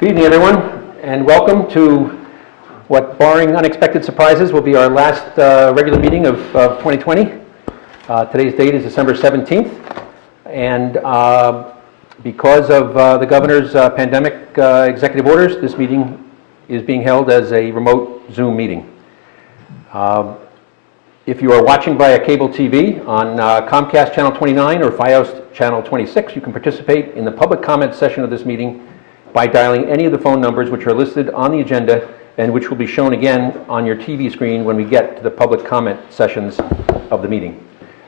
Good evening, everyone, and welcome to what, barring unexpected surprises, will be our last regular meeting of 2020. Today's date is December 17th, and because of the governor's pandemic executive orders, this meeting is being held as a remote Zoom meeting. If you are watching via cable TV on Comcast Channel 29 or Fios Channel 26, you can participate in the public comment session of this meeting by dialing any of the phone numbers which are listed on the agenda and which will be shown again on your TV screen when we get to the public comment sessions of the meeting.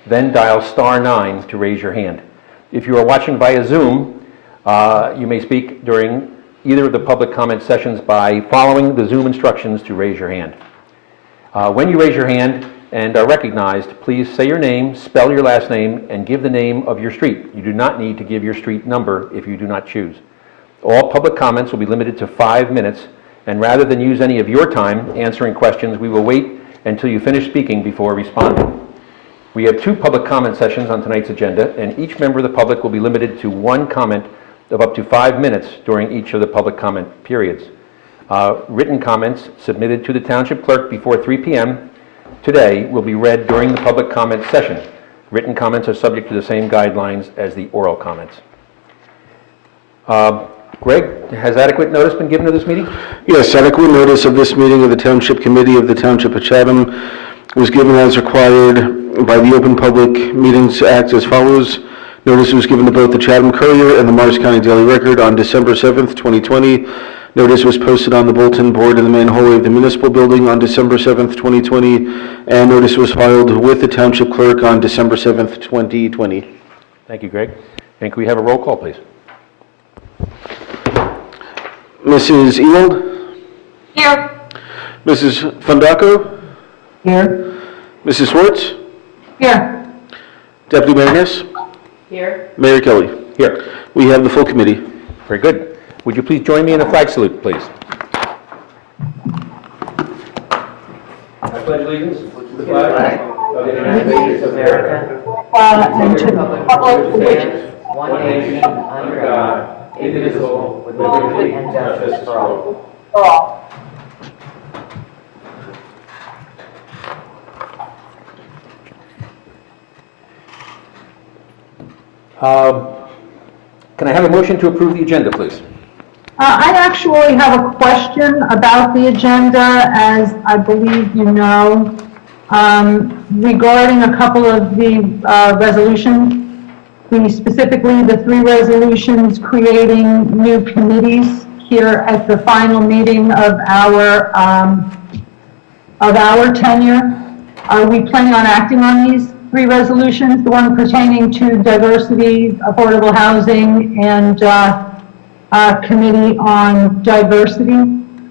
Then dial *9 to raise your hand. If you are watching via Zoom, you may speak during either of the public comment sessions by following the Zoom instructions to raise your hand. When you raise your hand and are recognized, please say your name, spell your last name, and give the name of your street. You do not need to give your street number if you do not choose. All public comments will be limited to 5 minutes, and rather than use any of your time answering questions, we will wait until you finish speaking before responding. We have 2 public comment sessions on tonight's agenda, and each member of the public will be limited to 1 comment of up to 5 minutes during each of the public comment periods. Written comments submitted to the Township Clerk before 3 p.m. today will be read during the public comment session. Written comments are subject to the same guidelines as the oral comments. Greg, has adequate notice been given to this meeting? Yes, adequate notice of this meeting of the Township Committee of the Township of Chatham was given as required by the Open Public Meetings Act as follows. Notice was given to both the Chatham Courier and the Morris County Daily Record on December 7th, 2020. Notice was posted on the bulletin board in the main hallway of the municipal building on December 7th, 2020, and notice was filed with the Township Clerk on December 7th, 2020. Thank you, Greg. And can we have a roll call, please? Mrs. Ewald? Here. Mrs. Fondaco? Here. Mrs. Schwartz? Here. Deputy Mayor Ness? Here. Mayor Kelly? Here. We have the full committee. Very good. Would you please join me in a flag salute, please? I pledge allegiance to the flag of the United States of America, And to the public for which one nation, under God, indivisible, with liberty and justice for all. for all. Can I have a motion to approve the agenda, please? I actually have a question about the agenda, as I believe you know, regarding a couple of the resolutions. Specifically, the 3 resolutions creating new committees here at the final meeting of our tenure. Are we planning on acting on these 3 resolutions? The one pertaining to diversity, affordable housing, and committee on diversity.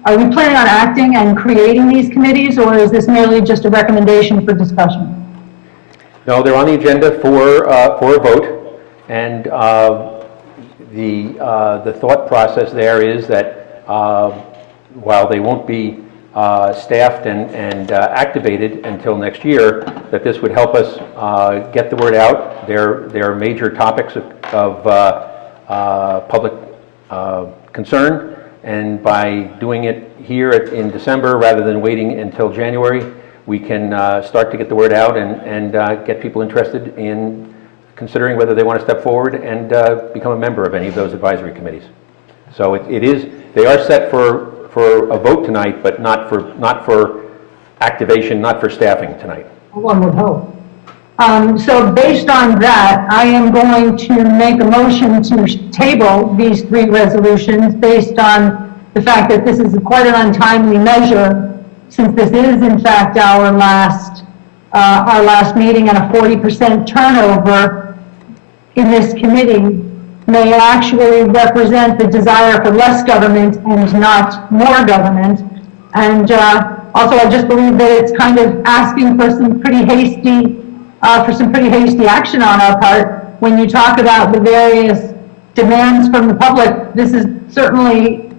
Are we planning on acting and creating these committees, or is this merely just a recommendation for discussion? No, they're on the agenda for a vote. And the thought process there is that while they won't be staffed and activated until next year, that this would help us get the word out. They're major topics of public concern, and by doing it here in December rather than waiting until January, we can start to get the word out and get people interested in considering whether they want to step forward and become a member of any of those advisory committees. So they are set for a vote tonight, but not for activation, not for staffing tonight. One would hope. So based on that, I am going to make a motion to table these 3 resolutions based on the fact that this is quite an untimely measure, since this is in fact our last meeting, and a 40% turnover in this committee may actually represent the desire for less government and not more government. And also, I just believe that it's kind of asking for some pretty hasty action on our part. When you talk about the various demands from the public, this is certainly,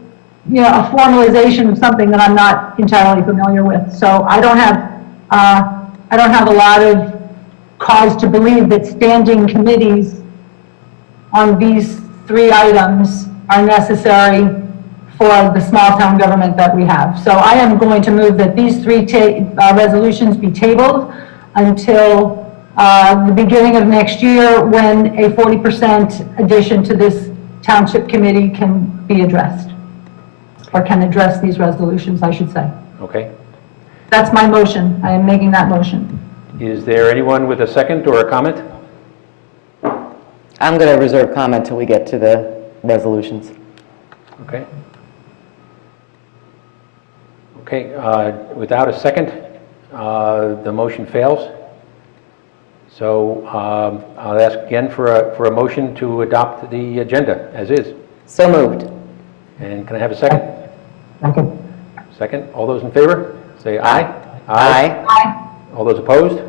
a formalization of something that I'm not entirely familiar with. So I don't have a lot of cause to believe that standing committees on these 3 items are necessary for the small town government that we have. So I am going to move that these three resolutions be tabled until the beginning of next year, when a 40% addition to this township committee can be addressed, or can address these resolutions, I should say. Okay. That's my motion. I am making that motion. Is there anyone with a second or a comment? I'm going to reserve comment till we get to the resolutions. Okay. Okay, without a second, the motion fails. So I'll ask again for a motion to adopt the agenda as is. So moved. And can I have a second? Second. Second. All those in favor, say aye. Aye. Aye. All those opposed?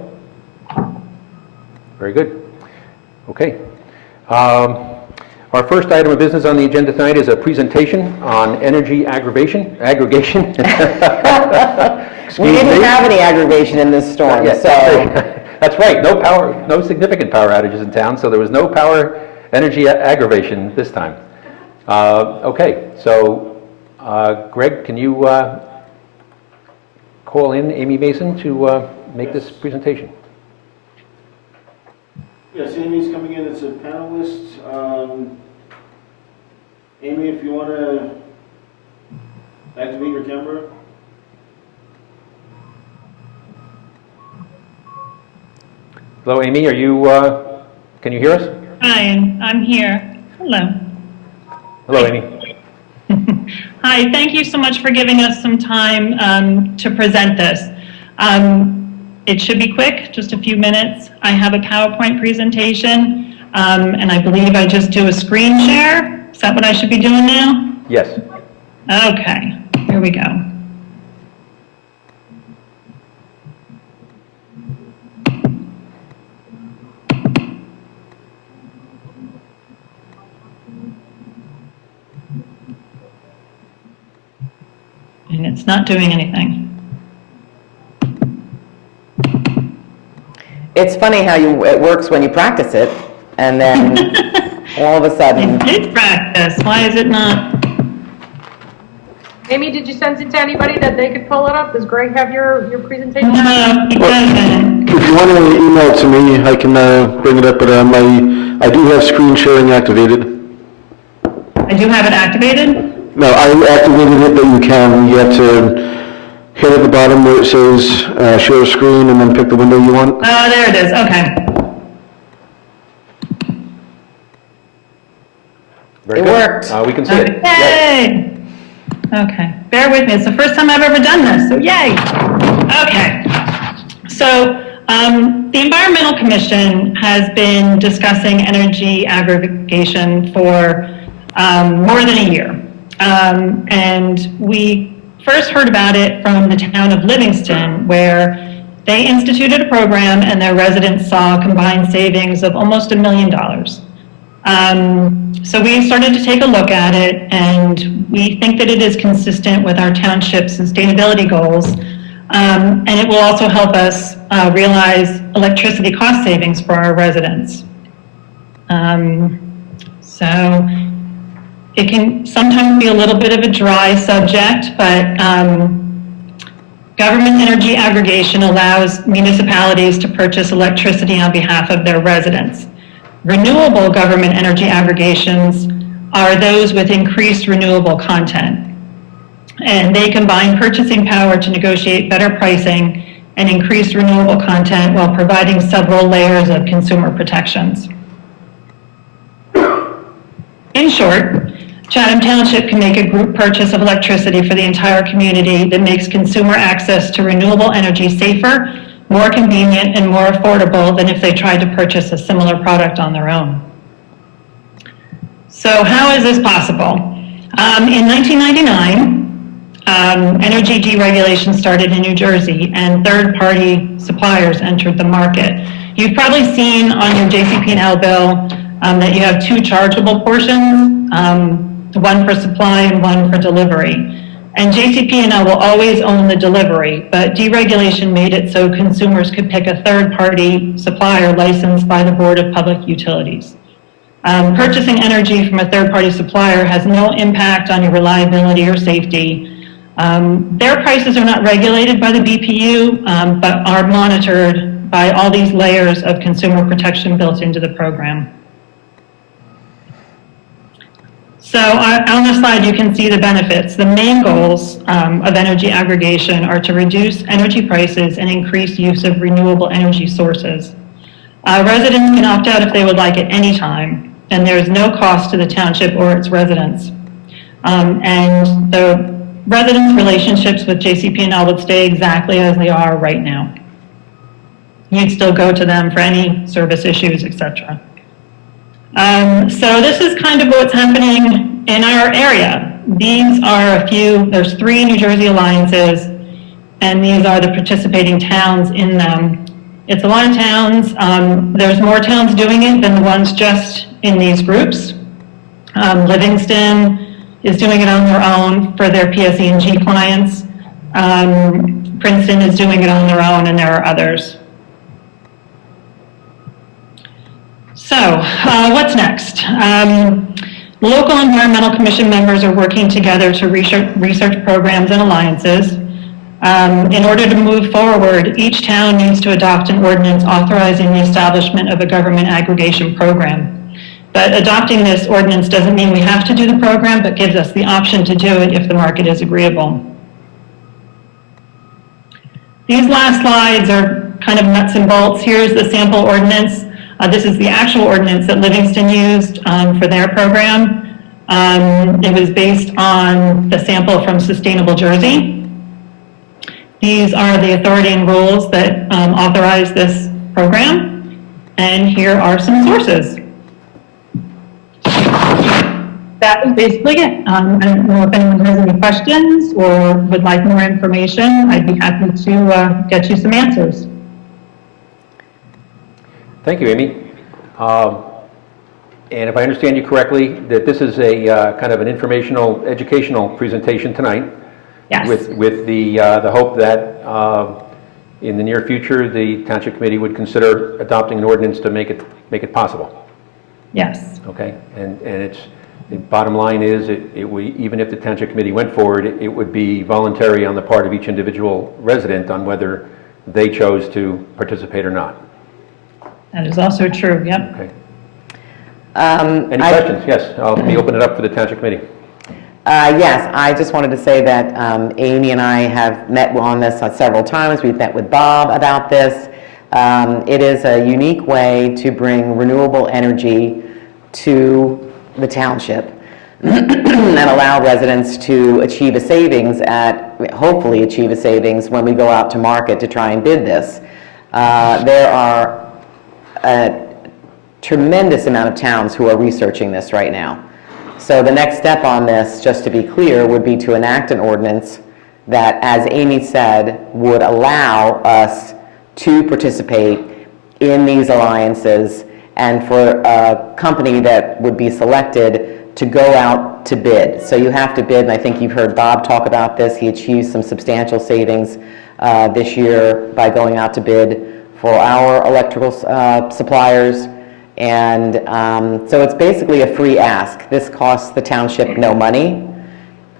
Very good. Okay. Our first item of business on the agenda tonight is a presentation on energy aggregation. We didn't have any aggravation in this storm, Yes, so that's right. No power, no significant power outages in town, so there was no energy aggravation this time. Okay, so Greg, can you call in Amy Mason to make this presentation? Yes, Amy's coming in as a panelist. Amy, if you want to activate your camera. Hello, Amy. Are you? Can you hear us? Hi, I'm here. Hello. Hello, Amy. Hi, thank you so much for giving us some time to present this. It should be quick, just a few minutes. I have a PowerPoint presentation, and I believe I just do a screen share. Is that what I should be doing now? Yes. Okay, here we go. And it's not doing anything. it's funny how it works when you practice it, and then all of a I sudden, did practice. Why is it not? Amy, did you send it to anybody that they could pull it up? Does Greg have your presentation? No, it doesn't. If you want to email it to me, I can bring it up, but I do have screen sharing activated. I do have it activated. No, I activated it, but you can. You have to hit at the bottom where it says share screen and then pick the window you want. Oh, there it is. Okay. Very It good. worked. We can see it. Yes. Yay! Okay, bear with me. It's the first time I've ever done this, so yay! Okay, so the Environmental Commission has been discussing energy aggregation for more than a year. And we first heard about it from the town of Livingston, where they instituted a program and their residents saw combined savings of almost $1 million. So we started to take a look at it, and we think that it is consistent with our township sustainability goals, and it will also help us realize electricity cost savings for our residents. So it can sometimes be a little bit of a dry subject, but government energy aggregation allows municipalities to purchase electricity on behalf of their residents. Renewable government energy aggregations are those with increased renewable content. And they combine purchasing power to negotiate better pricing and increase renewable content while providing several layers of consumer protections. In short, Chatham Township can make a group purchase of electricity for the entire community that makes consumer access to renewable energy safer, more convenient, and more affordable than if they tried to purchase a similar product on their own. So how is this possible? In 1999, energy deregulation started in New Jersey, and third-party suppliers entered the market. You've probably seen on your JCP&L bill that you have two chargeable portions, one for supply and one for delivery. And JCP&L will always own the delivery, but deregulation made it so consumers could pick a third-party supplier licensed by the Board of Public Utilities. Purchasing energy from a third-party supplier has no impact on your reliability or safety. Their prices are not regulated by the BPU, but are monitored by all these layers of consumer protection built into the program. So on the slide, you can see the benefits. The main goals of energy aggregation are to reduce energy prices and increase use of renewable energy sources. Residents can opt out if they would like at any time, and there is no cost to the township or its residents. And the residents' relationships with JCP&L would stay exactly as they are right now. You'd still go to them for any service issues, etc. So this is kind of what's happening in our area. These are a few, there's 3 New Jersey alliances, and these are the participating towns in them. It's a lot of towns. There's more towns doing it than the ones just in these groups. Livingston is doing it on their own for their PSE&G clients. Princeton is doing it on their own, and there are others. So, what's next? Local Environmental Commission members are working together to research programs and alliances. In order to move forward, each town needs to adopt an ordinance authorizing the establishment of a government aggregation program. But adopting this ordinance doesn't mean we have to do the program, but gives us the option to do it if the market is agreeable. These last slides are kind of nuts and bolts. Here's the sample ordinance. This is the actual ordinance that Livingston used for their program. It was based on the sample from Sustainable Jersey. These are the authority and rules that authorize this program. And here are some sources. That is basically it. I don't know if anyone has any questions or would like more information. I'd be happy to get you some answers. Thank you, Amy. And if I understand you correctly, that this is a kind of an informational, educational presentation tonight. Yes. With the hope that in the near future, the Township Committee would consider adopting an ordinance to make it possible. Yes. Okay, and the bottom line is, even if the Township Committee went forward, it would be voluntary on the part of each individual resident on whether they chose to participate or not. That is also true, yep. Okay. Any questions? Yes, let me open it up for the Township Committee. Yes, I just wanted to say that Amy and I have met on this several times. We've met with Bob about this. It is a unique way to bring renewable energy to the township and allow residents to achieve a savings hopefully achieve a savings when we go out to market to try and bid this. There are a tremendous amount of towns who are researching this right now. So the next step on this, just to be clear, would be to enact an ordinance that, as Amy said, would allow us to participate in these alliances and for a company that would be selected to go out to bid. So you have to bid, and I think you've heard Bob talk about this. He achieved some substantial savings this year by going out to bid for our electrical suppliers. And so it's basically a free ask. This costs the township no money.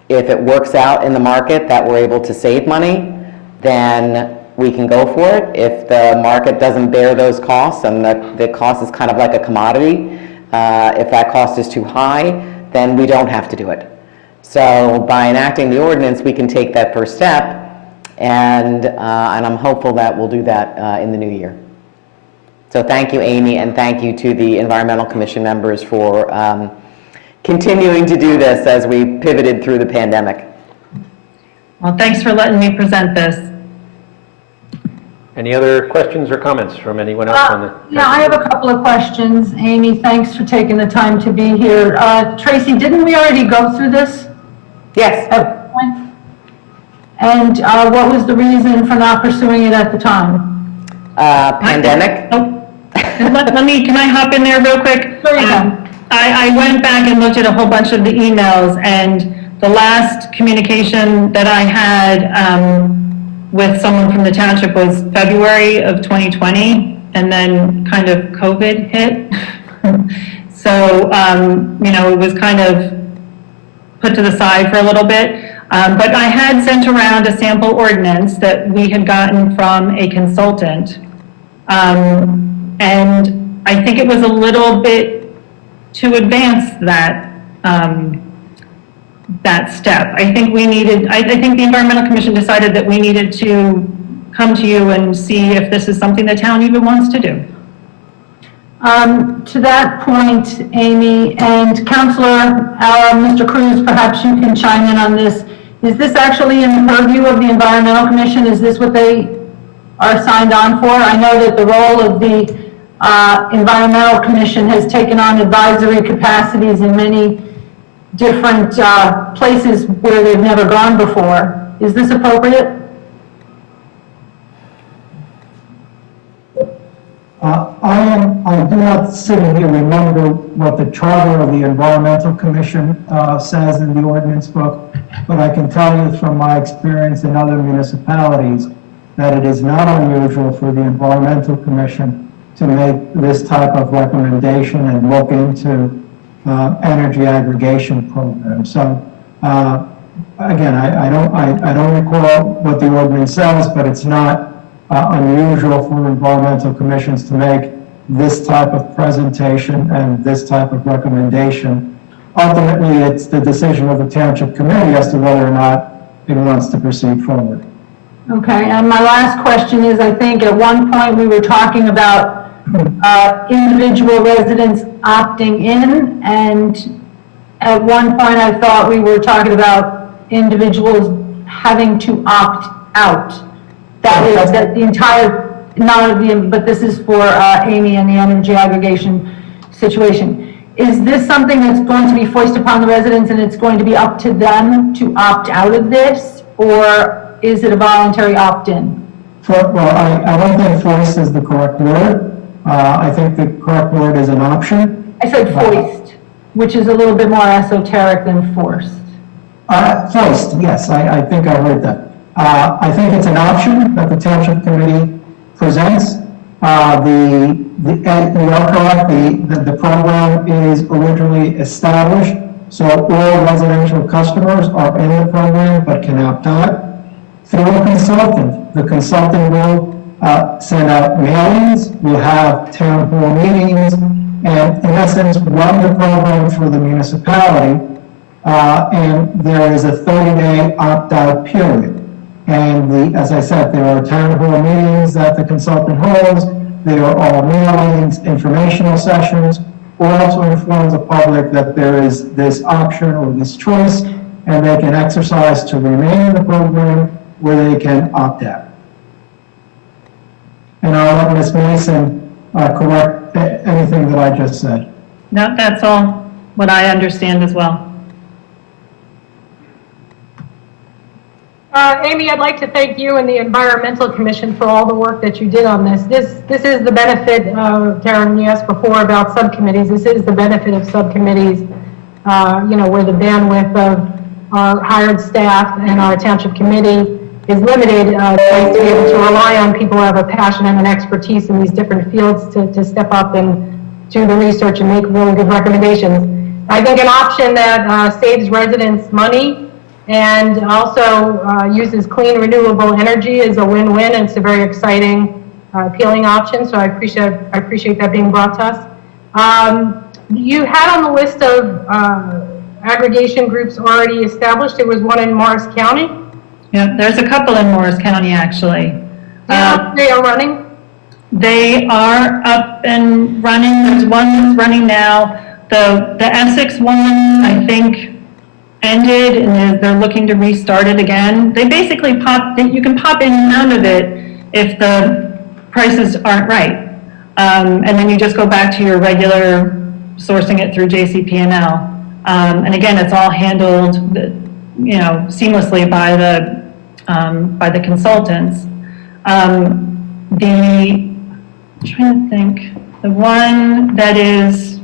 If it works out in the market that we're able to save money, then we can go for it. If the market doesn't bear those costs, and the cost is kind of like a commodity, if that cost is too high, then we don't have to do it. So by enacting the ordinance, we can take that first step, and I'm hopeful that we'll do that in the new year. So thank you, Amy, and thank you to the Environmental Commission members for continuing to do this as we pivoted through the pandemic. Well, thanks for letting me present this. Any other questions or comments from anyone else on the? Yeah, I have a couple of questions. Amy, thanks for taking the time to be here. Tracy, didn't we already go through this? Yes. At one point? And what was the reason for not pursuing it at the time? Pandemic. Can I hop in there real quick? Sure you can. I went back and looked at a whole bunch of the emails, and the last communication that I had with someone from the township was February of 2020, and then kind of COVID hit. So, it was kind of put to the side for a little bit. But I had sent around a sample ordinance that we had gotten from a consultant. And I think it was a little bit to advance that, that step. I think the Environmental Commission decided that we needed to come to you and see if this is something the town even wants to do. To that point, Amy and Councilor, Mr. Cruz, perhaps you can chime in on this. Is this actually in the purview of the Environmental Commission? Is this what they are signed on for? I know that the role of the Environmental Commission has taken on advisory capacities in many different places where they've never gone before. Is this appropriate? I do not sitting here remember what the charter of the Environmental Commission says in the ordinance book, but I can tell you from my experience in other municipalities that it is not unusual for the Environmental Commission to make this type of recommendation and look into energy aggregation programs. So again, I don't recall what the ordinance says, but it's not unusual for environmental commissions to make this type of presentation and this type of recommendation. Ultimately, it's the decision of the Township Committee as to whether or not it wants to proceed forward. Okay, and my last question is, I think at one point we were talking about individual residents opting in, and at one point I thought we were talking about individuals having to opt out. That is, that the entire, not of the, but this is for Amy and the energy aggregation situation. Is this something that's going to be foisted upon the residents and it's going to be up to them to opt out of this, or is it a voluntary opt-in? Well, I don't think forced is the correct word. I think the correct word is an option. I said foist, which is a little bit more esoteric than forced. Forced, yes, I think I heard that. I think it's an option that the Township Committee presents. You are correct, the program is originally established, so all residential customers are in the program but can opt out. Through a consultant, the consultant will send out mailings, will have town hall meetings, and in essence, run the program for the municipality, and there is a 30-day opt-out period. And as I said, there are town hall meetings that the consultant holds, there are mailings, informational sessions, also informs the public that there is this option or this choice, and they can exercise to remain in the program where they can opt out. And I'll let Ms. Mason correct anything that I just said. No, that's all what I understand as well. Amy, I'd like to thank you and the Environmental Commission for all the work that you did on this. This is the benefit, Karen, you asked before about subcommittees. This is the benefit of subcommittees, where the bandwidth of our hired staff and our township committee is limited. It's nice to be able to rely on people who have a passion and an expertise in these different fields to step up and do the research and make really good recommendations. I think an option that saves residents money and also uses clean, renewable energy is a win-win, and it's a very exciting, appealing option, so I appreciate that being brought to us. You had on the list of aggregation groups already established, there was one in Morris County. Yeah, there's a couple in Morris County, actually. They are running? They are up and running. There's one that's running now. The Essex one, I think, ended, and they're looking to restart it again. They basically you can pop in and out of it if the prices aren't right. And then you just go back to your regular sourcing it through JCP&L. And again, it's all handled, seamlessly by the consultants. I'm trying to think, the one that is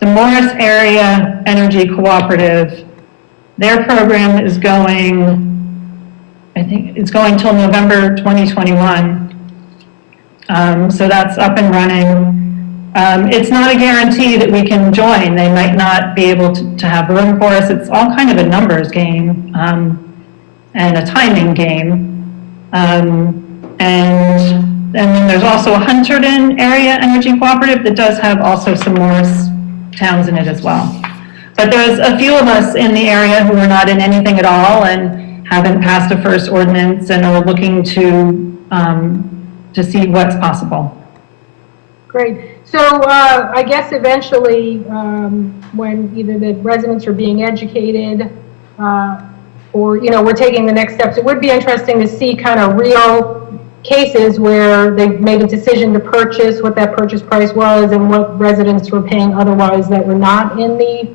the Morris Area Energy Cooperative, their program is going, I think it's going till November 2021. So that's up and running. It's not a guarantee that we can join. They might not be able to have room for us. It's all kind of a numbers game and a timing game. And then there's also a Hunterdon Area Energy Cooperative that does have also some Morris towns in it as well. But there's a few of us in the area who are not in anything at all and haven't passed a first ordinance and are looking to see what's possible. Great. So I guess eventually, when either the residents are being educated or, we're taking the next steps, it would be interesting to see kind of real cases where they made a decision to purchase, what that purchase price was, and what residents were paying otherwise that were not in the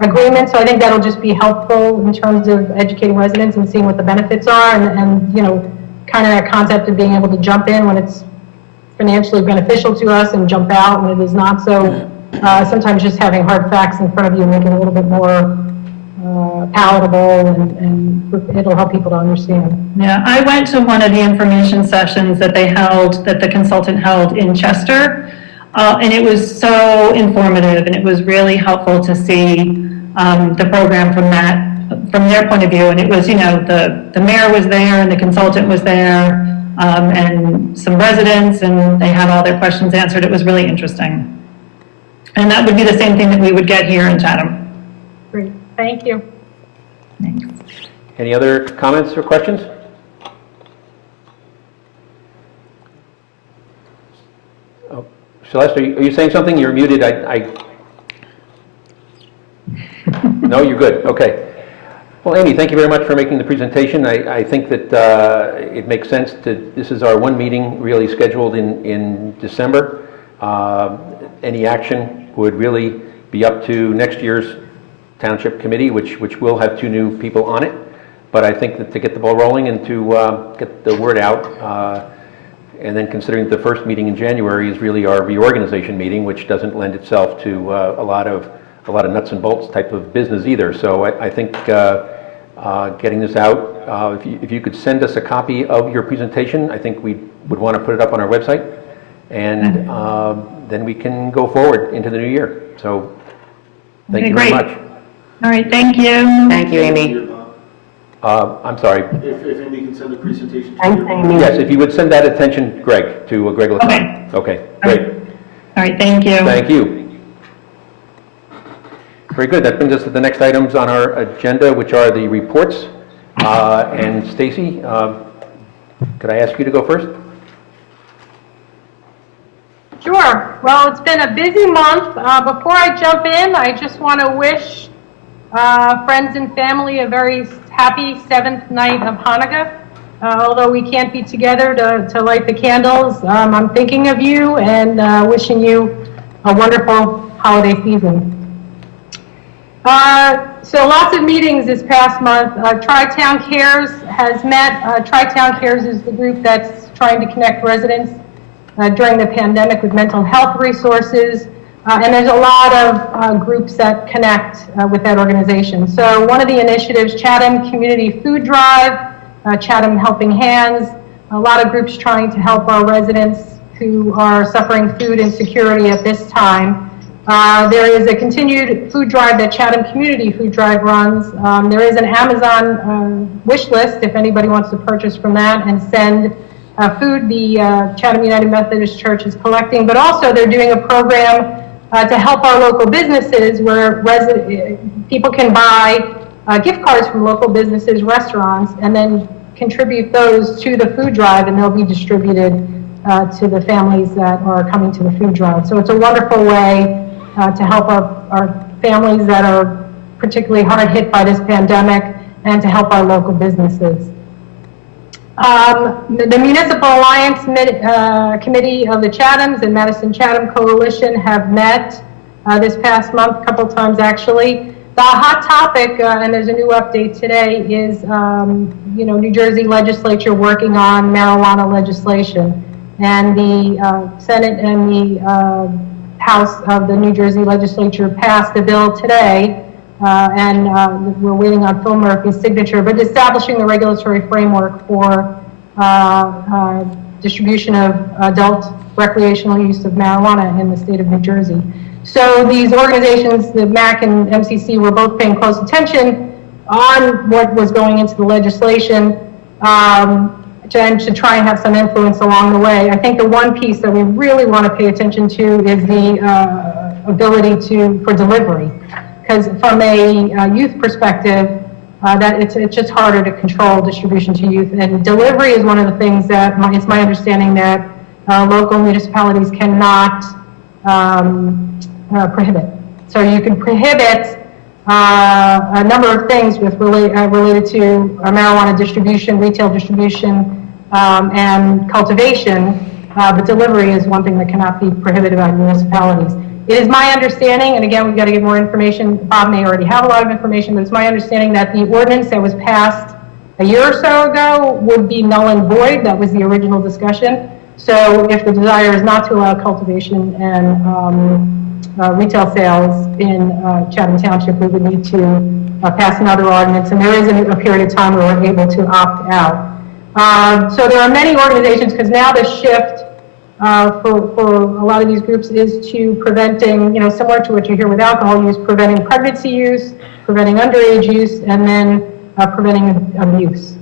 agreement. So I think that'll just be helpful in terms of educating residents and seeing what the benefits are, and kind of that concept of being able to jump in when it's financially beneficial to us and jump out when it is not. So sometimes just having hard facts in front of you make it a little bit more palatable, and it'll help people to understand. Yeah, I went to one of the information sessions that the consultant held in Chester, and it was so informative, and it was really helpful to see the program from their point of view. And it was, the mayor was there and the consultant was there, and some residents, and they had all their questions answered. It was really interesting. And that would be the same thing that we would get here in Chatham. Great, thank you. Thanks. Any other comments or questions? Oh, Celeste, are you saying something? You're muted. No, you're good. Okay. Well, Amy, thank you very much for making the presentation. I think that it makes sense this is our one meeting really scheduled in December. Any action would really be up to next year's Township Committee, which will have 2 new people on it. But I think that to get the ball rolling and to get the word out, and then considering that the first meeting in January is really our reorganization meeting, which doesn't lend itself to a lot of nuts and bolts type of business either. So I think getting this out, if you could send us a copy of your presentation, I think we would want to put it up on our website, and then we can go forward into the new year. So thank you very much. All right, thank you. Thank you, Amy. I'm sorry. If Amy can send the presentation to Thanks, you. Amy. Yes, if you would send that attention, Greg, to Greg LaCour. Okay, great. All right, thank you. Thank you. Very good. That brings us to the next items on our agenda, which are the reports. And Stacy, could I ask you to go first? Sure. Well, it's been a busy month. Before I jump in, I just want to wish friends and family a very happy 7th night of Hanukkah. Although we can't be together to light the candles, I'm thinking of you and wishing you a wonderful holiday season. So lots of meetings this past month. Tri-Town Cares has met. Tri-Town Cares is the group that's trying to connect residents during the pandemic with mental health resources. And there's a lot of groups that connect with that organization. So one of the initiatives, Chatham Community Food Drive, Chatham Helping Hands, a lot of groups trying to help our residents who are suffering food insecurity at this time. There is a continued food drive that Chatham Community Food Drive runs. There is an Amazon wish list if anybody wants to purchase from that and send food the Chatham United Methodist Church is collecting. But also they're doing a program to help our local businesses where people can buy gift cards from local businesses, restaurants, and then contribute those to the food drive, and they'll be distributed to the families that are coming to the food drive. So it's a wonderful way to help our families that are particularly hard hit by this pandemic and to help our local businesses. The Municipal Alliance Committee of the Chathams and Madison Chatham Coalition have met this past month, a couple times actually. The hot topic, and there's a new update today, is New Jersey legislature working on marijuana legislation. And the Senate and the House of the New Jersey legislature passed the bill today, and we're waiting on Phil Murphy's signature, but establishing the regulatory framework for distribution of adult recreational use of marijuana in the state of New Jersey. So these organizations, the MAC and MCC, were both paying close attention on what was going into the legislation, to try and have some influence along the way. I think the one piece that we really want to pay attention to is the ability for delivery, because from a youth perspective, that it's just harder to control distribution to youth, and delivery is one of the things that it's my understanding that local municipalities cannot prohibit. So you can prohibit a number of things related to marijuana distribution, retail distribution, and cultivation, but delivery is one thing that cannot be prohibited by municipalities. It is my understanding, and again, we've got to get more information. Bob may already have a lot of information, but it's my understanding that the ordinance that was passed a year or so ago would be null and void. That was the original discussion. So if the desire is not to allow cultivation and retail sales in Chatham Township, we would need to pass another ordinance, and there is a period of time where we're able to opt out. So there are many organizations, because now the shift for a lot of these groups is to preventing, similar to what you hear with alcohol use, preventing pregnancy use, preventing underage use, and then preventing abuse.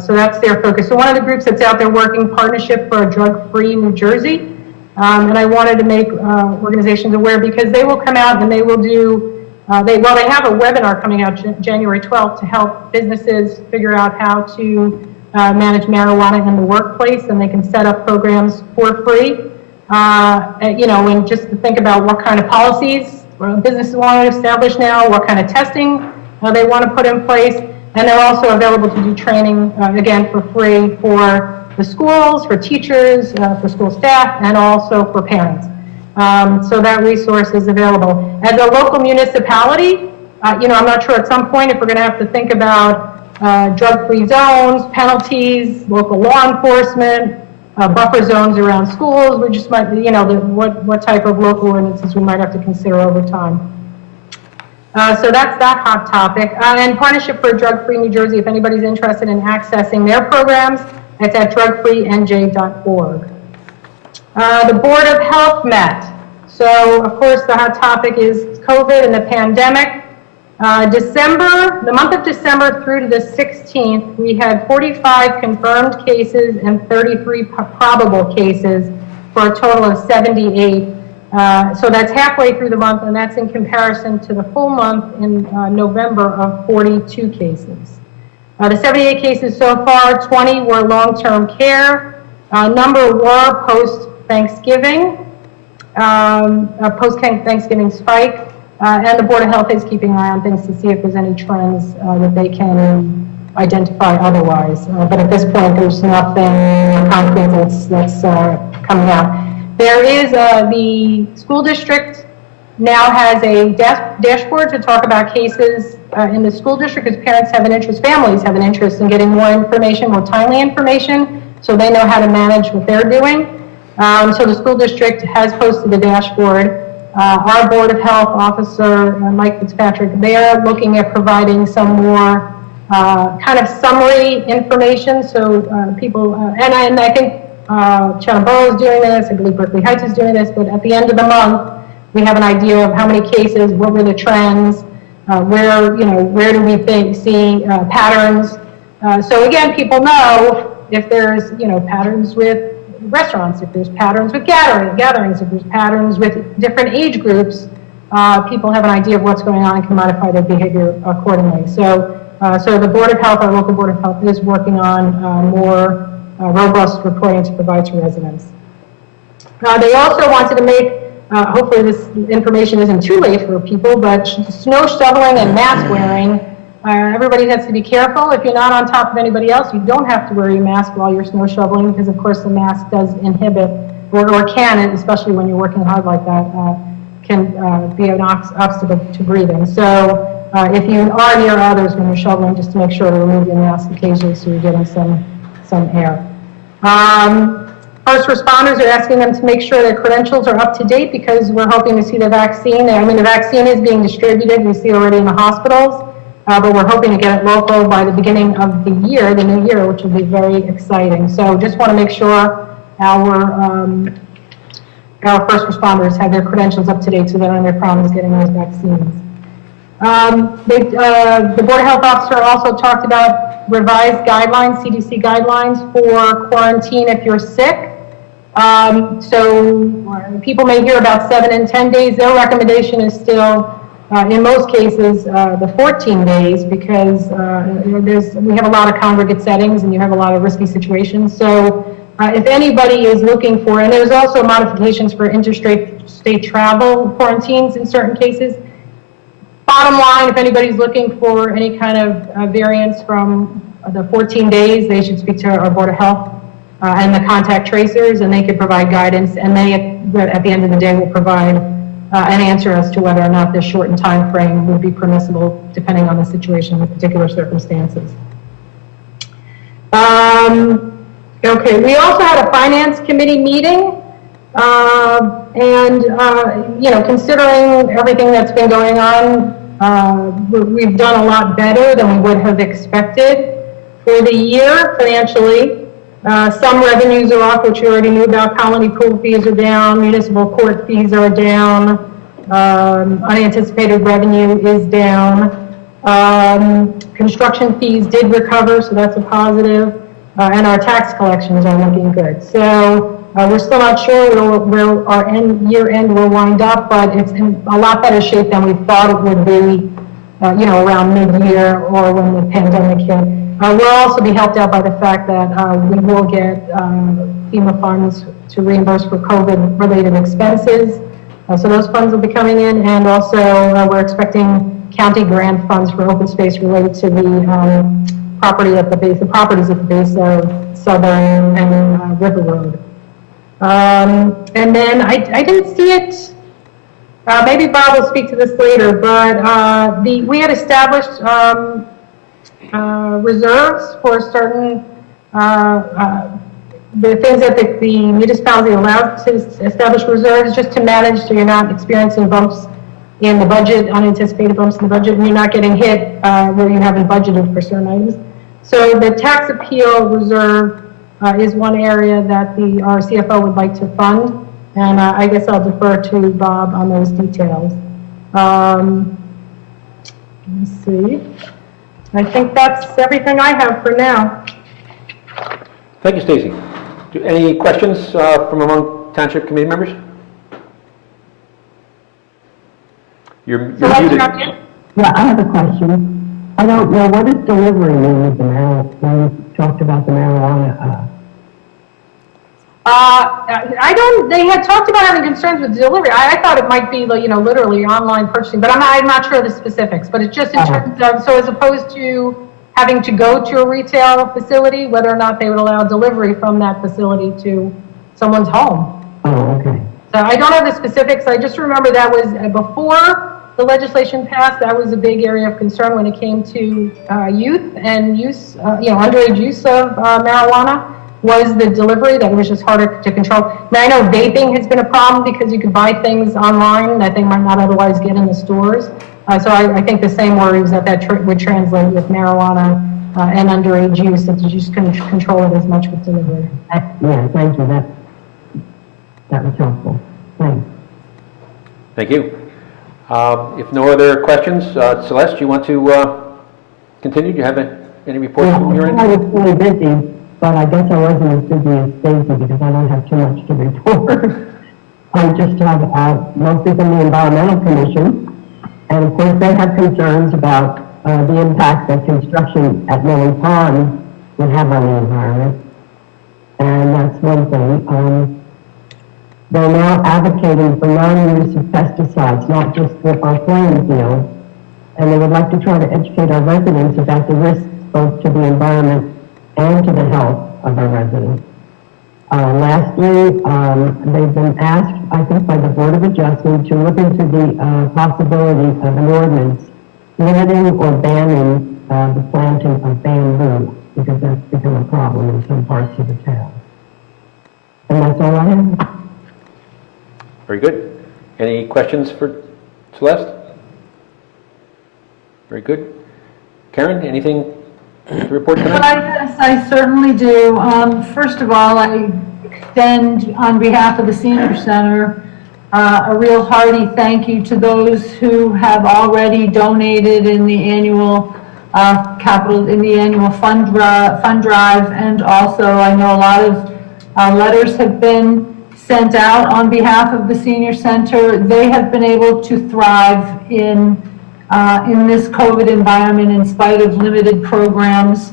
So that's their focus. So one of the groups that's out there working, Partnership for a Drug-Free New Jersey, and I wanted to make organizations aware, because they will come out and they will do, they have a webinar coming out January 12th to help businesses figure out how to manage marijuana in the workplace, and they can set up programs for free, and just to think about what kind of policies businesses want to establish now, what kind of testing they want to put in place, and they're also available to do training, again, for free for the schools, for teachers, for school staff, and also for parents. So that resource is available. As a local municipality, I'm not sure at some point if we're going to have to think about drug-free zones, penalties, local law enforcement, buffer zones around schools. We just might, what type of local ordinances we might have to consider over time. So that's that hot topic. And Partnership for Drug-Free New Jersey, if anybody's interested in accessing their programs, it's at drugfreenj.org. The Board of Health met. So, of course, the hot topic is COVID and the pandemic. The month of December through to the 16th, we had 45 confirmed cases and 33 probable cases for a total of 78. So that's halfway through the month, and that's in comparison to the full month in November of 42 cases. The 78 cases so far, 20 were long-term care. A number were post-Thanksgiving, post-Thanksgiving spike. And the Board of Health is keeping an eye on things to see if there's any trends that they can identify otherwise. But at this point, there's nothing concrete that's coming out. There is the school district now has a dashboard to talk about cases in the school district, because parents have an interest, families have an interest in getting more information, more timely information, so they know how to manage what they're doing. So the school district has posted a dashboard. Our Board of Health officer, Mike Fitzpatrick, they're looking at providing some more kind of summary information, so people, and I think Chatham Borough is doing this, I believe Berkeley Heights is doing this, but at the end of the month, we have an idea of how many cases, what were the trends, where do we see patterns. So again, people know if there's, patterns with restaurants, if there's patterns with gatherings, if there's patterns with different age groups, people have an idea of what's going on and can modify their behavior accordingly. So the Board of Health, our local Board of Health, is working on more robust reporting to provide to residents. They also wanted to make, hopefully this information isn't too late for people, but snow shoveling and mask wearing. Everybody has to be careful. If you're not on top of anybody else, you don't have to wear your mask while you're snow shoveling, because of course the mask does inhibit, or can, especially when you're working hard like that, can be an obstacle to breathing. So if you are near others when you're shoveling, just to make sure to remove your mask occasionally so you're getting some air. First responders are asking them to make sure their credentials are up to date, because we're hoping to see the vaccine. I mean, the vaccine is being distributed. We see it already in the hospitals. But we're hoping to get it local by the beginning of the year, the new year, which will be very exciting. So just want to make sure our first responders have their credentials up to date so they don't have any problems getting those vaccines. The Board of Health officer also talked about revised guidelines, CDC guidelines for quarantine if you're sick. So people may hear about 7 and 10 days. Their recommendation is still, in most cases, the 14 days because we have a lot of congregate settings and you have a lot of risky situations. So if anybody is looking for, and there's also modifications for interstate travel quarantines in certain cases. Bottom line, if anybody's looking for any kind of variance from the 14 days, they should speak to our Board of Health and the contact tracers, and they can provide guidance, and they, at the end of the day, will provide an answer as to whether or not this shortened time frame would be permissible, depending on the situation and particular circumstances. Okay, we also had a Finance Committee meeting, and, you know, considering everything that's been going on, we've done a lot better than we would have expected for the year financially. Some revenues are off, which we already knew about. Colony pool fees are down, municipal court fees are down, unanticipated revenue is down. Construction fees did recover, so that's a positive. And our tax collections are looking good. So we're still not sure where our year end will wind up, but it's in a lot better shape than we thought it would be, you know, around mid-year or when the pandemic hit. We'll also be helped out by the fact that we will get FEMA funds to reimburse for COVID-related expenses. So those funds will be coming in, and also we're expecting county grant funds for open space related to the properties at the base of Southern and River Road. And then I didn't see it, maybe Bob will speak to this later, but we had established reserves for certain, the things that the municipality allowed to establish reserves just to manage so you're not experiencing bumps in the budget, unanticipated bumps in the budget, and you're not getting hit where you haven't budgeted for certain items. So the tax appeal reserve is one area that our CFO would like to fund, and I guess I'll defer to Bob on those details. Let's see. I think that's everything I have for now. Thank you, Stacy. Any questions from among Township Committee members? You're muted. Yeah, I have a question. I don't know, what does delivery mean with the marijuana, when you talked about the marijuana? They had talked about having concerns with delivery. I thought it might be, you know, literally online purchasing, but I'm not sure of the specifics, but it's just in terms of, so as opposed to having to go to a retail facility, whether or not they would allow delivery from that facility to someone's home. Oh, okay. So I don't have the specifics. I just remember that was before the legislation passed, that was a big area of concern when it came to youth and use, you know, underage use of marijuana, was the delivery, that was just harder to control. Now, I know vaping has been a problem because you could buy things online that they might not otherwise get in the stores. So I think the same worries that would translate with marijuana and underage use, that you just couldn't control it as much with delivery. Yeah, thank you. That was helpful. Thanks. Thank you. If no other questions, Celeste, do you want to continue? Do you have any reports from your end? I was really busy, but I guess I wasn't as busy as Stacy because I don't have too much to report. I just have mostly from the Environmental Commission, and of course they have concerns about the impact that construction at Millie Pond would have on the environment, and that's one thing. They're now advocating for non-use of pesticides, not just for our playing field, and they would like to try to educate our residents about the risks both to the environment and to the health of our residents. Lastly, they've been asked, I think by the Board of Adjustment, to look into the possibility of an ordinance limiting or banning the planting of bamboo, because that's become a problem in some parts of the town. And that's all I have. Very good. Any questions for Celeste? Very good. Karen, anything to report tonight? Yes, I certainly do. First of all, extend on behalf of the Senior Center a real hearty thank you to those who have already donated in the annual fund drive, and also I know a lot of letters have been sent out on behalf of the Senior Center. They have been able to thrive in this COVID environment in spite of limited programs.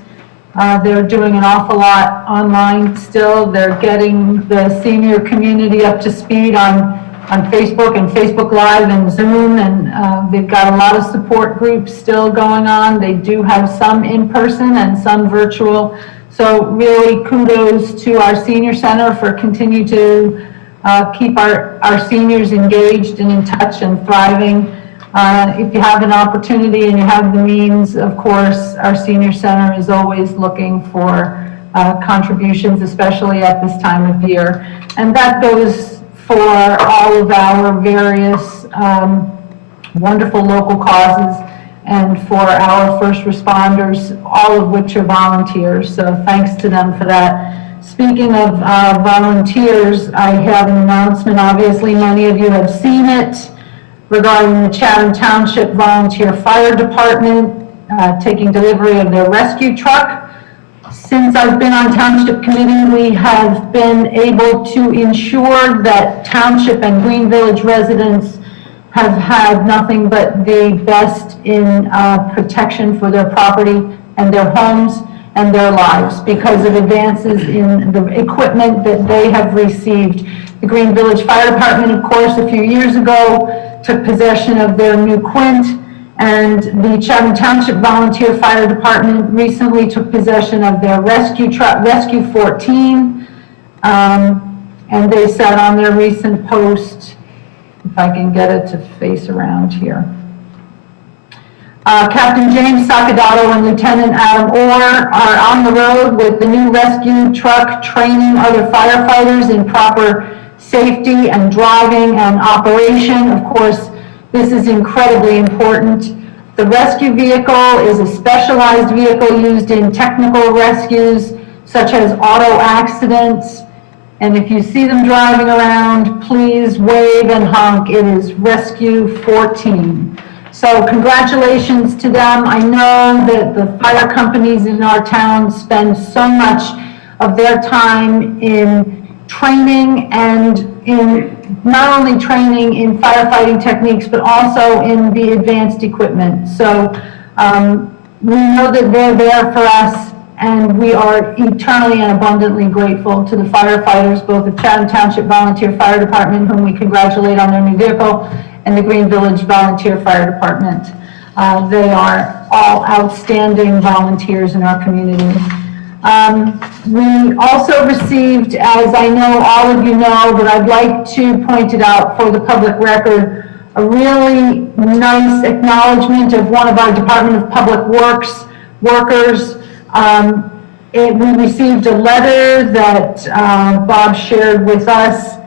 They're doing an awful lot online still. They're getting the senior community up to speed on Facebook and Facebook Live and Zoom, and they've got a lot of support groups still going on. They do have some in person and some virtual. So really kudos to our Senior Center for continue to keep our seniors engaged and in touch and thriving. If you have an opportunity and you have the means, of course, our Senior Center is always looking for contributions, especially at this time of year. And that goes for all of our various wonderful local causes and for our first responders, all of which are volunteers. So thanks to them for that. Speaking of volunteers, I have an announcement. Obviously, many of you have seen it, regarding the Chatham Township Volunteer Fire Department taking delivery of their rescue truck. Since I've been on Township Committee, we have been able to ensure that Township and Green Village residents have had nothing but the best in protection for their property and their homes and their lives because of advances in the equipment that they have received. The Green Village Fire Department, of course, a few years ago took possession of their new Quint, and the Chatham Township Volunteer Fire Department recently took possession of their rescue truck, Rescue 14, and they said on their recent post, if I can get it to face around here, Captain James Sacadato and Lieutenant Adam Orr are on the road with the new rescue truck, training other firefighters in proper safety and driving and operation. Of course, this is incredibly important. The rescue vehicle is a specialized vehicle used in technical rescues, such as auto accidents. And if you see them driving around, please wave and honk. It is Rescue 14. So congratulations to them. I know that the fire companies in our town spend so much of their time in training and in not only training in firefighting techniques, but also in the advanced equipment. So we know that they're there for us, and we are eternally and abundantly grateful to the firefighters, both the Chatham Township Volunteer Fire Department, whom we congratulate on their new vehicle, and the Green Village Volunteer Fire Department. They are all outstanding volunteers in our community. We also received, as I know all of you know, but I'd like to point it out for the public record, a really nice acknowledgement of one of our Department of Public Works workers. We received a letter that Bob shared with us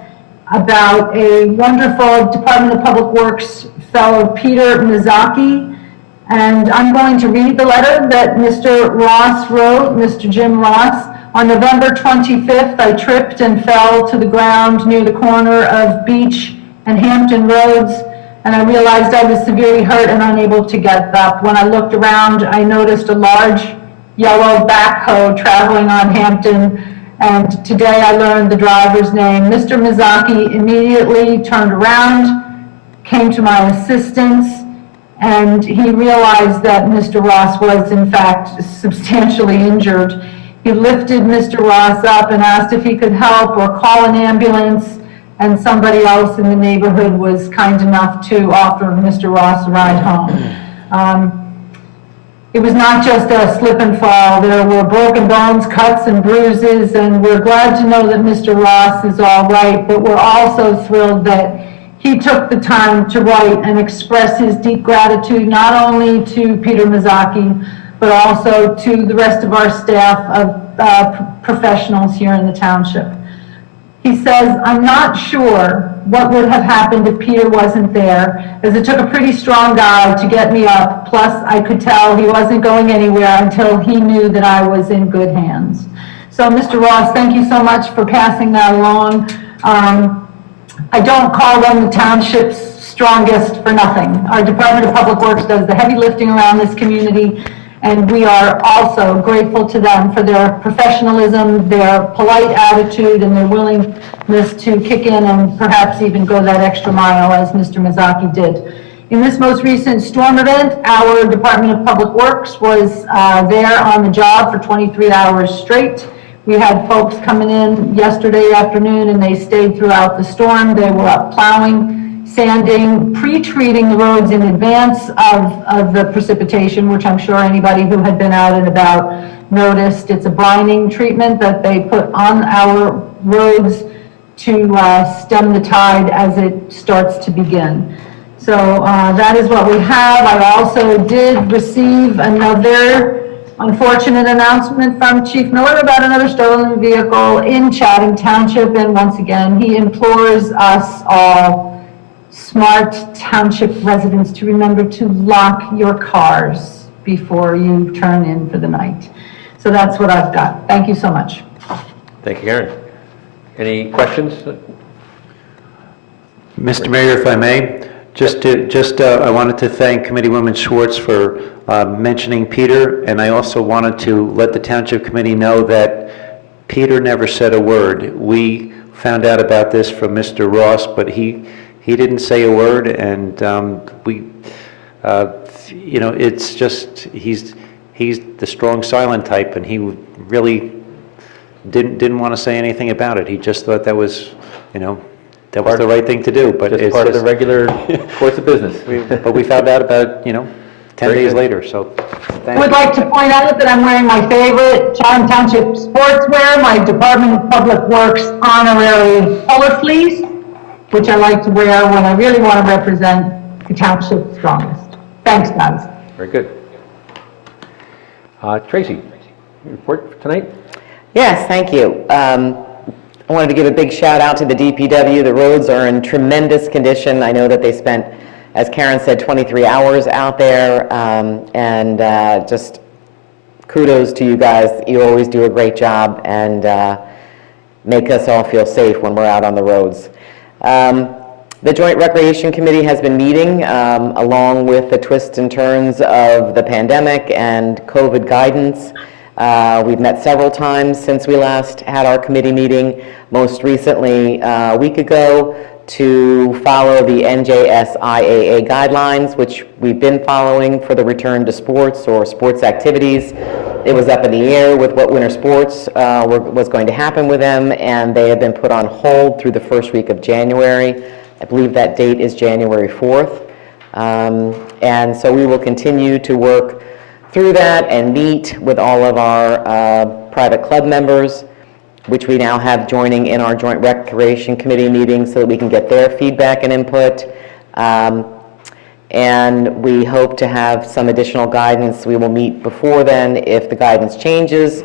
about a wonderful Department of Public Works fellow, Peter Mizaki. And I'm going to read the letter that Mr. Ross wrote, Mr. Jim Ross. On November 25th, I tripped and fell to the ground near the corner of Beach and Hampton Roads, and I realized I was severely hurt and unable to get up. When I looked around, I noticed a large yellow backhoe traveling on Hampton, and today I learned the driver's name. Mr. Mizaki immediately turned around, came to my assistance, and he realized that Mr. Ross was, in fact, substantially injured. He lifted Mr. Ross up and asked if he could help or call an ambulance, and somebody else in the neighborhood was kind enough to offer Mr. Ross a ride home. It was not just a slip and fall. There were broken bones, cuts, and bruises, and we're glad to know that Mr. Ross is all right, but we're also thrilled that he took the time to write and express his deep gratitude not only to Peter Mizaki, but also to the rest of our staff of professionals here in the township. He says, I'm not sure what would have happened if Peter wasn't there, as it took a pretty strong guy to get me up, plus I could tell he wasn't going anywhere until he knew that I was in good hands. So, Mr. Ross, thank you so much for passing that along. I don't call them the township's strongest for nothing. Our Department of Public Works does the heavy lifting around this community, and we are also grateful to them for their professionalism, their polite attitude, and their willingness to kick in and perhaps even go that extra mile, as Mr. Mazzocchi did. In this most recent storm event, our Department of Public Works was there on the job for 23 hours straight. We had folks coming in yesterday afternoon, and they stayed throughout the storm. They were up plowing, sanding, pre-treating the roads in advance of the precipitation, which I'm sure anybody who had been out and about noticed. It's a brining treatment that they put on our roads to stem the tide as it starts to begin. So that is what we have. I also did receive another unfortunate announcement from Chief Miller about another stolen vehicle in Chatham Township, and once again, he implores us all smart township residents to remember to lock your cars before you turn in for the night. So that's what I've got. Thank you so much. Thank you, Karen. Any questions? Mr. Mayor, if I may, I wanted to thank Committeewoman Schwartz for mentioning Peter, and I also wanted to let the Township Committee know that Peter never said a word. We found out about this from Mr. Ross, but he didn't say a word, and it's just, he's the strong silent type, and he really didn't want to say anything about it. He just thought that was, that was the right thing to do, but Just it's part of the regular course of business. But we found out about, 10 Very days good. later, so. Would like to point out that I'm wearing my favorite Chatham Township sportswear, my Department of Public Works honorary color fleece, which I like to wear when I really want to represent the township strongest. Thanks, guys. Very good. Tracy, your report for tonight? Yes, thank you. I wanted to give a big shout out to the DPW. The roads are in tremendous condition. I know that they spent, as Karen said, 23 hours out there, and just kudos to you guys. You always do a great job and make us all feel safe when we're out on the roads. The Joint Recreation Committee has been meeting along with the twists and turns of the pandemic and COVID guidance. We've met several times since we last had our committee meeting, most recently a week ago, to follow the NJSIAA guidelines, which we've been following for the return to sports or sports activities. It was up in the air with what winter sports was going to happen with them, and they have been put on hold through the first week of January. I believe that date is January 4th. And so we will continue to work through that and meet with all of our private club members, which we now have joining in our Joint Recreation Committee meetings so that we can get their feedback and input. And we hope to have some additional guidance. We will meet before then. If the guidance changes,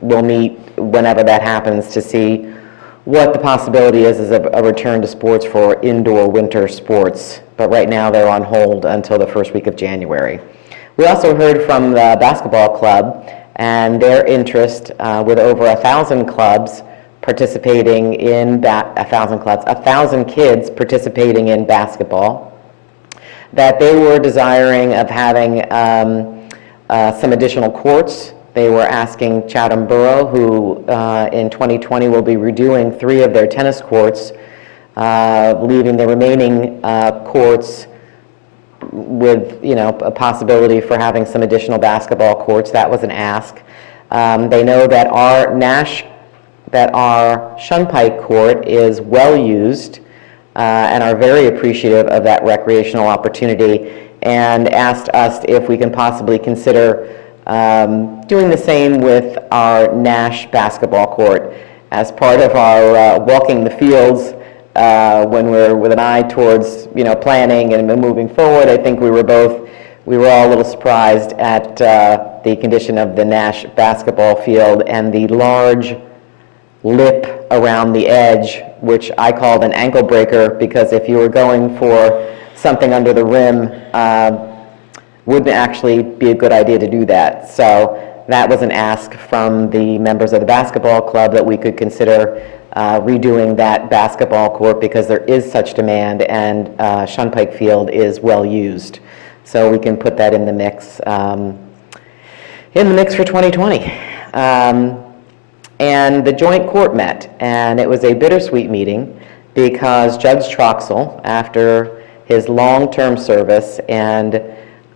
we'll meet whenever that happens to see what the possibility is a return to sports for indoor winter sports. But right now they're on hold until the first week of January. We also heard from the basketball club and their interest with over 1,000 clubs participating in 1,000 kids participating in basketball, that they were desiring of having some additional courts. They were asking Chatham Borough, who in 2020 will be redoing 3 of their tennis courts, leaving the remaining courts with, a possibility for having some additional basketball courts. That was an ask. They know that our Shunpike court is well used and are very appreciative of that recreational opportunity, and asked us if we can possibly consider doing the same with our Nash basketball court as part of our walking the fields. When we're with an eye towards, planning and moving forward. I think we were all a little surprised at the condition of the Nash basketball field and the large lip around the edge, which I called an ankle breaker, because if you were going for something under the rim, wouldn't actually be a good idea to do that. So that was an ask from the members of the basketball club that we could consider redoing that basketball court because there is such demand and Shunpike Field is well used. So we can put that in the mix for 2020. And the joint court met, and it was a bittersweet meeting because Judge Troxel, after his long-term service and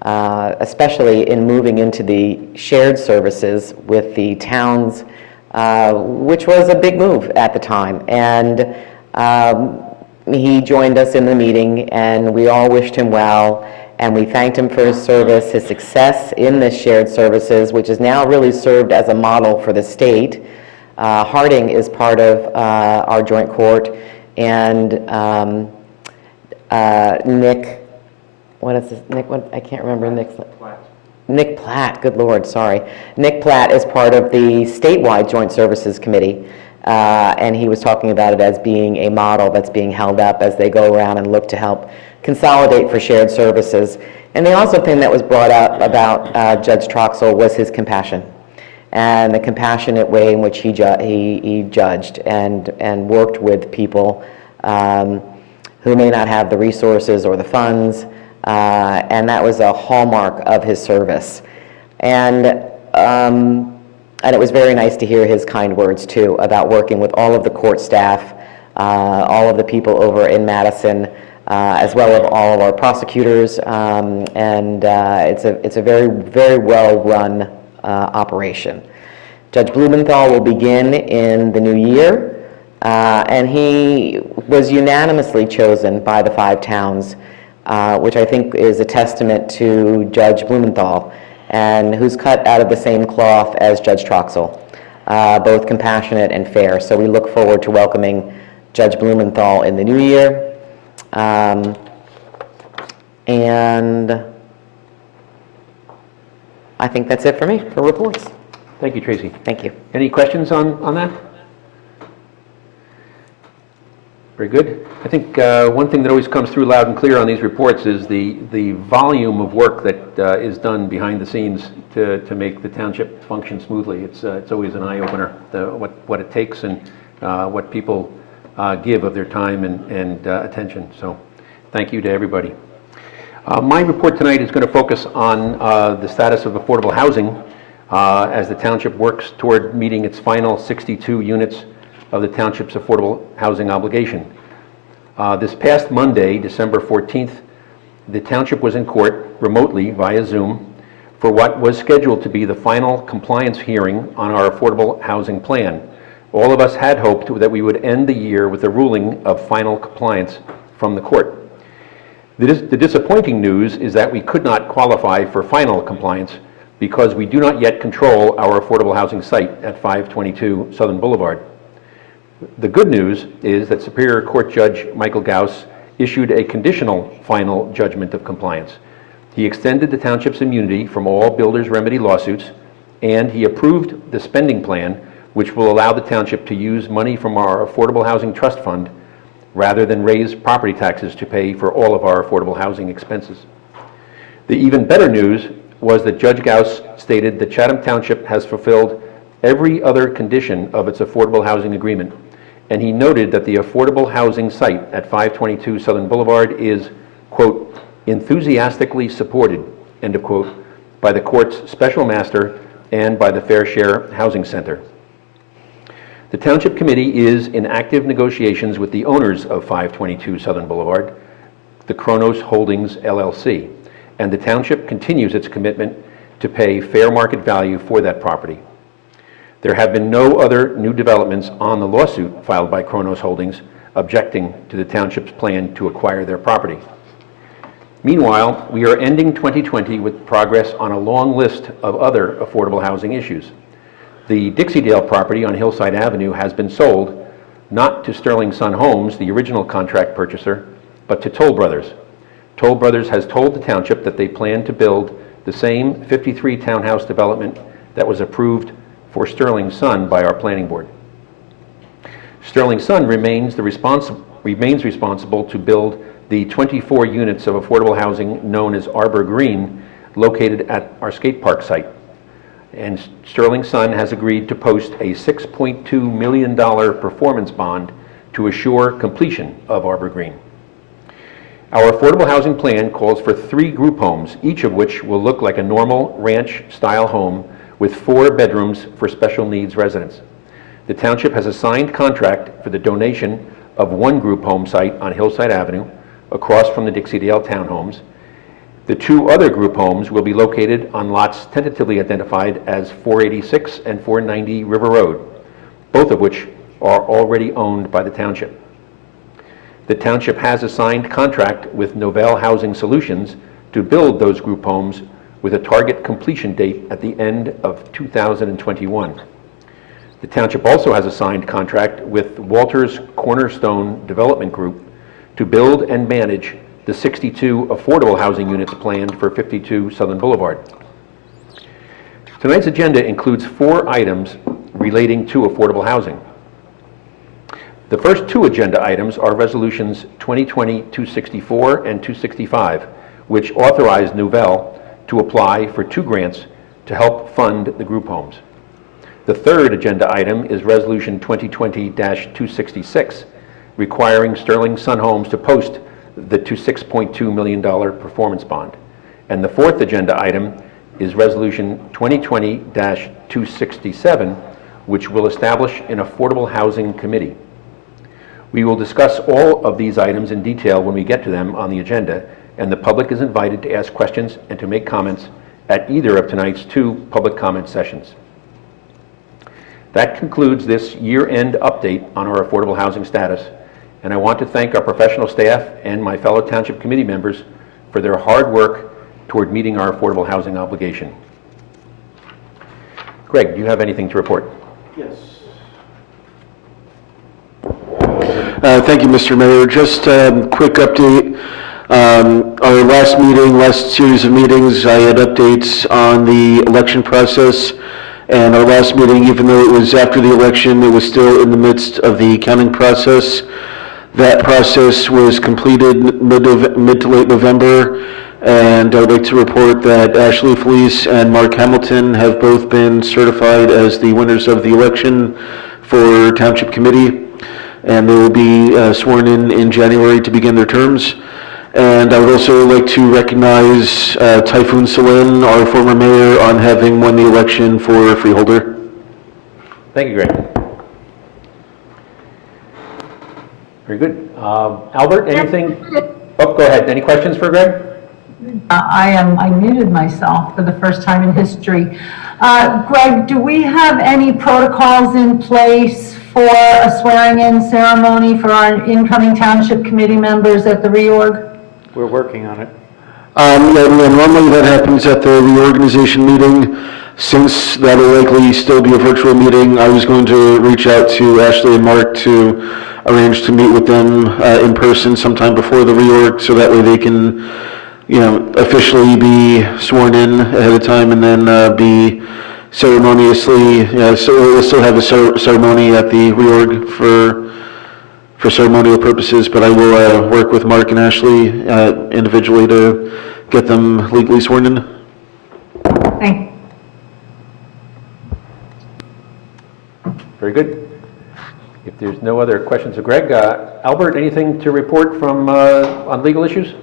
especially in moving into the shared services with the towns, which was a big move at the time. And he joined us in the meeting, and we all wished him well, and we thanked him for his service, his success in the shared services, which has now really served as a model for the state. Harding is part of our joint court, and Nick, what is this? Nick, what? I can't remember Nick's. Nick Platt, good Lord, sorry. Nick Platt is part of the statewide Joint Services Committee, and he was talking about it as being a model that's being held up as they go around and look to help consolidate for shared services. And the also thing that was brought up about Judge Troxel was his compassion and the compassionate way in which he judged and worked with people who may not have the resources or the funds, and that was a hallmark of his service. And it was very nice to hear his kind words, too, about working with all of the court staff, all of the people over in Madison, as well as all of our prosecutors, and it's a very, very well-run operation. Judge Blumenthal will begin in the new year, and he was unanimously chosen by the 5 towns, which I think is a testament to Judge Blumenthal, and who's cut out of the same cloth as Judge Troxel, both compassionate and fair. So we look forward to welcoming Judge Blumenthal in the new year. And I think that's it for me for reports. Thank you, Tracy. Thank you. Any questions on that? Very good. I think one thing that always comes through loud and clear on these reports is the volume of work that is done behind the scenes to make the township function smoothly. It's always an eye-opener, what it takes and what people give of their time and attention. So thank you to everybody. My report tonight is going to focus on the status of affordable housing as the township works toward meeting its final 62 units of the township's affordable housing obligation. This past Monday, December 14th, the township was in court remotely via Zoom for what was scheduled to be the final compliance hearing on our affordable housing plan. All of us had hoped that we would end the year with a ruling of final compliance from the court. The disappointing news is that we could not qualify for final compliance because we do not yet control our affordable housing site at 522 Southern Boulevard. The good news is that Superior Court Judge Michael Gauss issued a conditional final judgment of compliance. He extended the township's immunity from all builder's remedy lawsuits, and he approved the spending plan, which will allow the township to use money from our Affordable Housing Trust Fund rather than raise property taxes to pay for all of our affordable housing expenses. The even better news was that Judge Gauss stated that Chatham Township has fulfilled every other condition of its affordable housing agreement, and he noted that the affordable housing site at 522 Southern Boulevard is, quote, enthusiastically supported, end of quote, by the court's special master and by the Fair Share Housing Center. The Township Committee is in active negotiations with the owners of 522 Southern Boulevard, the Kronos Holdings LLC, and the Township continues its commitment to pay fair market value for that property. There have been no other new developments on the lawsuit filed by Kronos Holdings objecting to the Township's plan to acquire their property. Meanwhile, we are ending 2020 with progress on a long list of other affordable housing issues. The Dixie-Dale property on Hillside Avenue has been sold, not to Sterling Sun Homes, the original contract purchaser, but to Toll Brothers. Toll Brothers has told the township that they plan to build the same 53 townhouse development that was approved for Sterling Sun by our planning board. Sterling Sun remains responsible to build the 24 units of affordable housing known as Arbor Green, located at our skate park site. and Sterling Sun has agreed to post a $6.2 million performance bond to assure completion of Arbor Green. Our affordable housing plan calls for 3 group homes, each of which will look like a normal ranch-style home with 4 bedrooms for special needs residents. The township has a signed contract for the donation of 1 group home site on Hillside Avenue, across from the Dixie-Dale Townhomes. The 2 other group homes will be located on lots tentatively identified as 486 and 490 River Road, both of which are already owned by the township. The township has a signed contract with Novell Housing Solutions to build those group homes with a target completion date at the end of 2021. The township also has a signed contract with Walters Cornerstone Development Group to build and manage the 62 affordable housing units planned for 52 Southern Boulevard. Tonight's agenda includes 4 items relating to affordable housing. The first 2 agenda items are resolutions 2020-264 and 265, which authorize Novell to apply for 2 grants to help fund the group homes. The third agenda item is resolution 2020-266, requiring Sterling Sun Homes to post the $6.2 million performance bond. And the fourth agenda item is resolution 2020-267, which will establish an affordable housing committee. We will discuss all of these items in detail when we get to them on the agenda, and the public is invited to ask questions and to make comments at either of tonight's 2 public comment sessions. That concludes this year-end update on our affordable housing status, and I want to thank our professional staff and my fellow township committee members for their hard work toward meeting our affordable housing obligation. Greg, do you have anything to report? Yes. Thank you, Mr. Mayor. Just a quick update. Our last series of meetings, I had updates on the election process. And our last meeting, even though it was after the election, it was still in the midst of the counting process. That process was completed mid to late November. And I would like to report that Ashley Felice and Mark Hamilton have both been certified as the winners of the election for Township Committee. And they will be sworn in January to begin their terms. And I would also like to recognize Typhoon Selin, our former mayor, on having won the election for Freeholder. Thank you, Greg. Very good. Albert, anything? Oh, go ahead. Any questions for Greg? I muted myself for the first time in history. Greg, do we have any protocols in place for a swearing-in ceremony for our incoming township committee members at the reorg? We're working on it. Normally that happens at the reorganization meeting. Since that will likely still be a virtual meeting, I was going to reach out to Ashley and Mark to arrange to meet with them in person sometime before the reorg, so that way they can, officially be sworn in ahead of time, and then be ceremoniously, so we'll still have a ceremony at the reorg for ceremonial purposes, but I will work with Mark and Ashley individually to get them legally sworn in. Thank you. Very good. If there's no other questions of Greg, Albert, anything to report from on legal issues?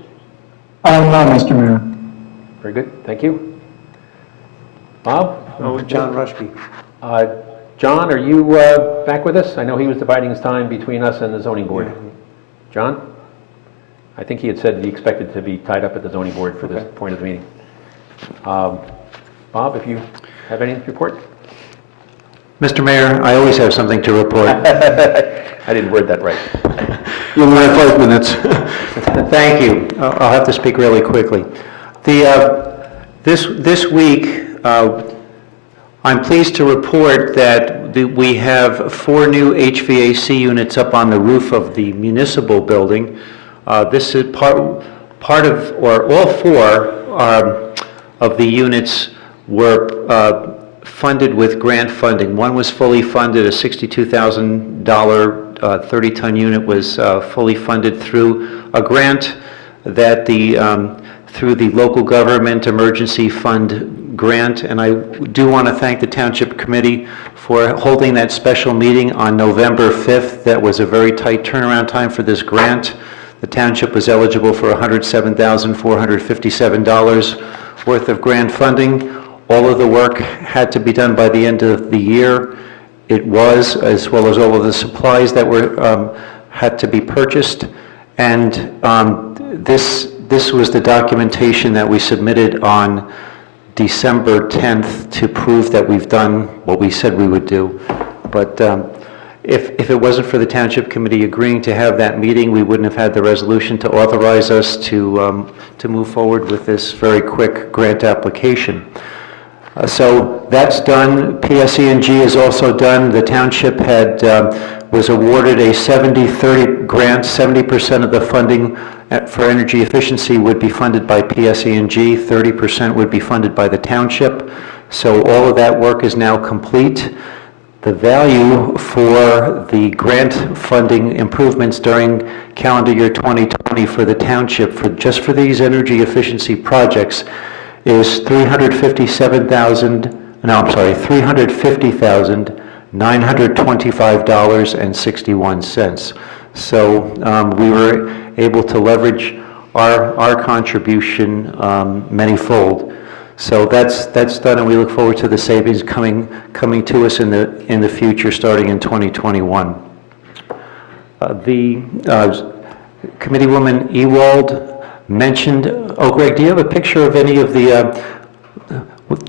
No, Mr. Mayor. Very good. Thank you. Bob? John Rushby. John, are you back with us? I know he was dividing his time between us and the zoning board. John? I think he had said he expected to be tied up at the zoning board for this point of the meeting. Bob, if you have anything to report? Mr. Mayor, I always have something to report. I didn't word that right. You only have 5 minutes. Thank you. I'll have to speak really quickly. This week, I'm pleased to report that we have 4 new HVAC units up on the roof of the municipal building. This is part of, or all 4 of the units were funded with grant funding. One was fully funded, a $62,000 30-ton unit was fully funded through a grant that through the local government emergency fund grant, and I do want to thank the Township Committee for holding that special meeting on November 5th. That was a very tight turnaround time for this grant. The township was eligible for $107,457 worth of grant funding. All of the work had to be done by the end of the year. It was, as well as all of the supplies that were had to be purchased. And this was the documentation that we submitted on December 10th to prove that we've done what we said we would do. But if it wasn't for the Township Committee agreeing to have that meeting, we wouldn't have had the resolution to authorize us to move forward with this very quick grant application. So that's done. PSE&G is also done. The township was awarded a 70-30 grant. 70% of the funding for energy efficiency would be funded by PSE&G. 30% would be funded by the township. So all of that work is now complete. The value for the grant funding improvements during calendar year 2020 for the township, just for these energy efficiency projects, is $350,925.61. So we were able to leverage our contribution manyfold. So that's done, and we look forward to the savings coming to us in the future, starting in 2021. The Committeewoman Ewald mentioned, oh, Greg, do you have a picture of any of the,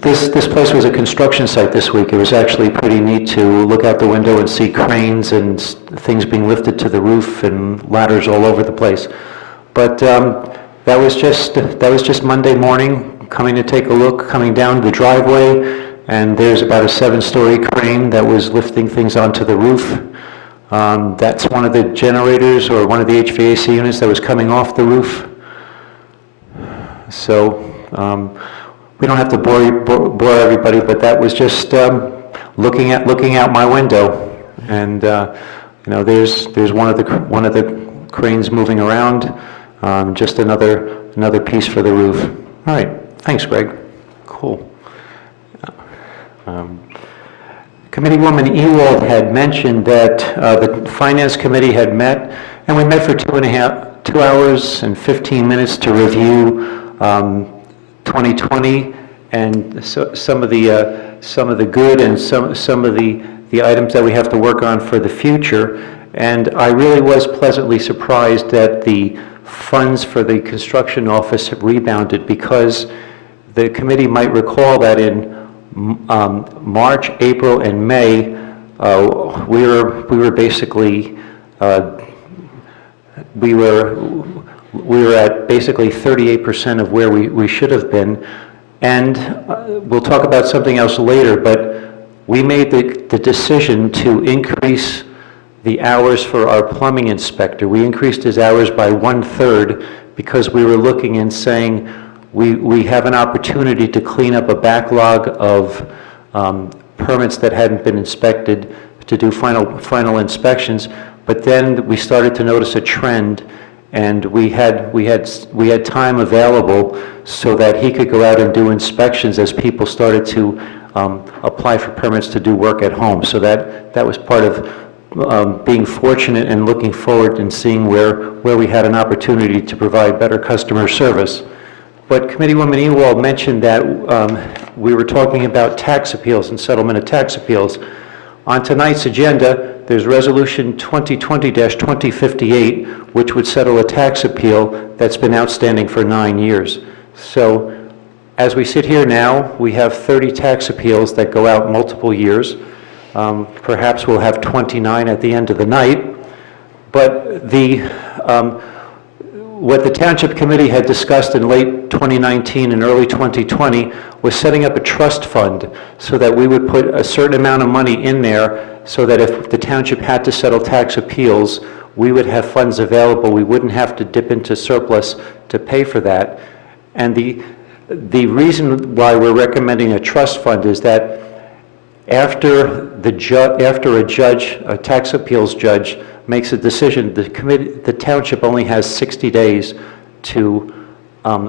this place was a construction site this week. It was actually pretty neat to look out the window and see cranes and things being lifted to the roof and ladders all over the place. But that was just Monday morning, coming to take a look, coming down the driveway, and there's about a 7-story crane that was lifting things onto the roof. That's one of the generators or one of the HVAC units that was coming off the roof. So we don't have to bore everybody, but that was just looking out my window, and there's one of the cranes moving around, just another piece for the roof. All right, thanks, Greg. Cool. Committeewoman Ewald had mentioned that the Finance Committee had met, and we met for 2 hours and 15 minutes to review 2020 and some of the good and some of the items that we have to work on for the future. And I really was pleasantly surprised that the funds for the construction office have rebounded, because the committee might recall that in March, April, and May, we were basically we were at basically 38% of where we should have been. And we'll talk about something else later, but we made the decision to increase the hours for our plumbing inspector. We increased his hours by 1/3 because we were looking and saying we have an opportunity to clean up a backlog of permits that hadn't been inspected, to do final inspections. But then we started to notice a trend, and we had time available so that he could go out and do inspections as people started to apply for permits to do work at home. So that was part of being fortunate and looking forward and seeing where we had an opportunity to provide better customer service. But Committeewoman Ewald mentioned that we were talking about tax appeals and settlement of tax appeals. On tonight's agenda, there's Resolution 2020-2058, which would settle a tax appeal that's been outstanding for 9 years. So as we sit here now, we have 30 tax appeals that go out multiple years. Perhaps we'll have 29 at the end of the night. But what the Township Committee had discussed in late 2019 and early 2020 was setting up a trust fund so that we would put a certain amount of money in there so that if the township had to settle tax appeals, we would have funds available. We wouldn't have to dip into surplus to pay for that. And the reason why we're recommending a trust fund is that after a tax appeals judge makes a decision, the township only has 60 days to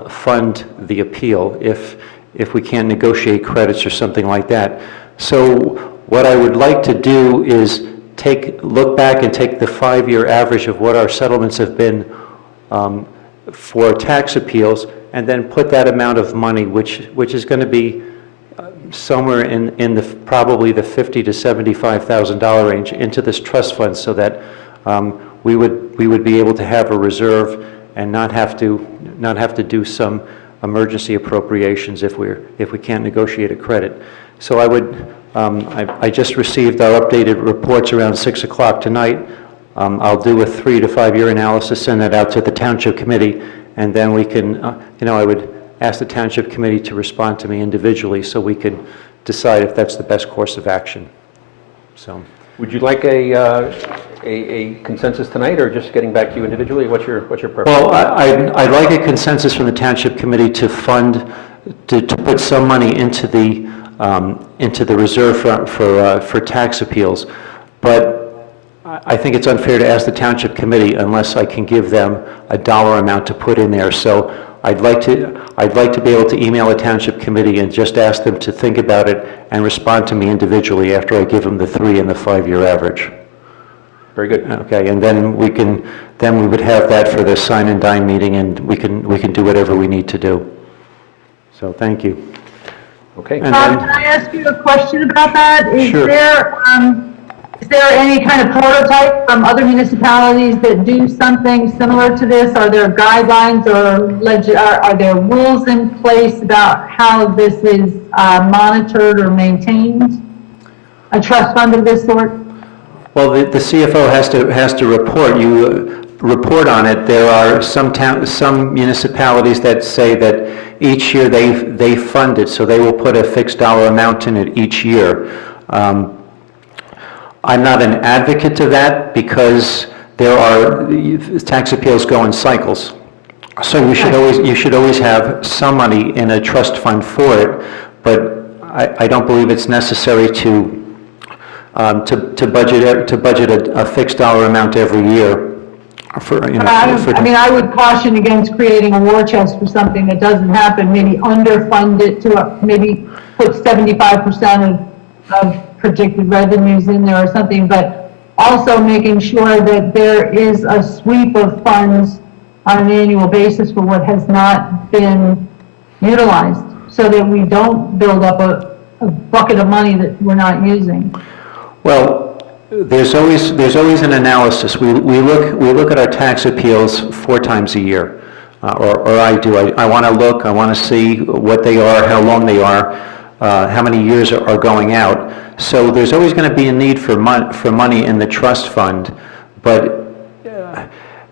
fund the appeal. If if we can't negotiate credits or something like that. So what I would like to do is look back and take the 5-year average of what our settlements have been for tax appeals, and then put that amount of money, which is going to be somewhere in the probably the $50,000 to $75,000 range, into this trust fund, so that we would be able to have a reserve and not have to do some emergency appropriations if we can't negotiate a credit. So I just received our updated reports around 6 o'clock tonight. I'll do a 3 to 5 year analysis, send that out to the Township Committee, and then we can, I would ask the Township Committee to respond to me individually so we can decide if that's the best course of action. So, Would you like a consensus tonight, or just getting back to you individually? What's your preference? well, I'd like a consensus from the Township Committee to put some money into the reserve for tax appeals, but I think it's unfair to ask the Township Committee unless I can give them a dollar amount to put in there. So I'd like to be able to email the Township Committee and just ask them to think about it and respond to me individually after I give them the 3 and the 5 year average. Very good. Okay, and then we would have that for the sign and dine meeting, and we can do whatever we need to do. So thank you. Okay. And Can then, I ask you a question about that? Sure. Is there any kind of prototype from other municipalities that do something similar to this? Are there guidelines or are there rules in place about how this is monitored or maintained? A trust fund of this sort? well, the CFO has to report on it. There are some municipalities that say that each year they fund it, so they will put a fixed dollar amount in it each year. I'm not an advocate of that because tax appeals go in cycles. So you should always have some money in a trust fund for it, but I don't believe it's necessary to budget a fixed dollar amount every year for, I would caution against creating a war chest for something that doesn't happen, maybe underfund it to maybe put 75% of projected revenues in there or something, but also making sure that there is a sweep of funds on an annual basis for what has not been utilized, so that we don't build up a bucket of money that we're not using. Well, there's always an analysis. We look at our tax appeals 4 times a year, or I do. I want to see what they are, how long they are, how many years are going out. So there's always going to be a need for money in the trust fund, but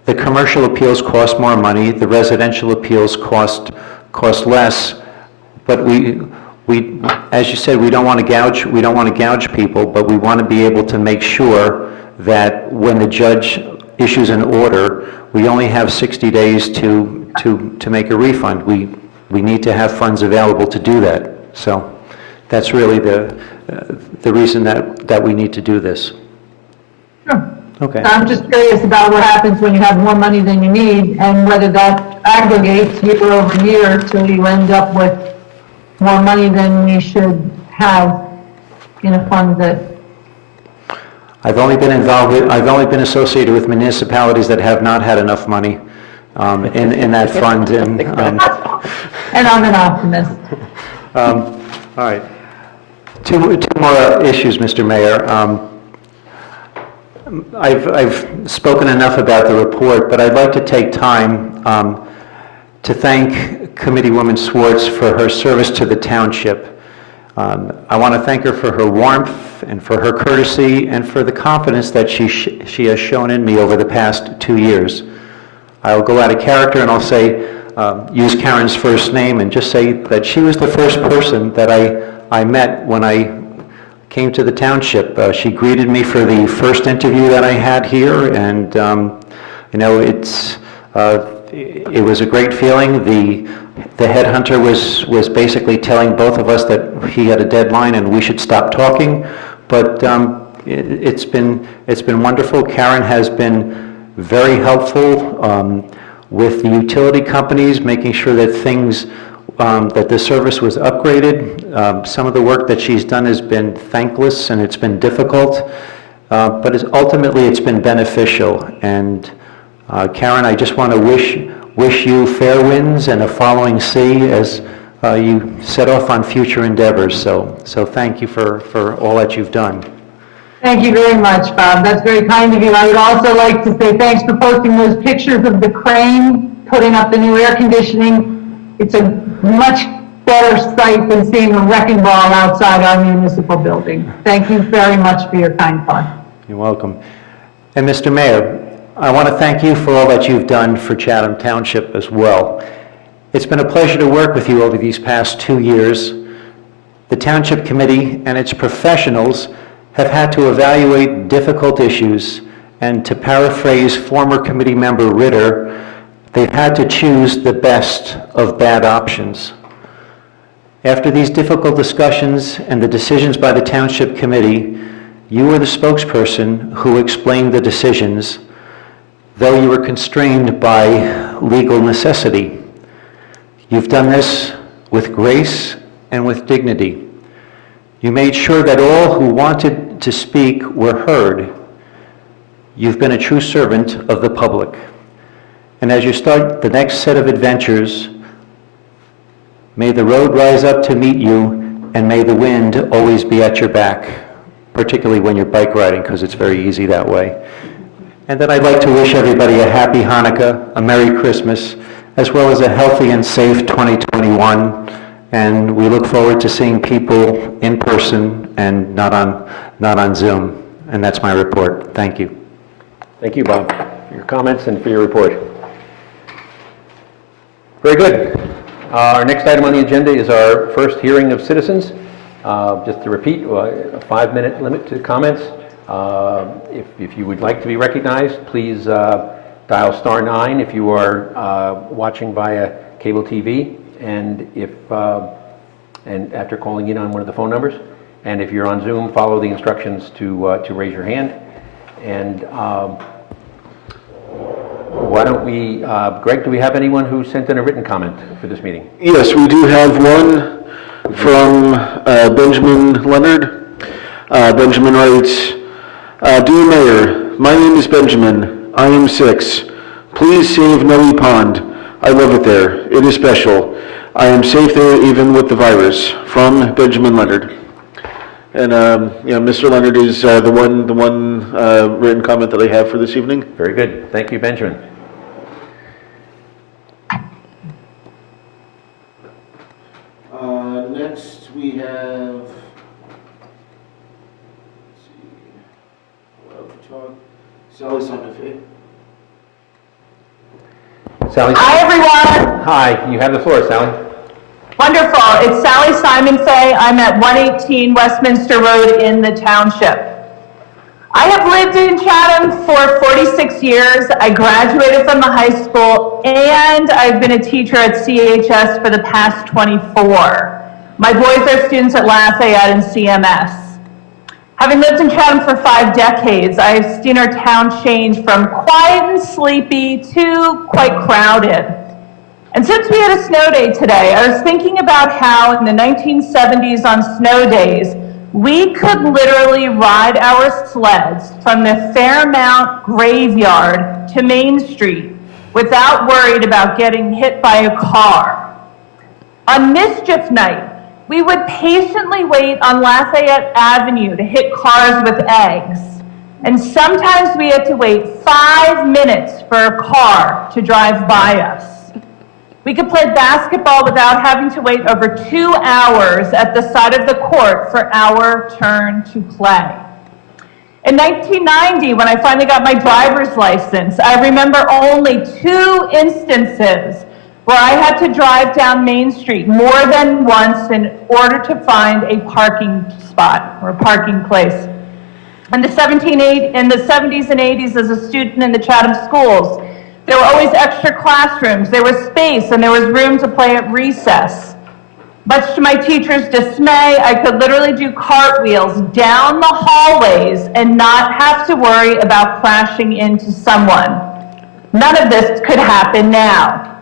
the commercial appeals cost more money, the residential appeals cost less, but we, as you said, we don't want to gouge people, but we want to be able to make sure that when the judge issues an order, we only have 60 days to make a refund. We need to have funds available to do that. So that's really the reason that we need to do this. Sure. Okay. I'm just curious about what happens when you have more money than you need, and whether that aggregates year over year till you end up with more money than you should have in a fund that... I've only been associated with municipalities that have not had enough money in that fund, and And I'm an optimist. all right. Two more issues, Mr. Mayor. I've spoken enough about the report, but I'd like to take time to thank Committeewoman Swartz for her service to the township. I want to thank her for her warmth and for her courtesy and for the confidence that she has shown in me over the past 2 years. I'll go out of character and I'll say, use Karen's first name and just say that she was the first person that I met when I came to the township. She greeted me for the first interview that I had here, and it was a great feeling. The headhunter was basically telling both of us that he had a deadline and we should stop talking, but it's been wonderful. Karen has been very helpful with the utility companies, making sure that things that the service was upgraded. Some of the work that she's done has been thankless and it's been difficult, but ultimately it's been beneficial. And Karen, I just want to wish you fair winds and a following sea as you set off on future endeavors. So thank you for all that you've done. Thank you very much, Bob. That's very kind of you. I would also like to say thanks for posting those pictures of the crane, putting up the new air conditioning. It's a much better sight than seeing a wrecking ball outside our municipal building. Thank you very much for your kind thought. You're welcome. And Mr. Mayor, I want to thank you for all that you've done for Chatham Township as well. It's been a pleasure to work with you over these past 2 years. The Township Committee and its professionals have had to evaluate difficult issues, and to paraphrase former committee member Ritter, they've had to choose the best of bad options. After these difficult discussions and the decisions by the Township Committee, you were the spokesperson who explained the decisions, though you were constrained by legal necessity. You've done this with grace and with dignity. You made sure that all who wanted to speak were heard. You've been a true servant of the public. And as you start the next set of adventures, may the road rise up to meet you, and may the wind always be at your back, particularly when you're bike riding, because it's very easy that way. And then I'd like to wish everybody a happy Hanukkah, a Merry Christmas, as well as a healthy and safe 2021. And we look forward to seeing people in person and not on Zoom. And that's my report. Thank you. Thank you, Bob, for your comments and for your report. Very good. Our next item on the agenda is our first hearing of citizens. Just to repeat, a 5-minute limit to comments. If you would like to be recognized, please dial *9 if you are watching via cable TV, and and after calling in on one of the phone numbers. And if you're on Zoom, follow the instructions to raise your hand. And why don't we, Greg, do we have anyone who sent in a written comment for this meeting? Yes, we do have one from Benjamin Leonard. Benjamin writes, Dear Mayor, my name is Benjamin. I am 6. Please save Noe Pond. I love it there. It is special. I am safe there even with the virus. From Benjamin Leonard. And Mr. Leonard is the one written comment that I have for this evening. Very good. Thank you, Benjamin. Next we have, Sally Santa Fe. Sally? Hi, everyone. Hi, you have the floor, Sally. Wonderful. It's Sally Simon Fay. I'm at 118 Westminster Road in the Township. I have lived in Chatham for 46 years. I graduated from the high school, and I've been a teacher at CHS for the past 24. My boys are students at Lafayette and CMS. Having lived in Chatham for 5 decades, I've seen our town change from quiet and sleepy to quite crowded. And since we had a snow day today, I was thinking about how in the 1970s on snow days, we could literally ride our sleds from the Fairmount graveyard to Main Street without worried about getting hit by a car. On Mischief Night, we would patiently wait on Lafayette Avenue to hit cars with eggs. And sometimes we had to wait 5 minutes for a car to drive by us. We could play basketball without having to wait over 2 hours at the side of the court for our turn to play. In 1990, when I finally got my driver's license, I remember only 2 instances where I had to drive down Main Street more than once in order to find a parking spot or a parking place. In the 70s and 80s as a student in the Chatham schools, there were always extra classrooms, there was space, and there was room to play at recess. Much to my teacher's dismay, I could literally do cartwheels down the hallways and not have to worry about crashing into someone. None of this could happen now.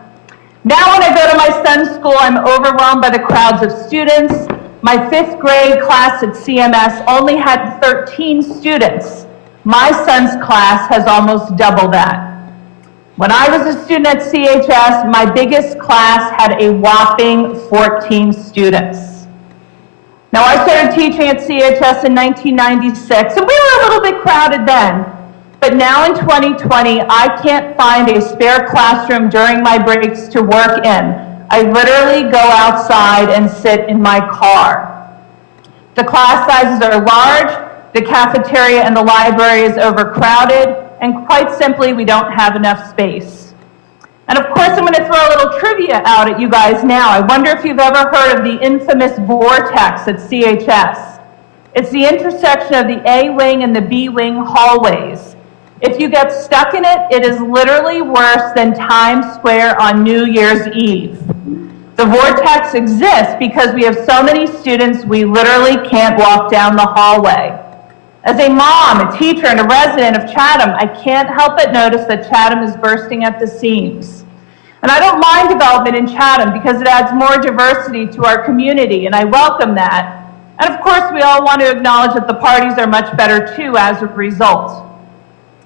Now when I go to my son's school, I'm overwhelmed by the crowds of students. My 5th grade class at CMS only had 13 students. My son's class has almost double that. When I was a student at CHS, my biggest class had a whopping 14 students. Now, I started teaching at CHS in 1996, and we were a little bit crowded then. But now in 2020, I can't find a spare classroom during my breaks to work in. I literally go outside and sit in my car. The class sizes are large, the cafeteria and the library is overcrowded, and quite simply, we don't have enough space. And of course, I'm going to throw a little trivia out at you guys now. I wonder if you've ever heard of the infamous vortex at CHS. It's the intersection of the A wing and the B wing hallways. If you get stuck in it, it is literally worse than Times Square on New Year's Eve. The vortex exists because we have so many students we literally can't walk down the hallway. As a mom, a teacher, and a resident of Chatham, I can't help but notice that Chatham is bursting at the seams. And I don't mind development in Chatham because it adds more diversity to our community, and I welcome that. And of course, we all want to acknowledge that the parties are much better too as a result.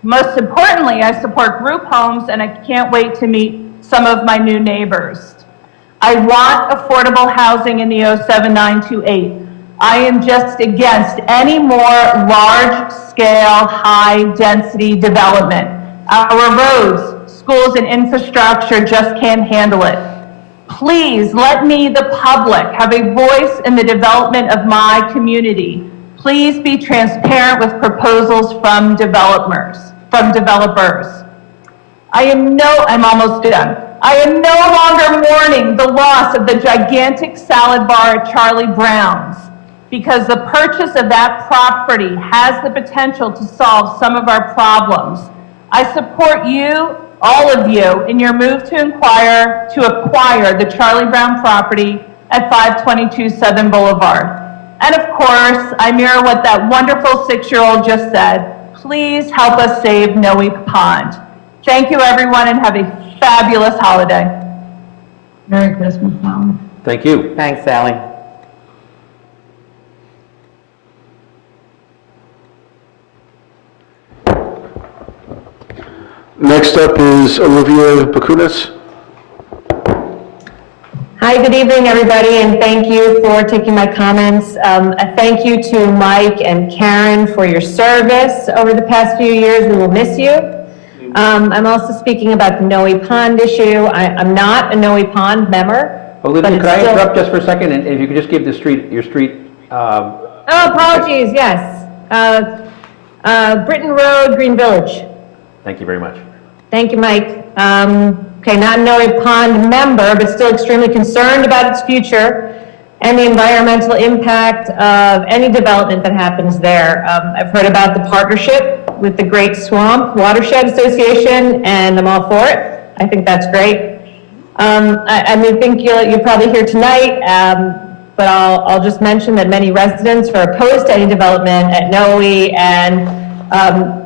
Most importantly, I support group homes, and I can't wait to meet some of my new neighbors. I want affordable housing in the 07928. I am just against any more large-scale, high-density development. Our roads, schools, and infrastructure just can't handle it. Please let me, the public, have a voice in the development of my community. Please be transparent with proposals from developers. I'm almost done. I am no longer mourning the loss of the gigantic salad bar at Charlie Brown's, because the purchase of that property has the potential to solve some of our problems. I support you, all of you, in your move to acquire the Charlie Brown property at 522 Southern Boulevard. And of course, I mirror what that wonderful 6-year-old just said. Please help us save Noe Pond. Thank you, everyone, and have a fabulous holiday. Merry Christmas, Mom. Thank you. Thanks, Sally. Next up is Olivia Bakunis. Hi, good evening, everybody, and thank you for taking my comments. A thank you to Mike and Karen for your service over the past few years. We will miss you. I'm also speaking about the Noe Pond issue. I'm not a Noe Pond member. Olivia, could I interrupt just for a second, and if you could just give your street... Oh, apologies, yes. Britton Road, Green Village. Thank you very much. Thank you, Mike. Okay, not a Noe Pond member, but still extremely concerned about its future and the environmental impact of any development that happens there. I've heard about the partnership with the Great Swamp Watershed Association, and I'm all for it. I think that's great. I think you're probably here tonight, but I'll just mention that many residents are opposed to any development at Noe, and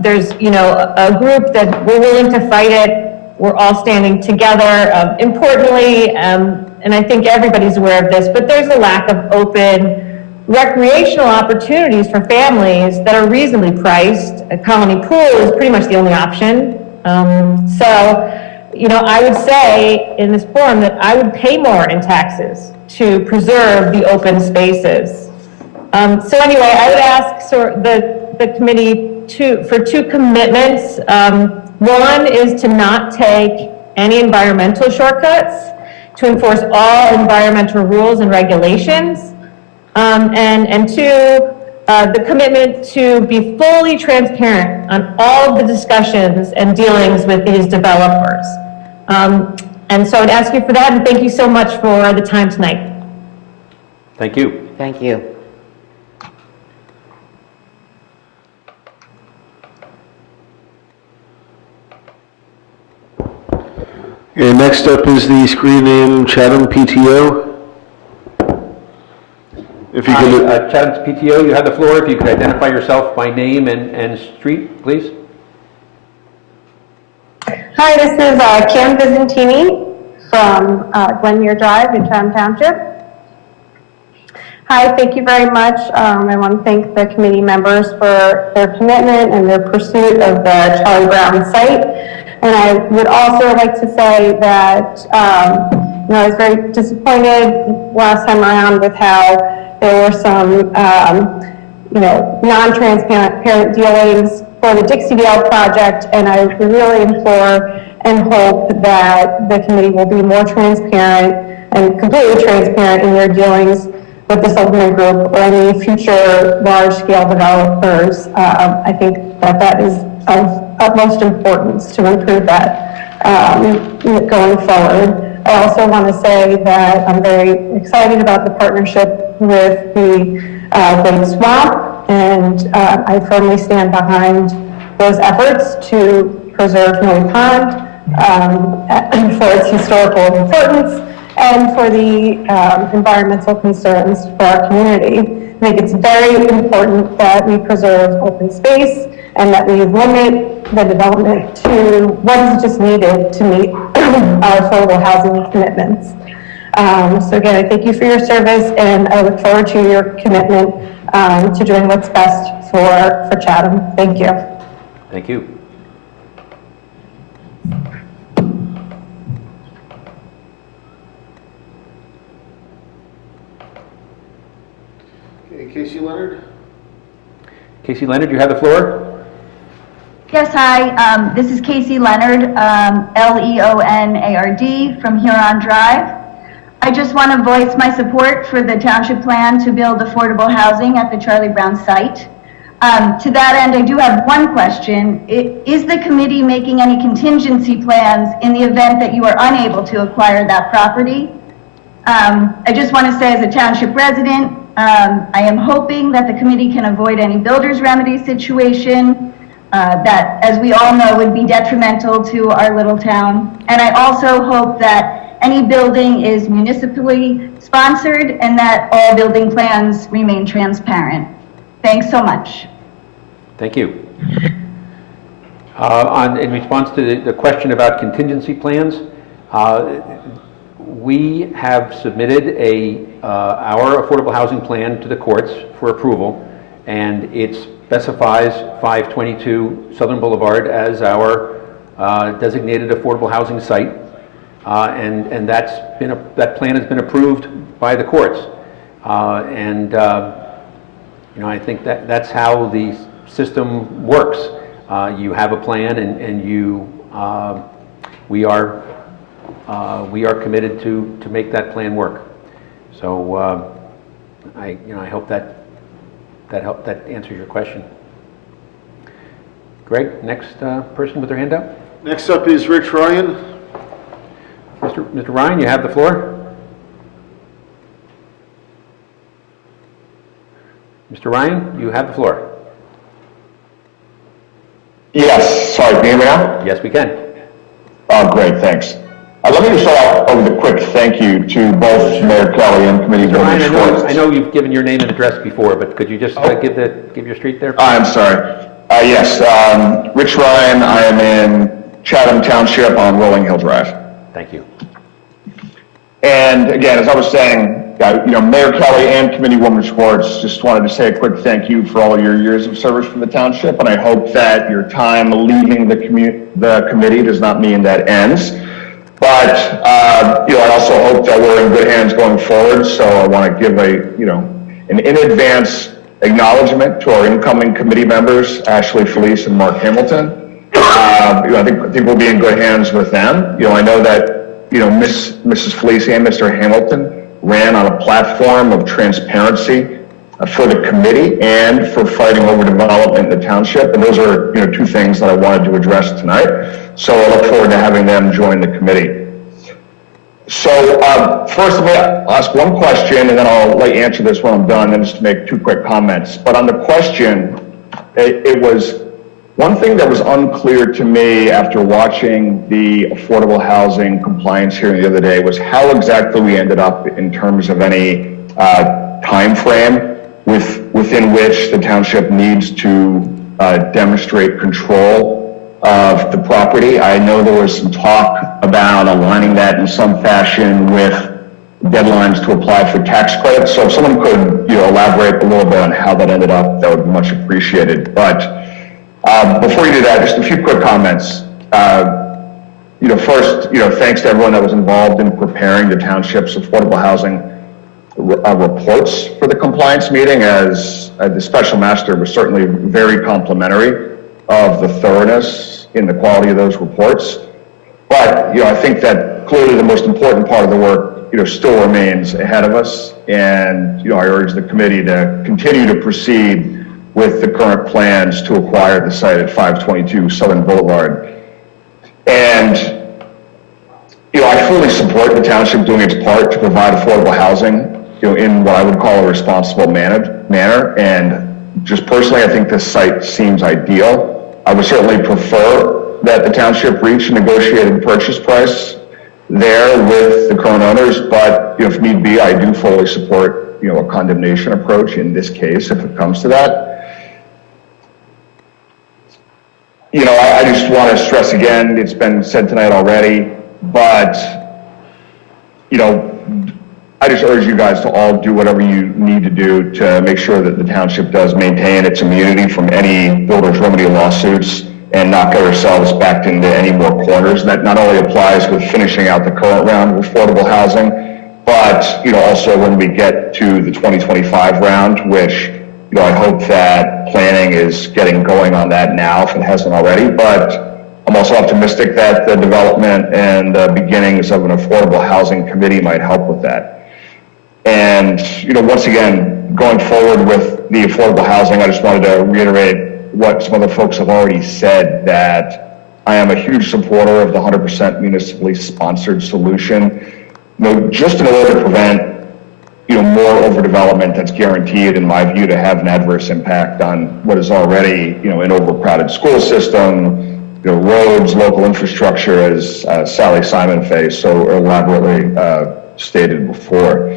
there's, a group that we're willing to fight it. We're all standing together. Importantly, and I think everybody's aware of this, but there's a lack of open recreational opportunities for families that are reasonably priced. A colony pool is pretty much the only option. I would say in this forum that I would pay more in taxes to preserve the open spaces. So anyway, I would ask the committee for two commitments. One is to not take any environmental shortcuts, to enforce all environmental rules and regulations, and two, the commitment to be fully transparent on all of the discussions and dealings with these developers. And so I'd ask you for that, and thank you so much for the time tonight. Thank you. Thank you. And next up is the screen name Chatham PTO. If you could... Chatham's PTO, you have the floor. If you could identify yourself by name and street, please. Hi, this is Kim Bizantini. from Glenmere Drive in Chatham Township. Hi, thank you very much. I want to thank the committee members for their commitment and their pursuit of the Charlie Brown site. And I would also like to say that I was very disappointed last time around with how there were some non-transparent dealings for the Dixie Dale project, and I really implore and hope that the committee will be more transparent and completely transparent in their dealings with the Silverman Group or any future large-scale developers. I think that is of utmost importance to improve that going forward. I also want to say that I'm very excited about the partnership with the Great Swamp, and I firmly stand behind those efforts to preserve Noe Pond for its historical importance and for the environmental concerns for our community. I think it's very important that we preserve open space and that we limit the development to what is just needed to meet our affordable housing commitments. So again, I thank you for your service, and I look forward to your commitment to doing what's best for Chatham. Thank you. Thank you. Okay, Casey Leonard? Casey Leonard, you have the floor. Yes, hi. This is Casey Leonard, Leonard from Huron Drive. I just want to voice my support for the township plan to build affordable housing at the Charlie Brown site. To that end, I do have one question. Is the committee making any contingency plans in the event that you are unable to acquire that property? I just want to say, as a township resident, I am hoping that the committee can avoid any builder's remedy situation that, as we all know, would be detrimental to our little town. And I also hope that any building is municipally sponsored and that all building plans remain transparent. Thanks so much. Thank you. In response to the question about contingency plans, we have submitted our affordable housing plan to the courts for approval, and it specifies 522 Southern Boulevard as our designated affordable housing site, and that plan has been approved by the courts, I think that's how the system works. You have a plan, and we are committed to make that plan work. So I hope that answers your question. Greg, next person with their hand up. Next up is Rich Ryan. Mr. Ryan, you have the floor. Mr. Ryan, you have the floor. Yes, sorry, can you hear me now? Yes, we can. Oh, great, thanks. Let me just start out with a quick thank you to both Mayor Kelly and Committee Woman Schwartz. I know you've given your name and address before, but could you just give your street there? I'm sorry. Yes, Rich Ryan. I am in Chatham Township on Rolling Hill Drive. Thank you. And again, as I was saying, Mayor Kelly and Committee Woman Schwartz, just wanted to say a quick thank you for all your years of service for the township, and I hope that your time leaving the committee does not mean that ends. But I also hope that we're in good hands going forward. So I want to give an in advance acknowledgement to our incoming committee members, Ashley Felice and Mark Hamilton. I think we'll be in good hands with them. I know that Mrs. Felice and Mr. Hamilton ran on a platform of transparency for the committee and for fighting over development in the township. And those are, two things that I wanted to address tonight. So I look forward to having them join the committee. So first, let me ask one question, and then I'll let you answer this when I'm done, and just to make two quick comments. But on the question, it was one thing that was unclear to me after watching the affordable housing compliance hearing the other day was how exactly we ended up in terms of any time frame within which the township needs to demonstrate control of the property. I know there was some talk about aligning that in some fashion with deadlines to apply for tax credits. So if someone could, elaborate a little bit on how that ended up, that would be much appreciated. But before you do that, just a few quick comments. First, thanks to everyone that was involved in preparing the township's affordable housing reports for the compliance meeting, as the special master was certainly very complimentary of the thoroughness in the quality of those reports. But, I think that clearly the most important part of the work, still remains ahead of us. And, I urge the committee to continue to proceed with the current plans to acquire the site at 522 Southern Boulevard. And, I fully support the township doing its part to provide affordable housing, in what I would call a responsible manner. And just personally, I think this site seems ideal. I would certainly prefer that the township reach a negotiated purchase price there with the current owners, but if need be, I do fully support, a condemnation approach in this case, if it comes to that. I just want to stress again, it's been said tonight already, but, I just urge you guys to all do whatever you need to do to make sure that the township does maintain its immunity from any builder's remedy lawsuits and not get ourselves backed into any more corners. That not only applies with finishing out the current round of affordable housing, but, also when we get to the 2025 round, which, I hope that planning is getting going on that now if it hasn't already. But I'm also optimistic that the development and the beginnings of an affordable housing committee might help with that. And, once again, going forward with the affordable housing, I just wanted to reiterate what some other folks have already said, that I am a huge supporter of the 100% municipally sponsored solution, just in order to prevent, more overdevelopment that's guaranteed, in my view, to have an adverse impact on what is already, an overcrowded school system, roads, local infrastructure, as Sally Simon Fay so elaborately stated before.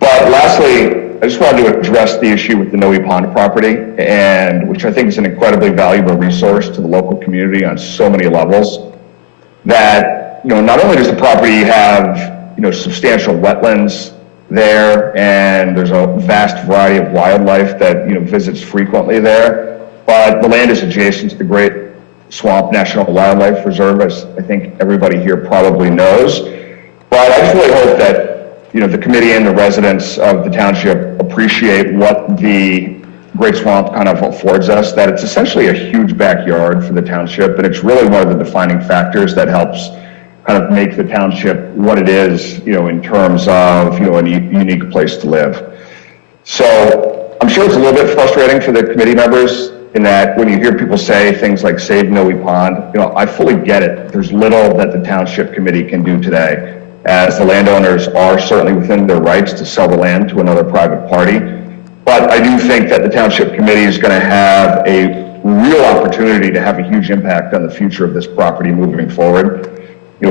But lastly, I just wanted to address the issue with the Noe Pond property, and which I think is an incredibly valuable resource to the local community on so many levels. That, not only does the property have, substantial wetlands there, and there's a vast variety of wildlife that, visits frequently there, but the land is adjacent to the Great Swamp National Wildlife Reserve, as I think everybody here probably knows. But I just really hope that, the committee and the residents of the township appreciate what the Great Swamp kind of affords us, that it's essentially a huge backyard for the township, and it's really one of the defining factors that helps kind of make the township what it is, in terms of, a unique place to live. So I'm sure it's a little bit frustrating for the committee members in that when you hear people say things like save Noe Pond, I fully get it. There's little that the township committee can do today, as the landowners are certainly within their rights to sell the land to another private party. But I do think that the township committee is going to have a real opportunity to have a huge impact on the future of this property moving forward.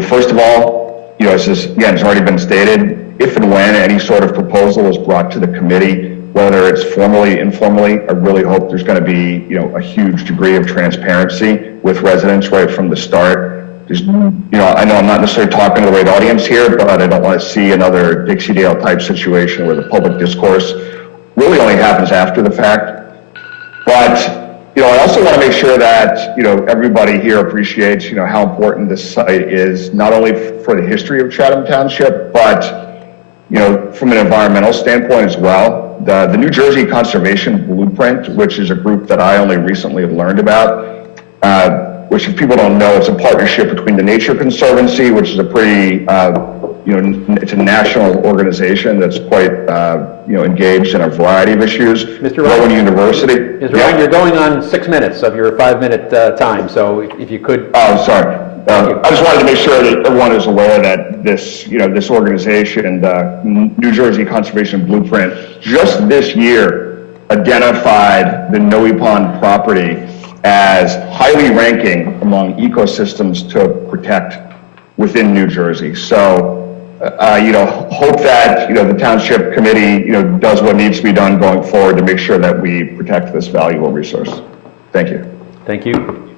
First of all, as this, again, has already been stated, if and when any sort of proposal is brought to the committee, whether it's formally, informally, I really hope there's going to be, a huge degree of transparency with residents right from the start. Just, I know I'm not necessarily talking to the right audience here, but I don't want to see another Dixie Dale type situation where the public discourse really only happens after the fact. But, I also want to make sure that, everybody here appreciates, how important this site is, not only for the history of Chatham Township, but, from an environmental standpoint as well. The New Jersey Conservation Blueprint, which is a group that I only recently learned about, which if people don't know, it's a partnership between the Nature Conservancy, which is a pretty, it's a national organization that's quite, engaged in a variety of issues. Mr. Ryan, Rowan University. Mr. Ryan, you're going on 6 minutes of your 5-minute time, so if you could. Oh, sorry. I just wanted to make sure that everyone is aware that this, this organization, the New Jersey Conservation Blueprint, just this year identified the Noe Pond property as highly ranking among ecosystems to protect within New Jersey. So, hope that, the township committee, does what needs to be done going forward to make sure that we protect this valuable resource. Thank you. Thank you.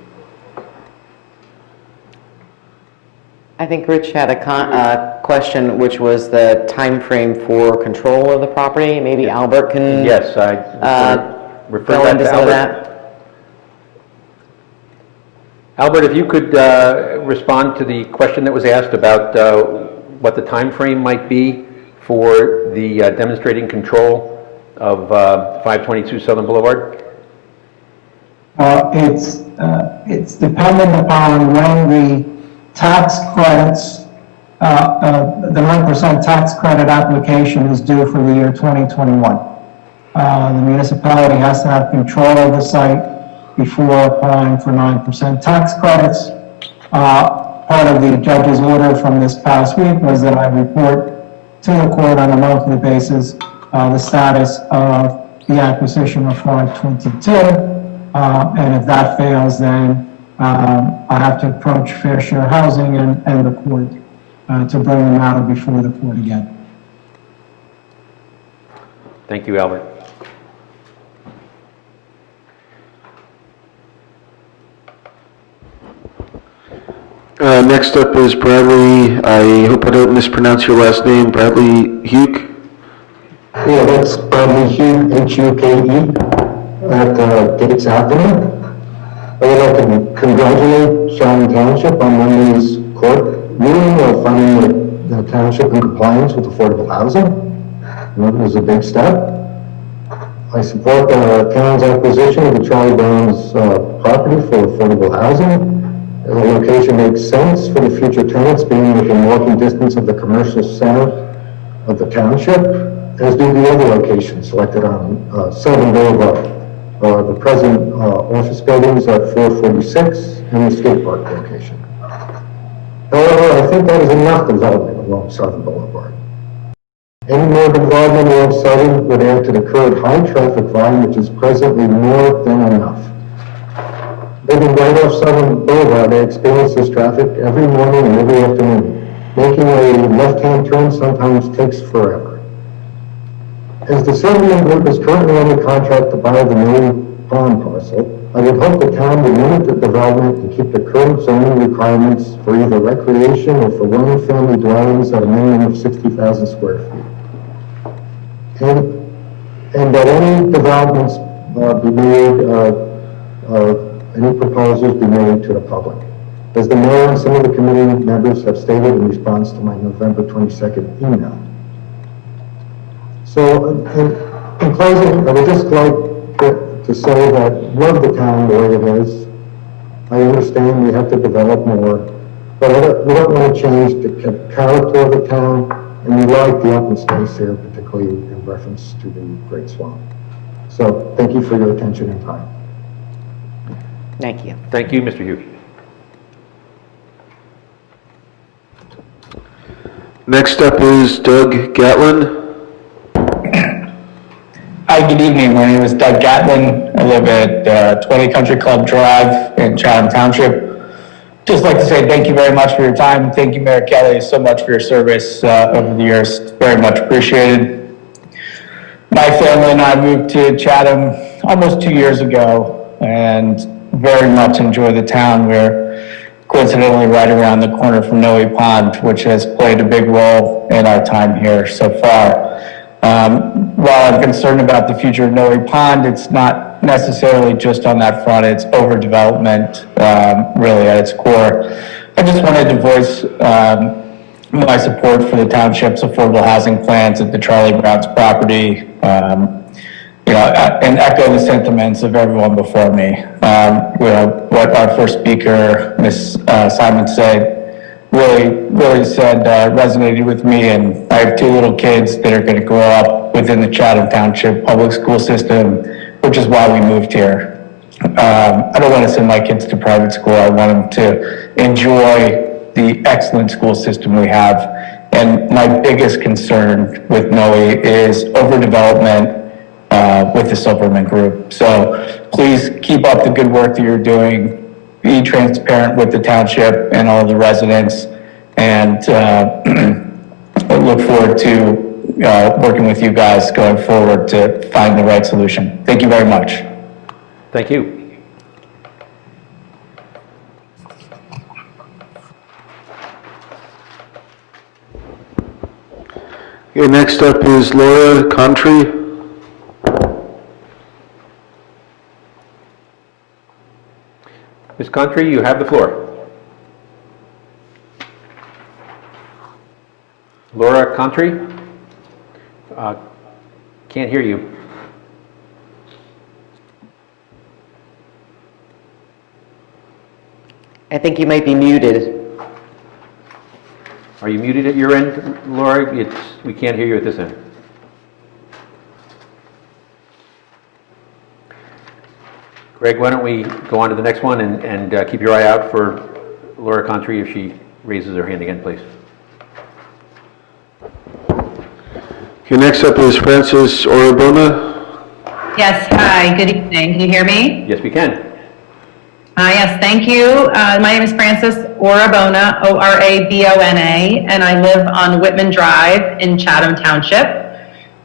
I think Rich had a question, which was the time frame for control of the property. Maybe Albert can Yes, I refer go that into to some of Albert. that. Albert, if you could respond to the question that was asked about what the time frame might be for the demonstrating control of 522 Southern Boulevard? It's dependent upon when the tax credits, the 9% tax credit application is due for the year 2021. The municipality has to have control of the site before applying for 9% tax credits. Part of the judge's order from this past week was that I report to the court on a monthly basis the status of the acquisition of 522. And if that fails, then I have to approach Fair Share Housing and the court to bring the matter before the court again. Thank you, Albert. Next up is Bradley, I hope I don't mispronounce your last name, Bradley Huke? Yeah, that's Bradley Huke, H-U-K-E, at Gates Avenue. I would like to congratulate Chatham Township on Monday's court ruling of finding the township in compliance with affordable housing. That was a big step. I support the town's acquisition of the Charlie Brown's property for affordable housing. The location makes sense for the future tenants being within walking distance of the commercial center of the township, as do the other locations selected on Southern Boulevard. The present office buildings at 446 and the skate park location. However, I think that is enough development along Southern Boulevard. Any more development along Southern would add to the current high traffic volume, which is presently more than enough. Living right off Southern Boulevard, I experience this traffic every morning and every afternoon. Making a left-hand turn sometimes takes forever. As the Silverman Group is currently under contract to buy the new pond parcel, I would hope the town would limit the development and keep the current zoning requirements for either recreation or for one-family dwellings at a minimum of 60,000 square feet. And that any developments be made, any proposals be made to the public. As the mayor and some of the committee members have stated in response to my November 22nd email. So, in closing, I would just like to say that love the town the way it is. I understand we have to develop more, but we don't want to change the character of the town, and we like the open space here, particularly in reference to the Great Swamp. So, thank you for your attention and time. Thank you. Thank you, Mr. Hughes. Next up is Doug Gatlin. Hi, good evening. My name is Doug Gatlin. I live at 20 Country Club Drive in Chatham Township. Just like to say thank you very much for your time. Thank you, Mayor Kelly, so much for your service over the years. Very much appreciated. My family and I moved to Chatham almost 2 years ago and very much enjoy the town. We're coincidentally right around the corner from Noe Pond, which has played a big role in our time here so far. While I'm concerned about the future of Noe Pond, it's not necessarily just on that front. It's overdevelopment, really at its core. I just wanted to voice my support for the township's affordable housing plans at the Charlie Brown's property. And echo the sentiments of everyone before me. What our first speaker, Ms. Simon, said really said resonated with me, and I have two little kids that are going to grow up within the Chatham Township public school system, which is why we moved here. I don't want to send my kids to private school. I want them to enjoy the excellent school system we have. And my biggest concern with Noe is overdevelopment with the Silverman Group. So please keep up the good work that you're doing. Be transparent with the township and all the residents, and I look forward to working with you guys going forward to find the right solution. Thank you very much. Thank you. Okay, next up is Laura Contry. Ms. Contry, you have the floor. Laura Contry? Can't hear you. I think you might be muted. Are you muted at your end, Laura? We can't hear you at this end. Greg, why don't we go on to the next one and keep your eye out for Laura Contry if she raises her hand again, please. Okay, next up is Frances Orabona. Yes, hi, good evening. Can you hear me? Yes, we can. Yes, thank you. My name is Frances Orabona, O-R-A-B-O-N-A, and I live on Whitman Drive in Chatham Township.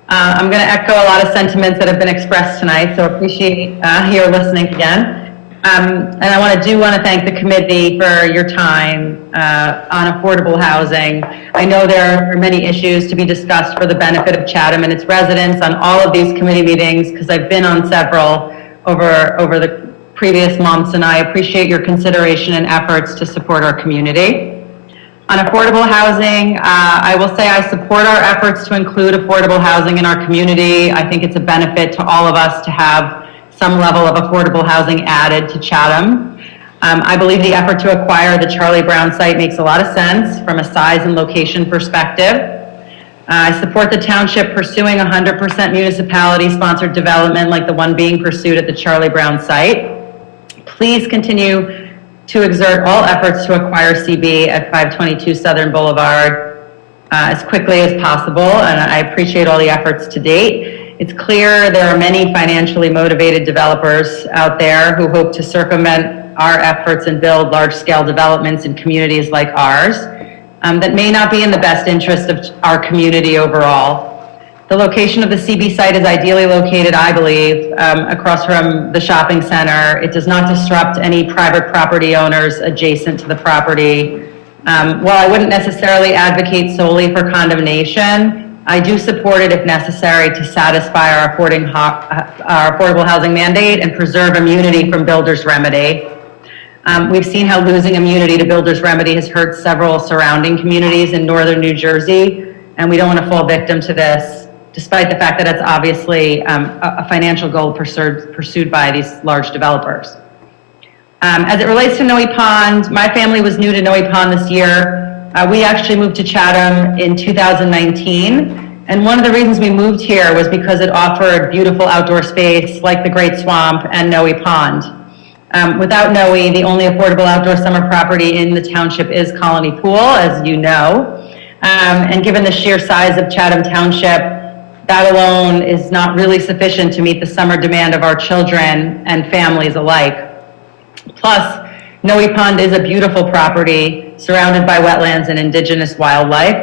I'm going to echo a lot of sentiments that have been expressed tonight, so appreciate your listening again. And I want to thank the committee for your time on affordable housing. I know there are many issues to be discussed for the benefit of Chatham and its residents on all of these committee meetings, because I've been on several over the previous months, and I appreciate your consideration and efforts to support our community. On affordable housing, I will say I support our efforts to include affordable housing in our community. I think it's a benefit to all of us to have some level of affordable housing added to Chatham. I believe the effort to acquire the Charlie Brown site makes a lot of sense from a size and location perspective. I support the township pursuing 100% municipality-sponsored development like the one being pursued at the Charlie Brown site. Please continue to exert all efforts to acquire CB at 522 Southern Boulevard as quickly as possible, and I appreciate all the efforts to date. It's clear there are many financially motivated developers out there who hope to circumvent our efforts and build large-scale developments in communities like ours that may not be in the best interest of our community overall. The location of the CB site is ideally located, I believe, across from the shopping center. It does not disrupt any private property owners adjacent to the property. While I wouldn't necessarily advocate solely for condemnation, I do support it if necessary to satisfy our affordable housing mandate and preserve immunity from builder's remedy. We've seen how losing immunity to builder's remedy has hurt several surrounding communities in northern New Jersey, and we don't want to fall victim to this, despite the fact that it's obviously a financial goal pursued by these large developers. As it relates to Noe Pond, my family was new to Noe Pond this year. We actually moved to Chatham in 2019, and one of the reasons we moved here was because it offered beautiful outdoor space like the Great Swamp and Noe Pond. Without Noe, the only affordable outdoor summer property in the township is Colony Pool, as you know. And given the sheer size of Chatham Township, that alone is not really sufficient to meet the summer demand of our children and families alike. Plus, Noe Pond is a beautiful property surrounded by wetlands and indigenous wildlife.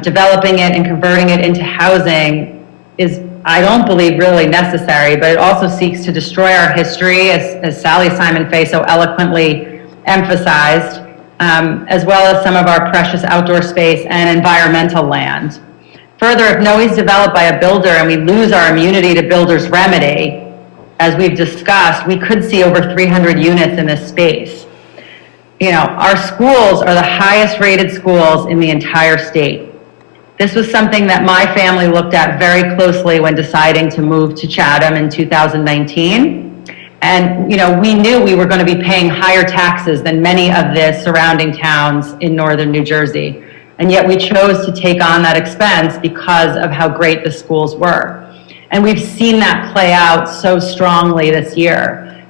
Developing it and converting it into housing is, I don't believe, really necessary, but it also seeks to destroy our history, as Sally Simon Fay so eloquently emphasized, as well as some of our precious outdoor space and environmental land. Further, if Noe is developed by a builder and we lose our immunity to builder's remedy, as we've discussed, we could see over 300 units in this space. You know, our schools are the highest rated schools in the entire state. This was something that my family looked at very closely when deciding to move to Chatham in 2019. And, you know, we knew we were going to be paying higher taxes than many of the surrounding towns in northern New Jersey. And yet we chose to take on that expense because of how great the schools were. And we've seen that play out so strongly this year.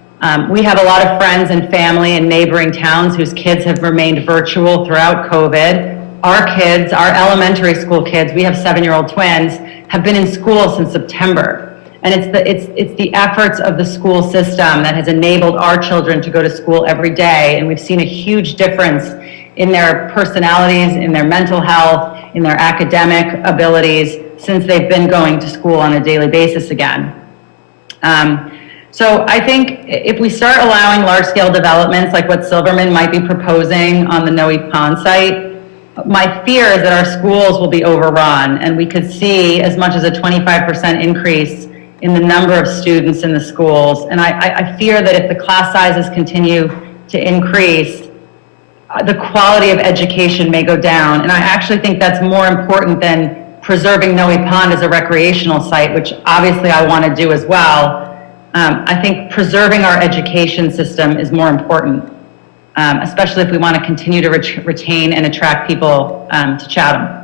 We have a lot of friends and family in neighboring towns whose kids have remained virtual throughout COVID. Our kids, our elementary school kids, we have 7-year-old twins, have been in school since September. And it's the efforts of the school system that has enabled our children to go to school every day. And we've seen a huge difference in their personalities, in their mental health, in their academic abilities since they've been going to school on a daily basis again. So I think if we start allowing large-scale developments like what Silverman might be proposing on the Noe Pond site, my fear is that our schools will be overrun, and we could see as much as a 25% increase in the number of students in the schools. And I fear that if the class sizes continue to increase, the quality of education may go down. And I actually think that's more important than preserving Noe Pond as a recreational site, which obviously I want to do as well. I think preserving our education system is more important, especially if we want to continue to retain and attract people to Chatham.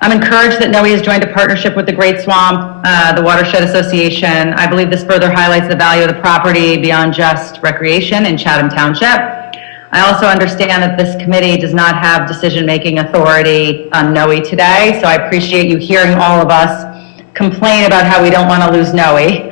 I'm encouraged that Noe has joined a partnership with the Great Swamp, the Watershed Association. I believe this further highlights the value of the property beyond just recreation in Chatham Township. I also understand that this committee does not have decision-making authority on Noe today, so I appreciate you hearing all of us complain about how we don't want to lose Noe,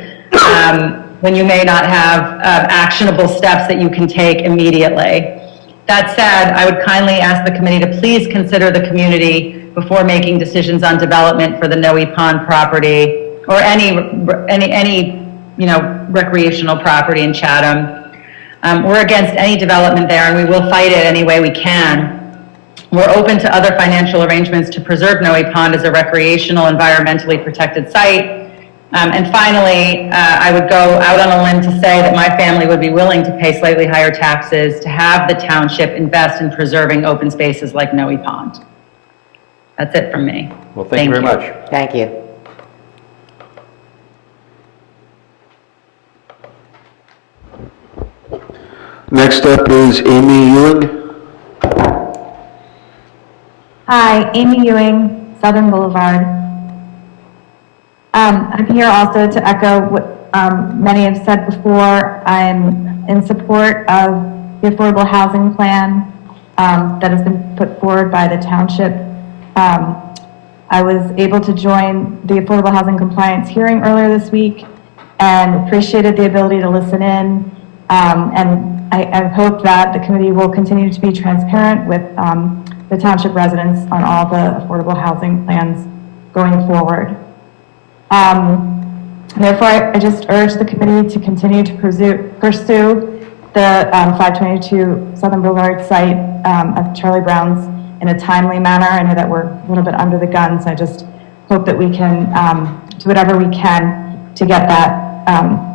when you may not have actionable steps that you can take immediately. That said, I would kindly ask the committee to please consider the community before making decisions on development for the Noe Pond property or any recreational property in Chatham. We're against any development there, and we will fight it any way we can. We're open to other financial arrangements to preserve Noe Pond as a recreational, environmentally protected site. And finally, I would go out on a limb to say that my family would be willing to pay slightly higher taxes to have the township invest in preserving open spaces like Noe Pond. That's it from me. Well, thank you very much. Thank you. Next up is Amy Ewing. Hi, Amy Ewing, Southern Boulevard. I'm here also to echo what many have said before. I'm in support of the affordable housing plan that has been put forward by the township. I was able to join the affordable housing compliance hearing earlier this week and appreciated the ability to listen in. And I hope that the committee will continue to be transparent with the township residents on all the affordable housing plans going forward. Therefore, I just urge the committee to continue to pursue the 522 Southern Boulevard site of Charlie Brown's in a timely manner. I know that we're a little bit under the gun, so I just hope that we can do whatever we can to get that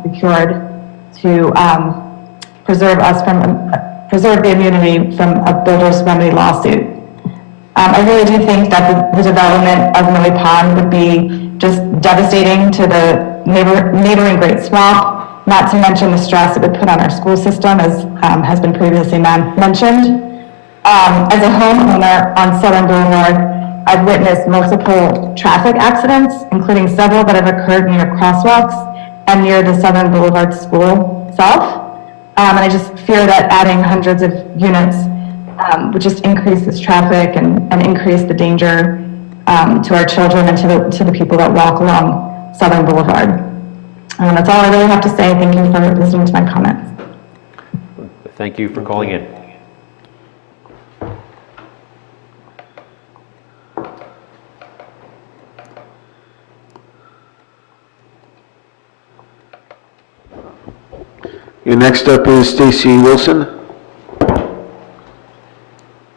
secured to preserve the immunity from a builder's remedy lawsuit. I really do think that the development of Noe Pond would be just devastating to the neighboring Great Swamp, not to mention the stress it would put on our school system, as has been previously mentioned. As a homeowner on Southern Boulevard, I've witnessed multiple traffic accidents, including several that have occurred near crosswalks and near the Southern Boulevard school itself. And I just fear that adding hundreds of units would just increase this traffic and increase the danger to our children and to the people that walk along Southern Boulevard. That's all I really have to say. Thank you for listening to my comments. Thank you for calling in. Next up is Stacy Wilson.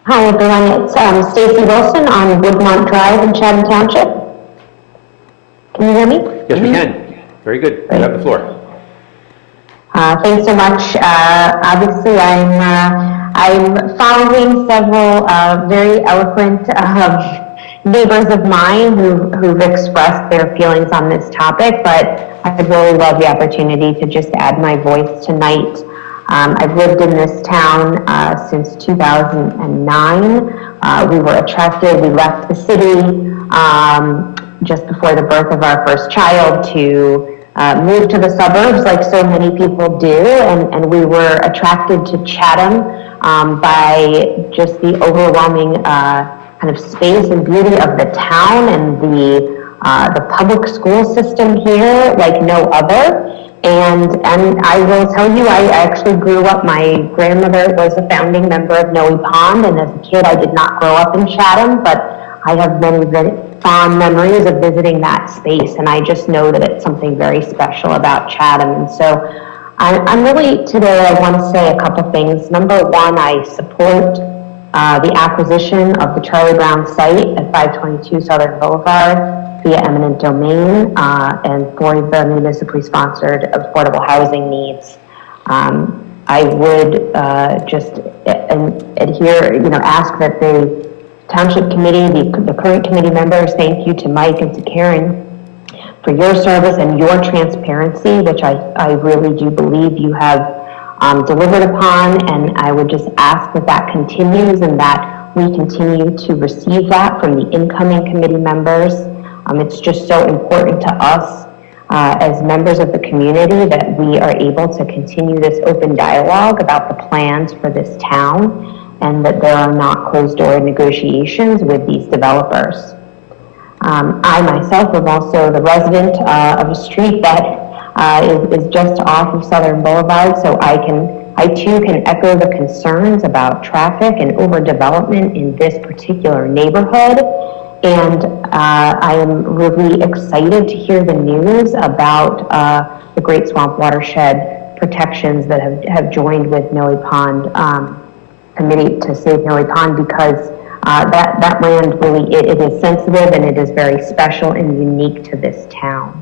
Hi everyone, it's Stacy Wilson on Woodmont Drive in Chatham Township. Can you hear me? Yes, we can. Very good. You have the floor. Thanks so much. Obviously, I'm following several very eloquent neighbors of mine who've expressed their feelings on this topic, but I really love the opportunity to just add my voice tonight. I've lived in this town since 2009. We were attracted, we left the city just before the birth of our first child to move to the suburbs like so many people do, and we were attracted to Chatham by just the overwhelming kind of space and beauty of the town and the public school system here like no other. And I will tell you, I actually grew up, my grandmother was a founding member of Noe Pond, and as a kid I did not grow up in Chatham, but I have many very fond memories of visiting that space, and I just know that it's something very special about Chatham. And so I'm really, today I want to say a couple things. Number one, I support the acquisition of the Charlie Brown site at 522 Southern Boulevard via eminent domain and for the municipally sponsored affordable housing needs. I would just adhere, ask that the Township Committee, the current committee members, thank you to Mike and to Karen for your service and your transparency, which I really do believe you have delivered upon, and I would just ask that that continues and that we continue to receive that from the incoming committee members. It's just so important to us as members of the community that we are able to continue this open dialogue about the plans for this town and that there are not closed-door negotiations with these developers. I myself am also the resident of a street that is just off of Southern Boulevard, so I too can echo the concerns about traffic and overdevelopment in this particular neighborhood. And I am really excited to hear the news about the Great Swamp Watershed protections that have joined with Noe Pond Committee to Save Noe Pond, because that land really, it is sensitive and it is very special and unique to this town.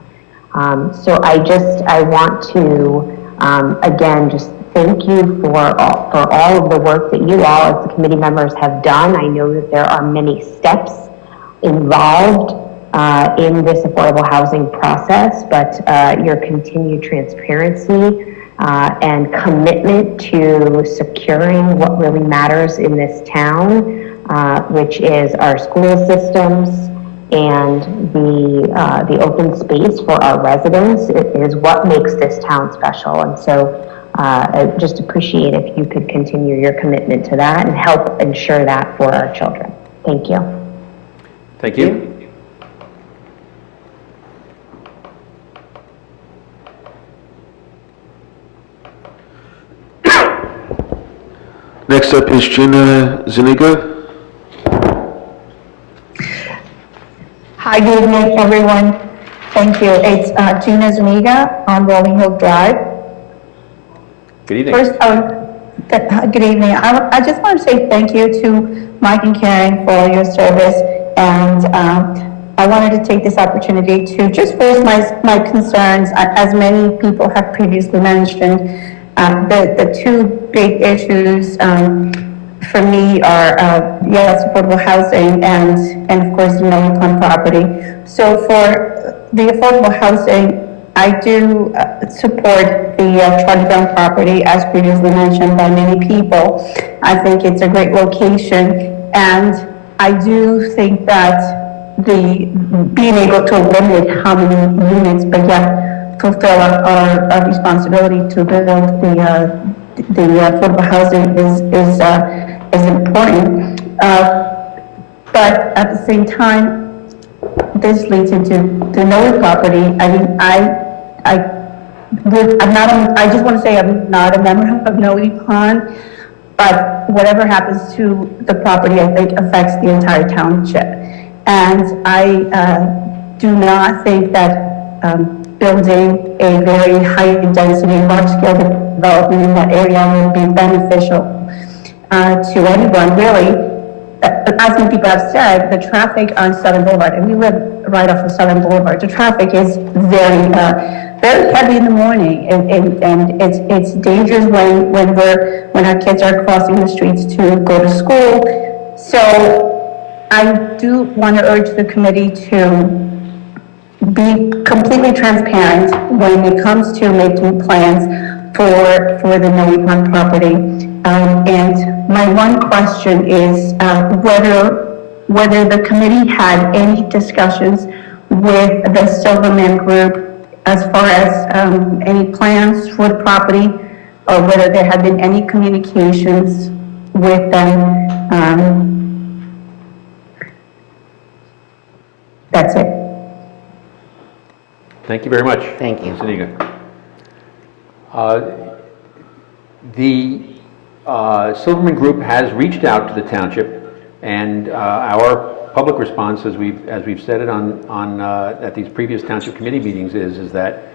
So I want to, again, just thank you for all of the work that you all as the committee members have done. I know that there are many steps involved in this affordable housing process, but your continued transparency and commitment to securing what really matters in this town, which is our school systems and the open space for our residents, is what makes this town special. And so I just appreciate if you could continue your commitment to that and help ensure that for our children. Thank you. Thank you. Next up is Gina Zuniga. Hi, good evening, everyone. Thank you. It's Gina Zuniga on Rolling Hill Drive. Good evening. First, good evening. I just want to say thank you to Mike and Karen for your service, and I wanted to take this opportunity to just voice my concerns. As many people have previously mentioned, the two big issues for me are, yes, affordable housing and of course, the Noe Pond property. So for the affordable housing, I do support the Charlie Brown property, as previously mentioned by many people. I think it's a great location, and I do think that being able to limit how many units, but yet fulfill our responsibility to build the affordable housing is important. But at the same time, this leads into the Noe property. I mean, I just want to say I'm not a member of Noe Pond, but whatever happens to the property, I think affects the entire township. And I do not think that building a very high density, large scale development in that area will be beneficial to anyone, really. As many people have said, the traffic on Southern Boulevard, and we live right off of Southern Boulevard, the traffic is very heavy in the morning, and it's dangerous when our kids are crossing the streets to go to school. So I do want to urge the committee to be completely transparent when it comes to making plans for the Noe Pond property. And my one question is whether the committee had any discussions with the Silverman Group as far as any plans for the property, or whether there had been any communications with them. That's it. Thank you very much. Thank you. Zuniga. The Silverman Group has reached out to the township, and our public response, as we've said it on at these previous township committee meetings, is that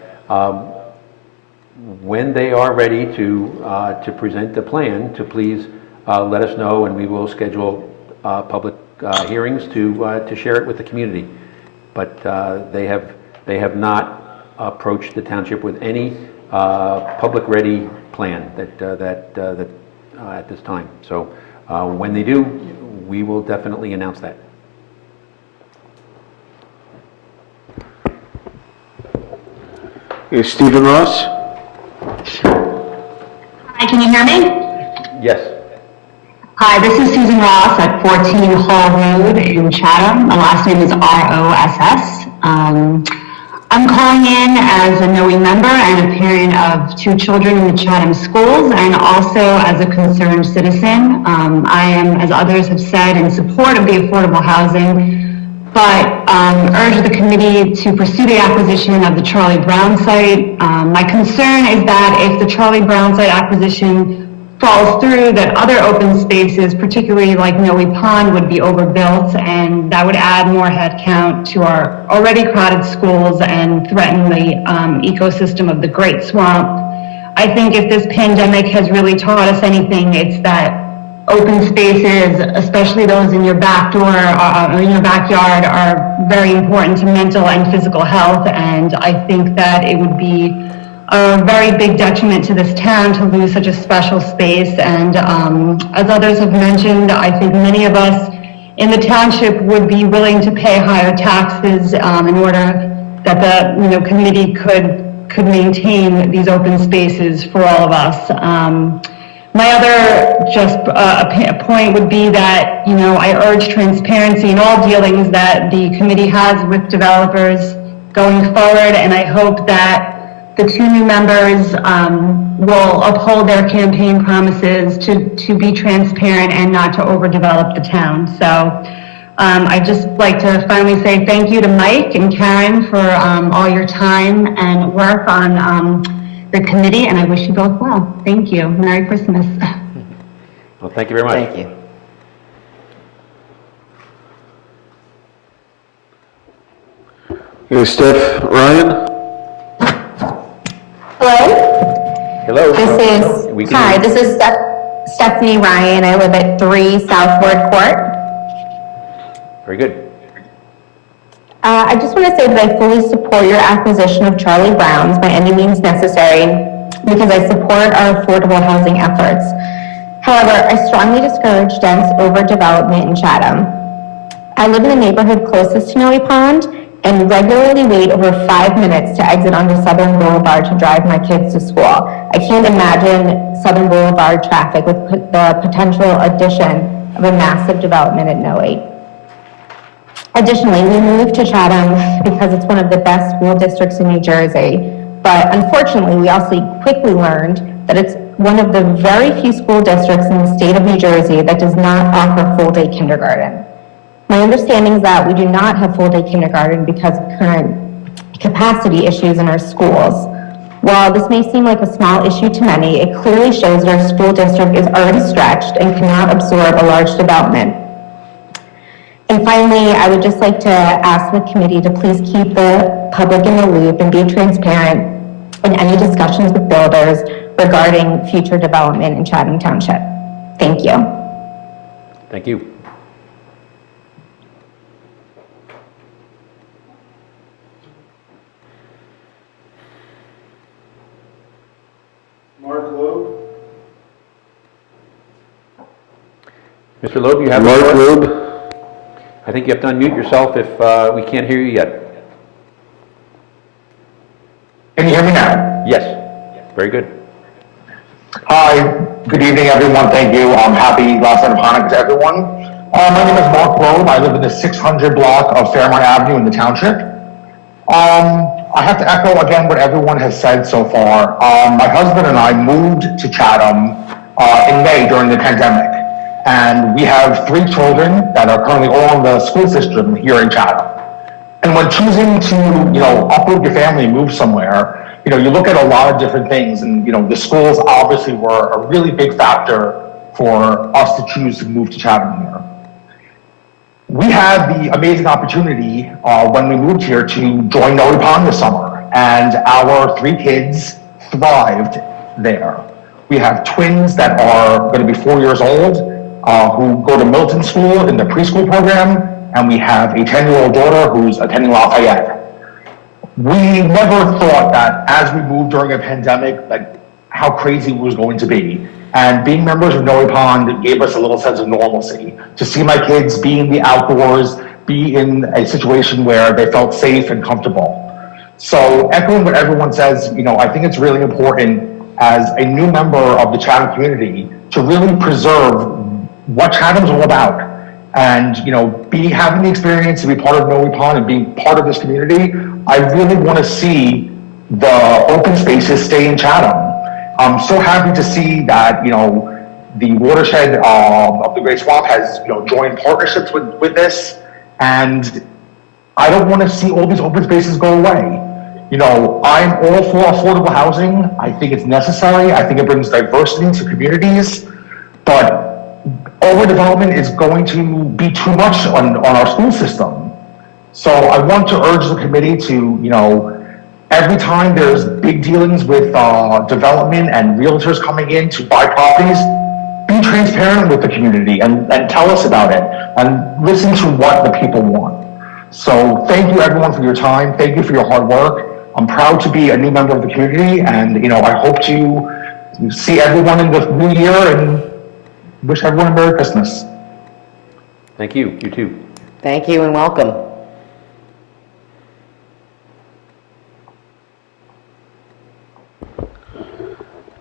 when they are ready to present the plan, to please let us know, and we will schedule public hearings to share it with the community. But they have not approached the township with any public-ready plan that at this time. So when they do, we will definitely announce that. Stephen Ross? Hi, can you hear me? Yes. Hi, this is Susan Ross at 14 Hall Road in Chatham. My last name is R-O-S-S. I'm calling in as a knowing member and a parent of 2 children in the Chatham schools, and also as a concerned citizen. I am, as others have said, in support of the affordable housing, but urge the committee to pursue the acquisition of the Charlie Brown site. My concern is that if the Charlie Brown site acquisition falls through, that other open spaces, particularly like Noe Pond, would be overbuilt, and that would add more head count to our already crowded schools and threaten the ecosystem of the Great Swamp. I think if this pandemic has really taught us anything, it's that open spaces, especially those in your back door or in your backyard, are very important to mental and physical health, and I think that it would be a very big detriment to this town to lose such a special space. And as others have mentioned, I think many of us in the township would be willing to pay higher taxes in order that the committee could maintain these open spaces for all of us. My other just point would be that, I urge transparency in all dealings that the committee has with developers going forward, and I hope that the 2 new members will uphold their campaign promises to be transparent and not to overdevelop the town. So I'd just like to finally say thank you to Mike and Karen for all your time and work on the committee, and I wish you both well. Thank you. Merry Christmas. Well, thank you very much. Thank you. Steph Ryan? Hello? Hello. This is Stephanie Ryan. I live at 3 Southward Court. Very good. I just want to say that I fully support your acquisition of Charlie Brown's by any means necessary, because I support our affordable housing efforts. However, I strongly discourage dense overdevelopment in Chatham. I live in the neighborhood closest to Noe Pond and regularly wait over 5 minutes to exit onto Southern Boulevard to drive my kids to school. I can't imagine Southern Boulevard traffic with the potential addition of a massive development at Noe. Additionally, we moved to Chatham because it's one of the best school districts in New Jersey, but unfortunately, we also quickly learned that it's one of the very few school districts in the state of New Jersey that does not offer full-day kindergarten. My understanding is that we do not have full-day kindergarten because of current capacity issues in our schools. While this may seem like a small issue to many, it clearly shows that our school district is already stretched and cannot absorb a large development. And finally, I would just like to ask the committee to please keep the public in the loop and be transparent in any discussions with builders regarding future development in Chatham Township. Thank you. Thank you. Mark Loeb? Mr. Loeb, you have the Mark floor. Loeb? I think you have to unmute yourself if we can't hear you yet. Can you hear me now? Yes. Very good. Hi, good evening, everyone. Thank you. Happy last night of Hanukkah to everyone. My name is Mark Loeb. I live in the 600 block of Fairmont Avenue in the township. I have to echo again what everyone has said so far. My husband and I moved to Chatham in May during the pandemic. And we have 3 children that are currently all in the school system here in Chatham. And when choosing to, uproot your family and move somewhere, you look at a lot of different things. And, the schools obviously were a really big factor for us to choose to move to Chatham here. We had the amazing opportunity when we moved here to join Noe Pond this summer. And our 3 kids thrived there. We have twins that are going to be 4 years old who go to Milton School in the preschool program, and we have a 10-year-old daughter who's attending Lafayette. We never thought that as we moved during a pandemic, like how crazy it was going to be. And being members of Noe Pond gave us a little sense of normalcy. To see my kids be in the outdoors, be in a situation where they felt safe and comfortable. So echoing what everyone says, I think it's really important as a new member of the Chatham community to really preserve what Chatham's all about. And, having the experience to be part of Noe Pond and being part of this community, I really want to see the open spaces stay in Chatham. I'm so happy to see that, the watershed of the Great Swamp has, joined partnerships with this. And I don't want to see all these open spaces go away. I'm all for affordable housing. I think it's necessary. I think it brings diversity to communities. But overdevelopment is going to be too much on our school system. So I want to urge the committee to, every time there's big dealings with development and realtors coming in to buy properties, be transparent with the community and tell us about it and listen to what the people want. So thank you everyone for your time. Thank you for your hard work. I'm proud to be a new member of the community, and I hope to see everyone in the new year and wish everyone a Merry Christmas. Thank you. You too. Thank you and welcome.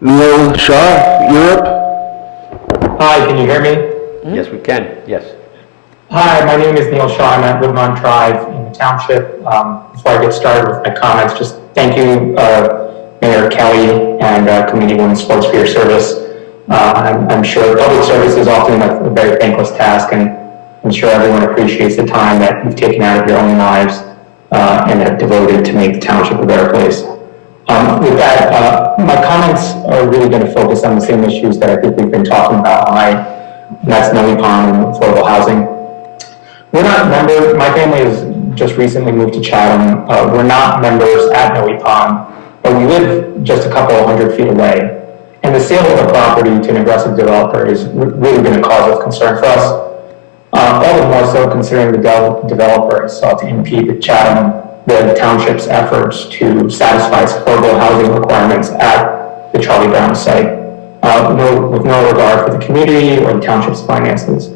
Neil Shaw, Europe. Hi, can you hear me? Yes, we can. Yes. Hi, my name is Neil Shaw. I'm at Woodlawn Drive in the Township. Before I get started with my comments, just thank you, Mayor Kelly and Committee Women's Sports for your service. I'm sure public service is often a very thankless task, and I'm sure everyone appreciates the time that you've taken out of your own lives and have devoted to make the Township a better place. With that, my comments are really going to focus on the same issues that I think we've been talking about all night, and that's Noe Pond and affordable housing. We're not members, my family has just recently moved to Chatham. We're not members at Noe Pond, but we live just a couple of 100 feet away. And the sale of the property to an aggressive developer is really been a cause of concern for us. All the more so considering the developer sought to impede the Township's efforts to satisfy affordable housing requirements at the Charlie Brown site, with no regard for the community or the Township's finances.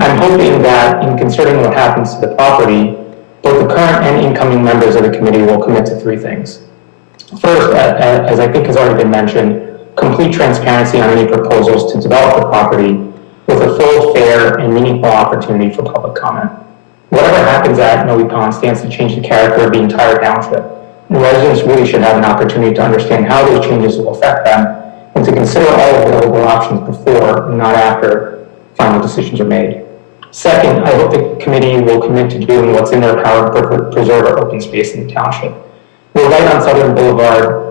I'm hoping that in considering what happens to the property, both the current and incoming members of the committee will commit to three things. First, as I think has already been mentioned, complete transparency on any proposals to develop the property with a full, fair, and meaningful opportunity for public comment. Whatever happens at Noe Pond stands to change the character of the entire township. And residents really should have an opportunity to understand how those changes will affect them and to consider all available options before, not after, final decisions are made. Second, I hope the committee will commit to doing what's in their power to preserve our open space in the township. We're right on Southern Boulevard,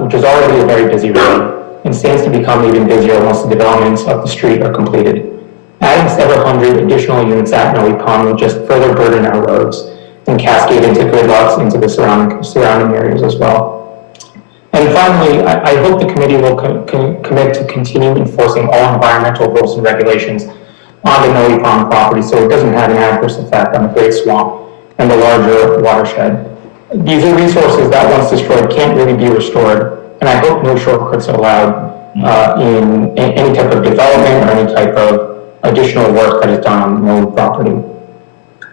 which is already a very busy road, and stands to become even busier once the developments of the street are completed. Adding several hundred additional units at Noe Pond will just further burden our roads and cascade into gridlocks into the surrounding areas as well. And finally, I hope the committee will commit to continue enforcing all environmental rules and regulations on the Noe Pond property so it doesn't have an adverse effect on the Great Swamp and the larger watershed. These are resources that once destroyed can't really be restored, and I hope no shortcuts are allowed in any type of development or any type of additional work that is done on Noe property.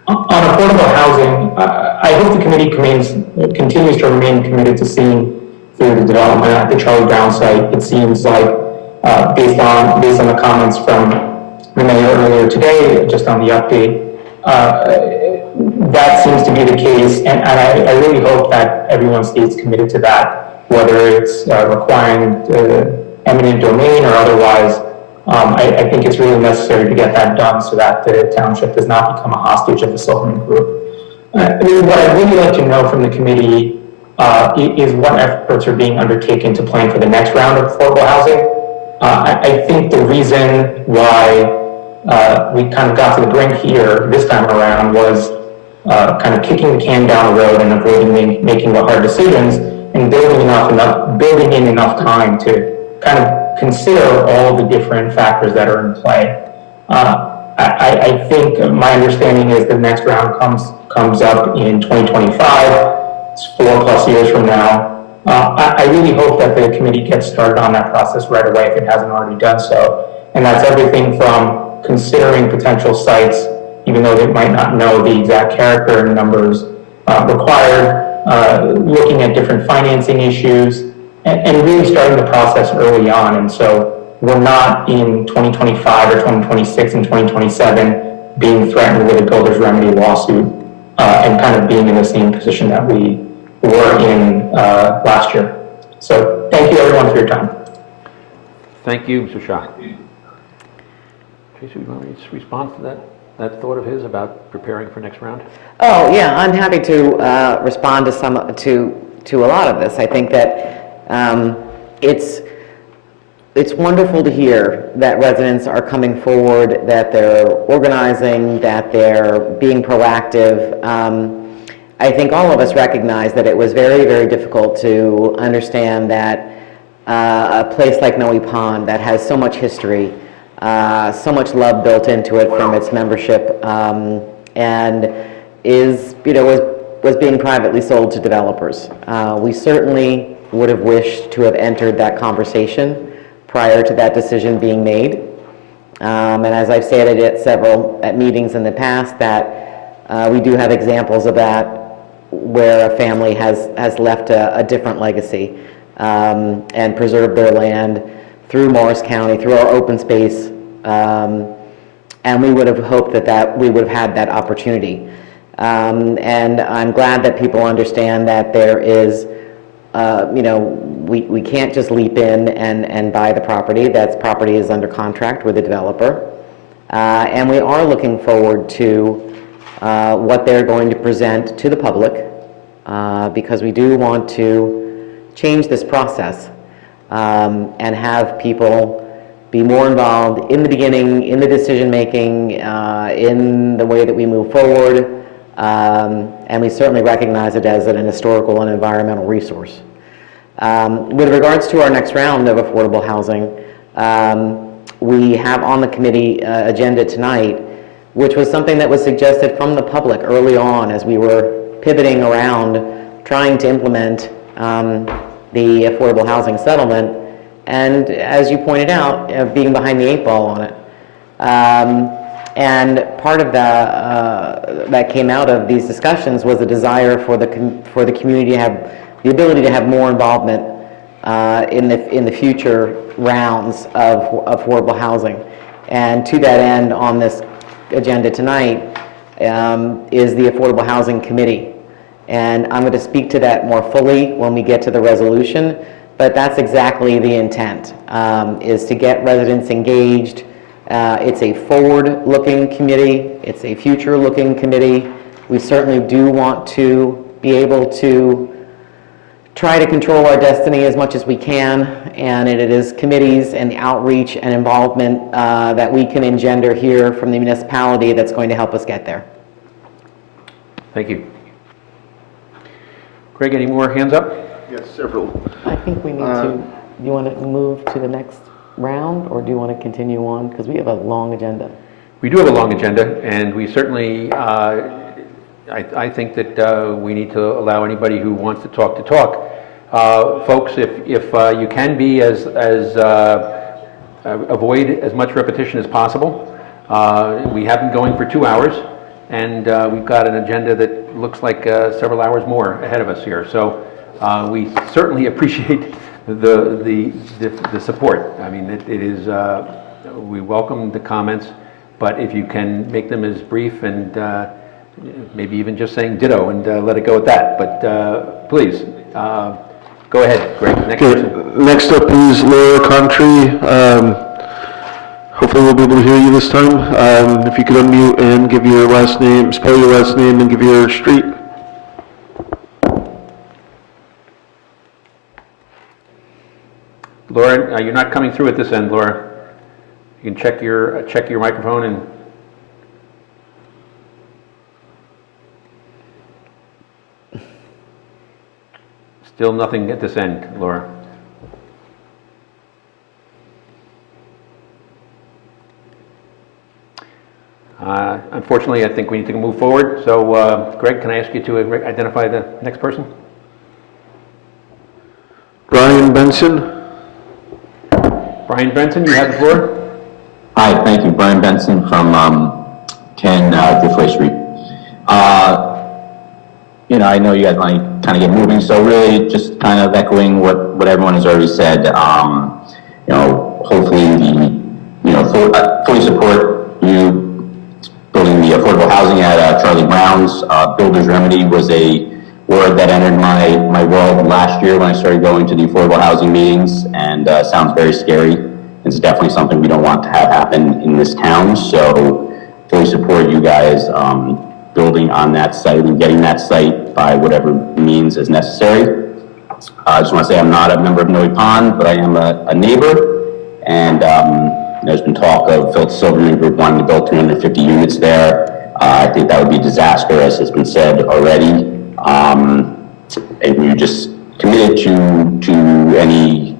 On affordable housing, I hope the committee continues to remain committed to seeing through the development at the Charlie Brown site. It seems like, based on the comments from the mayor earlier today, just on the update, that seems to be the case, and I really hope that everyone stays committed to that, whether it's requiring eminent domain or otherwise. I think it's really necessary to get that done so that the township does not become a hostage of the Silverman Group. What I'd really like to know from the committee is what efforts are being undertaken to plan for the next round of affordable housing. I think the reason why we kind of got to the brink here this time around was kind of kicking the can down the road and avoiding making the hard decisions and building in enough time to kind of consider all the different factors that are in play. I think my understanding is the next round comes up in 2025. It's 4+ years from now. I really hope that the committee gets started on that process right away if it hasn't already done so. And that's everything from considering potential sites, even though they might not know the exact character and numbers required, looking at different financing issues, and really starting the process early on. And so we're not in 2025 or 2026 and 2027 being threatened with a builder's remedy lawsuit and kind of being in the same position that we were in last year. So thank you everyone for your time. Thank you, Mr. Shah. Tracy, you want me to respond to that thought of his about preparing for next round? Oh, yeah, I'm happy to respond to a lot of this. I think that it's wonderful to hear that residents are coming forward, that they're organizing, that they're being proactive. I think all of us recognize that it was very, very difficult to understand that a place like Noe Pond that has so much history, so much love built into it from its membership, and was being privately sold to developers. We certainly would have wished to have entered that conversation prior to that decision being made. And as I've stated at meetings in the past, that we do have examples of that where a family has left a different legacy and preserved their land through Morris County, through our open space, and we would have hoped that we would have had that opportunity. And I'm glad that people understand that there is, we can't just leap in and buy the property. That property is under contract with the developer. And we are looking forward to what they're going to present to the public, because we do want to change this process and have people be more involved in the beginning, in the decision-making, in the way that we move forward. And we certainly recognize it as an historical and environmental resource. With regards to our next round of affordable housing, we have on the committee agenda tonight, which was something that was suggested from the public early on as we were pivoting around trying to implement the affordable housing settlement, and as you pointed out, being behind the 8 ball on it. And part of that came out of these discussions was a desire for the community to have the ability to have more involvement in the future rounds of affordable housing. And to that end, on this agenda tonight is the Affordable Housing Committee. And I'm going to speak to that more fully when we get to the resolution, but that's exactly the intent, is to get residents engaged. It's a forward-looking committee. It's a future-looking committee. We certainly do want to be able to try to control our destiny as much as we can, and it is committees and the outreach and involvement that we can engender here from the municipality that's going to help us get there. Thank you. Greg, any more hands up? Yes, several. I think we need to, you want to move to the next round, or do you want to continue on? Because we have a long agenda. We do have a long agenda, and we certainly, I think that we need to allow anybody who wants to talk. Folks, if you can be avoid as much repetition as possible. We have been going for 2 hours, and we've got an agenda that looks like several hours more ahead of us here. So we certainly appreciate the support. I mean, it is, we welcome the comments, but if you can make them as brief and maybe even just saying ditto and let it go at that. But please, go ahead, Greg. Next person. Next up is Laura Contry. Hopefully we'll be able to hear you this time. If you could unmute and give your last name, spell your last name and give your street. Laura, you're not coming through at this end, Laura. You can check your microphone and. Still nothing at this end, Laura. Unfortunately, I think we need to move forward. So, Greg, can I ask you to identify the next person? Brian Benson. Brian Benson, you have the floor. Hi, thank you. Brian Benson from 10 Driftway Street. I know you guys want to kind of get moving, so really just kind of echoing what everyone has already said. Hopefully fully support you building the affordable housing at Charlie Brown's. Builder's remedy was a word that entered my world last year when I started going to the affordable housing meetings, and sounds very scary. It's definitely something we don't want to have happen in this town, so fully support you guys building on that site and getting that site by whatever means is necessary. I just want to say I'm not a member of Noe Pond, but I am a neighbor, and there's been talk of Phil Silverman Group wanting to build 350 units there. I think that would be a disaster, as has been said already. And we just committed to any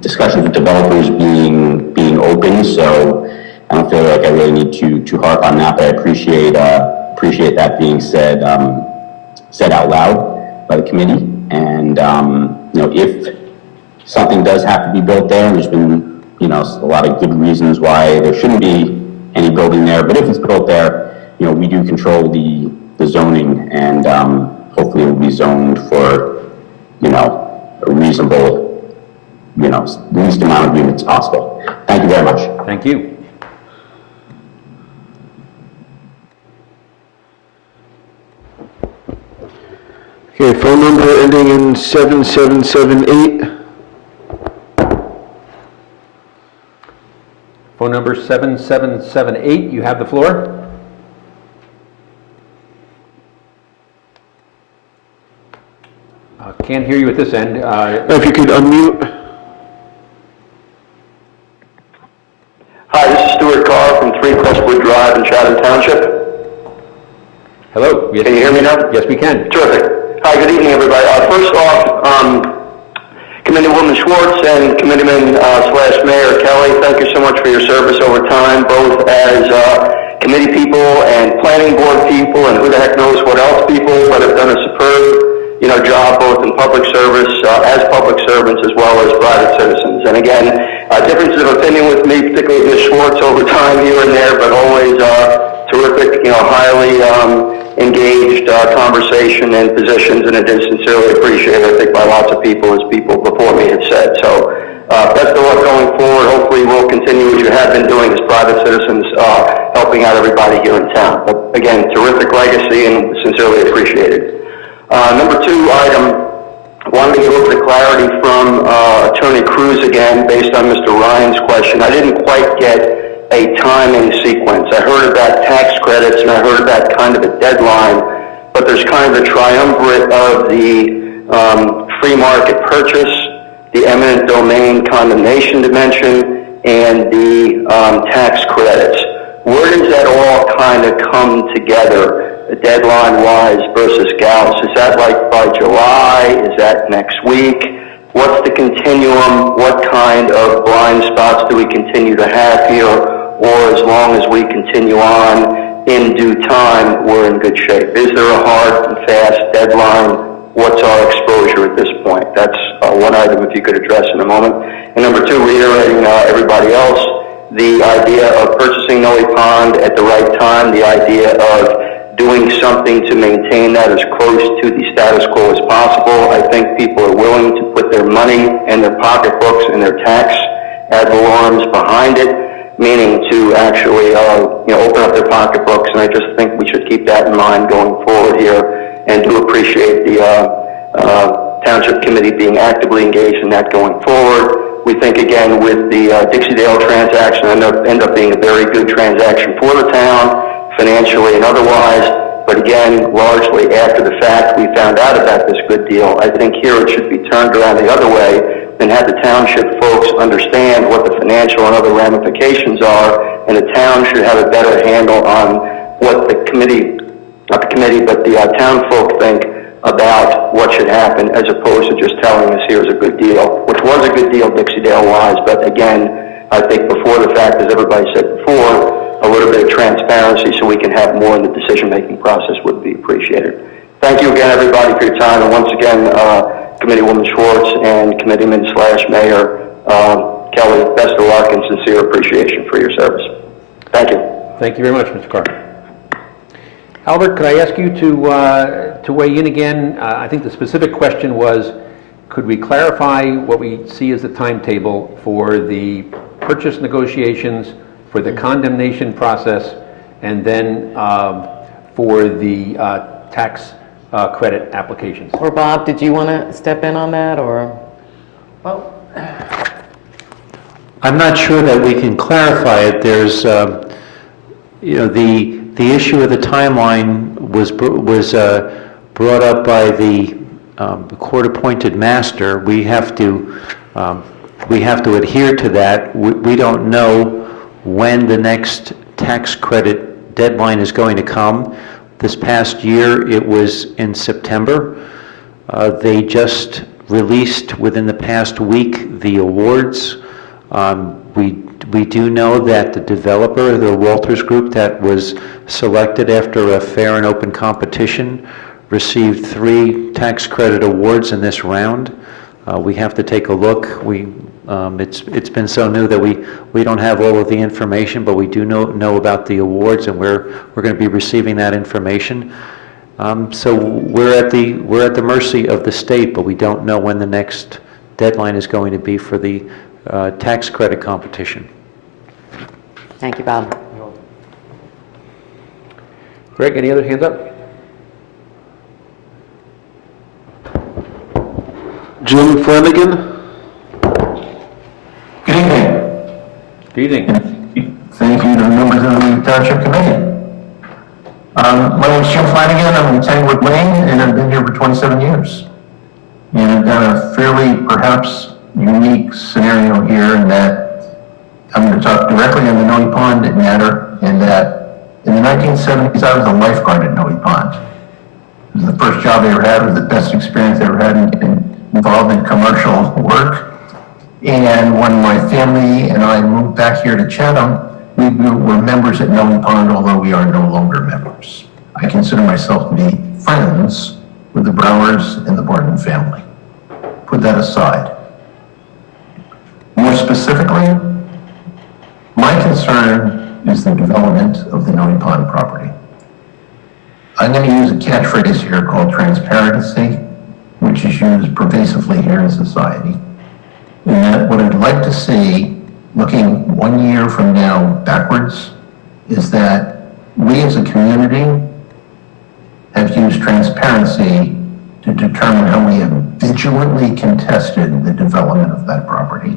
discussions with developers being open, so I don't feel like I really need to harp on that, but I appreciate that being said out loud by the committee. And if something does have to be built there, and there's been a lot of good reasons why there shouldn't be any building there, but if it's built there, we do control the zoning, and hopefully it will be zoned for a reasonable least amount of units possible. Thank you very much. Thank you. Okay, phone number ending in 7778. Phone number 7778, you have the floor. Can't hear you at this end. If you could unmute. Hi, this is Stuart Carr from 3 Crestwood Drive in Chatham Township. Hello. Yes, can you hear me now? Yes, we can. Terrific. Hi, good evening, everybody. First off, Committeewoman Schwartz and Committeeman / Mayor Kelly, thank you so much for your service over time, both as committee people and planning board people and who the heck knows what else people, but have done a superb job both in public service as public servants as well as private citizens. And again, differences of opinion with me, particularly Ms. Schwartz over time here and there, but always terrific, highly engaged conversation and positions, and I did sincerely appreciate it, I think, by lots of people, as people before me had said. So best of luck going forward. Hopefully we'll continue as you have been doing as private citizens, helping out everybody here in town. But again, terrific legacy and sincerely appreciated. Number 2 item, wanted to get a little bit of clarity from Attorney Cruz again, based on Mr. Ryan's question. I didn't quite get a timing sequence. I heard about tax credits and I heard about kind of a deadline, but there's kind of a triumvirate of the free market purchase, the eminent domain condemnation dimension, and the tax credits. Where does that all kind of come together? Deadline-wise versus Gauss? Is that like by July? Is that next week? What's the continuum? What kind of blind spots do we continue to have here? Or as long as we continue on in due time, we're in good shape? Is there a hard and fast deadline? What's our exposure at this point? That's one item if you could address in a moment. And number 2, reiterating everybody else, the idea of purchasing Noe Pond at the right time, the idea of doing something to maintain that as close to the status quo as possible. I think people are willing to put their money and their pocketbooks and their tax ad valorem behind it, meaning to actually open up their pocketbooks, and I just think we should keep that in mind going forward here, and do appreciate the Township Committee being actively engaged in that going forward. We think, again, with the Dixie-Dale transaction, end up being a very good transaction for the town, financially and otherwise, but again, largely after the fact, we found out about this good deal. I think here it should be turned around the other way and have the township folks understand what the financial and other ramifications are, and the town should have a better handle on what the committee, not the committee, but the town folk think about what should happen, as opposed to just telling us here's a good deal, which was a good deal Dixie-Dale-wise, but again, I think before the fact, as everybody said before, a little bit of transparency so we can have more in the decision-making process would be appreciated. Thank you again, everybody, for your time, and once again, Committeewoman Schwartz and Committeeman/Mayor Kelly, best of luck and sincere appreciation for your service. Thank you. Thank you very much, Mr. Carr. Albert, could I ask you to weigh in again? I think the specific question was, could we clarify what we see as the timetable for the purchase negotiations, for the condemnation process, and then for the tax credit applications? Or Bob, did you want to step in on that, or? Well, I'm not sure that we can clarify it. There's, you know, the issue of the timeline was brought up by the court-appointed master. We have to adhere to that. We don't know when the next tax credit deadline is going to come. This past year, it was in September. They just released within the past week the awards. We do know that the developer, the Walters Group, that was selected after a fair and open competition, received 3 tax credit awards in this round. We have to take a look. It's been so new that we don't have all of the information, but we do know about the awards, and we're going to be receiving that information. So we're at the mercy of the state, but we don't know when the next deadline is going to be for the tax credit competition. Thank you, Bob. Greg, any other hands up? Jim Flanagan? Good evening. Good evening. Thank you to the members of the Township Committee. My name is Jim Flanagan. I'm in Tanglewood Lane, and I've been here for 27 years. And I've got a fairly, perhaps, unique scenario here in that I'm going to talk directly on the Noe Pond matter, and that in the 1970s, I was a lifeguard at Noe Pond. It was the first job I ever had. It was the best experience I ever had in getting involved in commercial work. And when my family and I moved back here to Chatham, we were members at Noe Pond, although we are no longer members. I consider myself to be friends with the Browers and the Barton family. Put that aside. More specifically, my concern is the development of the Noe Pond property. I'm going to use a catchphrase here called transparency, which is used pervasively here in society. And that what I'd like to see, looking 1 year from now backwards, is that we as a community have used transparency to determine how we have vigilantly contested the development of that property,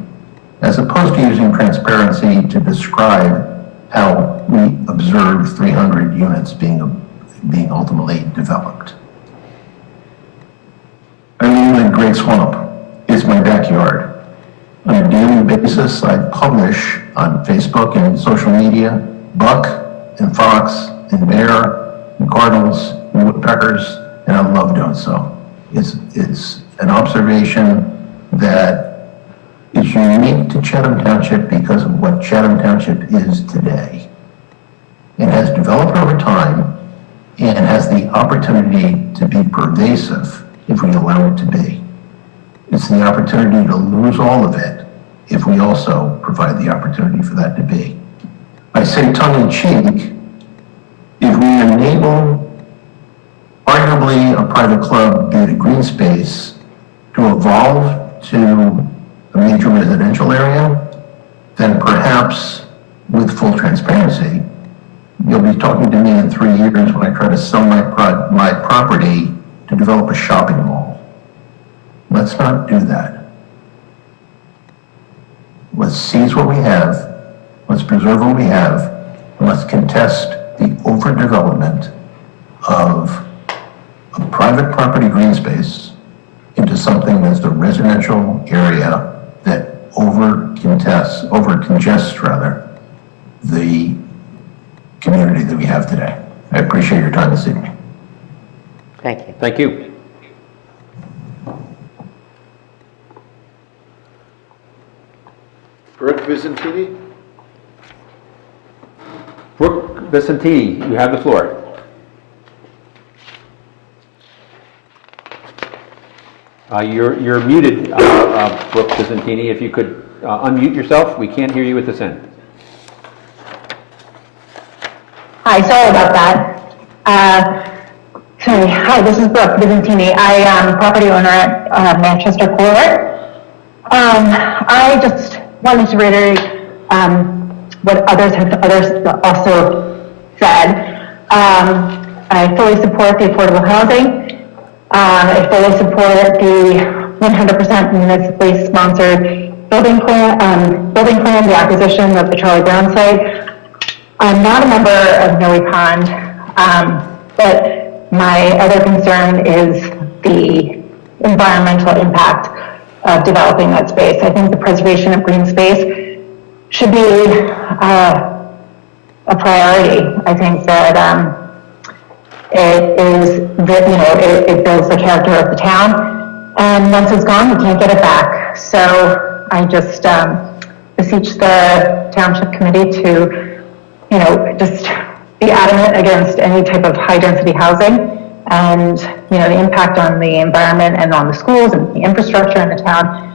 as opposed to using transparency to describe how we observe 300 units being ultimately developed. I live in Great Swamp. It's my backyard. On a daily basis, I publish on Facebook and social media buck and fox and bear and cardinals and woodpeckers, and I love doing so. It's an observation that is unique to Chatham Township because of what Chatham Township is today. It has developed over time and has the opportunity to be pervasive if we allow it to be. It's the opportunity to lose all of it if we also provide the opportunity for that to be. I say tongue-in-cheek, if we enable arguably a private club, be it a green space, to evolve to a major residential area, then perhaps with full transparency, you'll be talking to me in 3 years when I try to sell my property to develop a shopping mall. Let's not do that. Let's seize what we have, let's preserve what we have, and let's contest the overdevelopment of a private property green space into something that's the residential area that over-congests the community that we have today. I appreciate your time this evening. Thank you. Thank you. Rick Vizentini? Brooke Vicentini, you have the floor. You're muted, Brooke Vicentini. If you could unmute yourself, we can't hear you at this end. Hi, sorry about that. Sorry, hi, this is Brooke Vicentini. I am property owner at Manchester Court. I just wanted to reiterate what others also said. I fully support the affordable housing. I fully support the 100% municipally sponsored building plan, the acquisition of the Charlie Brown site. I'm not a member of Noe Pond, but my other concern is the environmental impact of developing that space. I think the preservation of green space should be a priority. I think that it is that it builds the character of the town, and once it's gone, we can't get it back. So I just beseech the Township Committee to just be adamant against any type of high density housing, and the impact on the environment and on the schools and the infrastructure in the town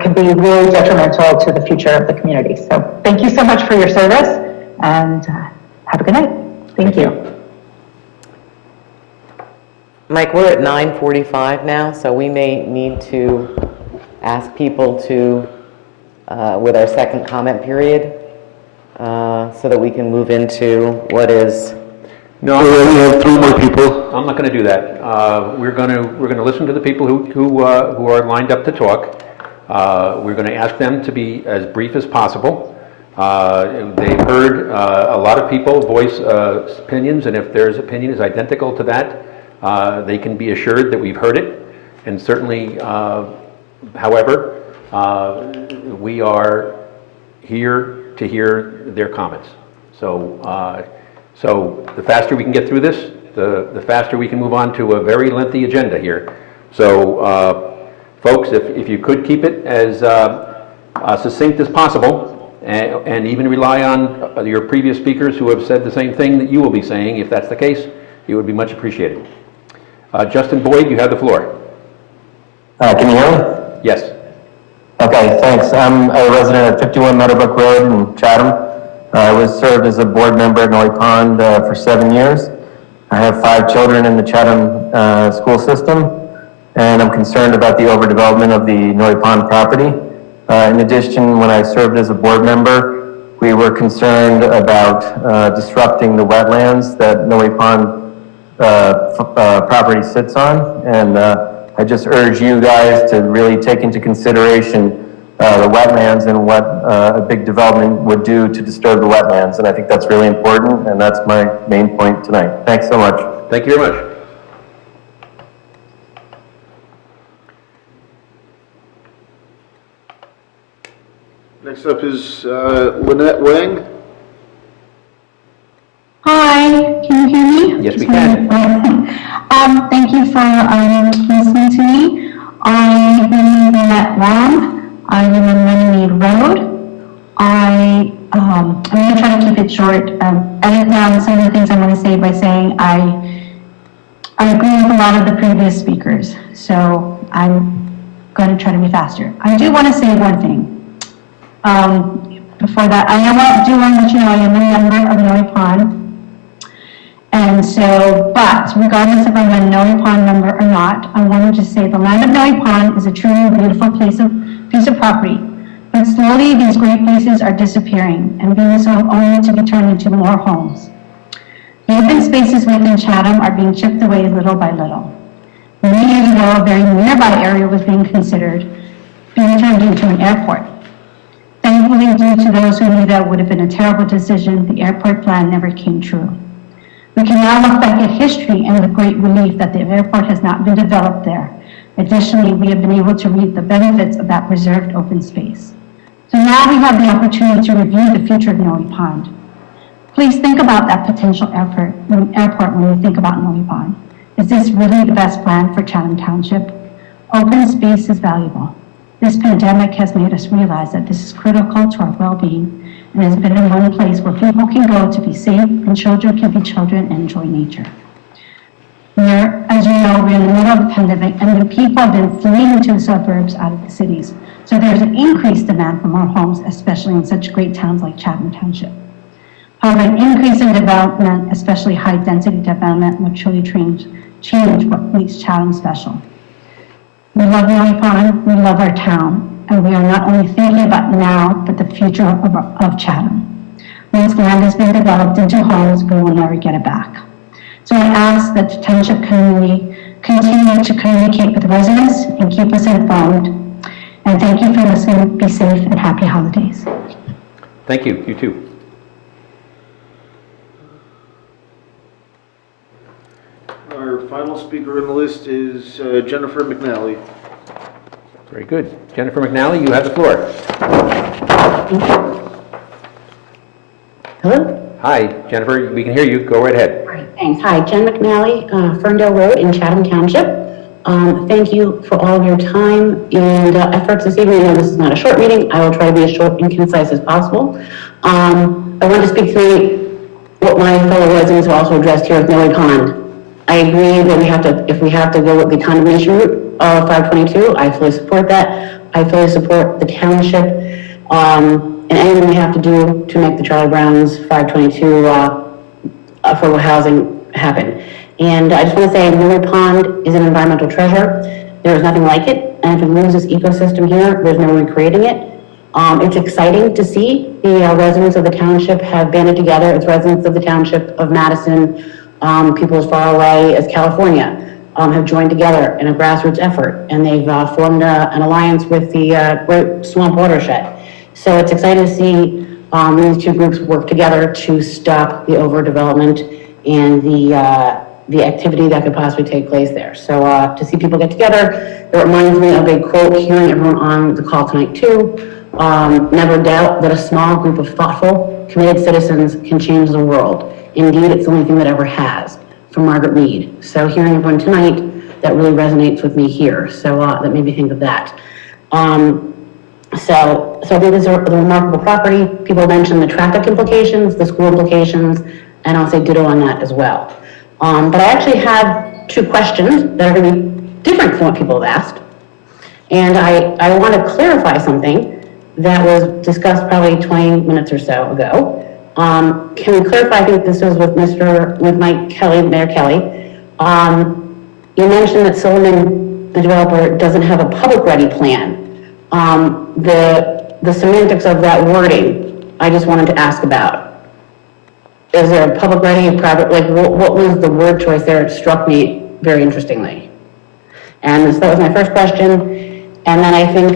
could be really detrimental to the future of the community. So thank you so much for your service, and have a good night. Thank you. Mike, we're at 9:45 now, so we may need to ask people to, with our second comment period, so that we can move into what is... No, we only have 3 more people. I'm not going to do that. We're going to listen to the people who are lined up to talk. We're going to ask them to be as brief as possible. They've heard a lot of people voice opinions, and if their opinion is identical to that, they can be assured that we've heard it. And certainly, however, we are here to hear their comments. So, so the faster we can get through this, the faster we can move on to a very lengthy agenda here. So, folks, if you could keep it as succinct as possible, and even rely on your previous speakers who have said the same thing that you will be saying, if that's the case, it would be much appreciated. Justin Boyd, you have the floor. Can you hear me? Yes. Okay, thanks. I'm a resident at 51 Meadowbrook Road in Chatham. I was served as a board member at Noe Pond for 7 years. I have 5 children in the Chatham school system, and I'm concerned about the overdevelopment of the Noe Pond property. In addition, when I served as a board member, we were concerned about disrupting the wetlands that Noe Pond property sits on, and I just urge you guys to really take into consideration the wetlands and what a big development would do to disturb the wetlands, and I think that's really important, and that's my main point tonight. Thanks so much. Thank you very much. Next up is Lynette Wang. Hi, can you hear me? Yes, we can. Thank you for listening to me. I live in Lynette Wang. I live in Runnymede Road. I'm going to try to keep it short. Edit down some of the things I want to say by saying I agree with a lot of the previous speakers, so I'm going to try to be faster. I do want to say one thing. Before that, I do want to let you know I am a member of Noe Pond. And so, but regardless if I'm a Noe Pond member or not, I wanted to say the land of Noe Pond is a truly beautiful piece of property. But slowly these great places are disappearing and being sold only to be turned into more homes. The open spaces within Chatham are being chipped away little by little. Many years ago, a very nearby area was being considered being turned into an airport. Thankfully, due to those who knew that would have been a terrible decision, the airport plan never came true. We can now look back at history and with great relief that the airport has not been developed there. Additionally, we have been able to reap the benefits of that preserved open space. So now we have the opportunity to review the future of Noe Pond. Please think about that potential airport when you think about Noe Pond. Is this really the best plan for Chatham Township? Open space is valuable. This pandemic has made us realize that this is critical to our well-being and has been in one place where people can go to be safe and children can be children and enjoy nature. As you know, we're in the middle of the pandemic and the people have been fleeing to the suburbs out of the cities. So there's an increased demand for more homes, especially in such great towns like Chatham Township. However, an increase in development, especially high-density development, will truly change what makes Chatham special. We love Noe Pond, we love our town, and we are not only thinking about now, but the future of Chatham. Once land has been developed into homes, we will never get it back. So I ask that the township community continue to communicate with residents and keep us informed. And thank you for listening. Be safe and happy holidays. Thank you. You too. Our final speaker on the list is Jennifer McNally. Very good. Jennifer McNally, you have the floor. Hello? Hi, Jennifer. We can hear you. Go right ahead. All right, thanks. Hi, Jen McNally, Ferndale Road in Chatham Township. Thank you for all of your time and efforts this evening. I know this is not a short meeting. I will try to be as short and concise as possible. I want to speak to what my fellow residents have also addressed here with Noe Pond. I agree that if we have to go with the condemnation route of 522, I fully support that. I fully support the township and anything we have to do to make the Charlie Brown's 522 affordable housing happen. And I just want to say Noe Pond is an environmental treasure. There is nothing like it. And if we lose this ecosystem here, there's no recreating it. It's exciting to see the residents of the township have banded together. It's residents of the township of Madison, people as far away as California, have joined together in a grassroots effort, and they've formed an alliance with the Great Swamp Watershed. So it's exciting to see these two groups work together to stop the overdevelopment and the activity that could possibly take place there. So to see people get together, it reminds me of a quote hearing everyone on the call tonight too. Never doubt that a small group of thoughtful, committed citizens can change the world. Indeed, it's the only thing that ever has, from Margaret Mead. So hearing everyone tonight, that really resonates with me here. So that made me think of that. So I think this is a remarkable property. People mentioned the traffic implications, the school implications, and I'll say ditto on that as well. But I actually have two questions that are going to be different from what people have asked. And I want to clarify something that was discussed probably 20 minutes or so ago. Can we clarify, I think this was with Mike Kelly, Mayor Kelly. You mentioned that Silverman, the developer, doesn't have a public-ready plan. The semantics of that wording, I just wanted to ask about. Is there a public ready, a private, like what was the word choice there? It struck me very interestingly. And so that was my first question. And then I think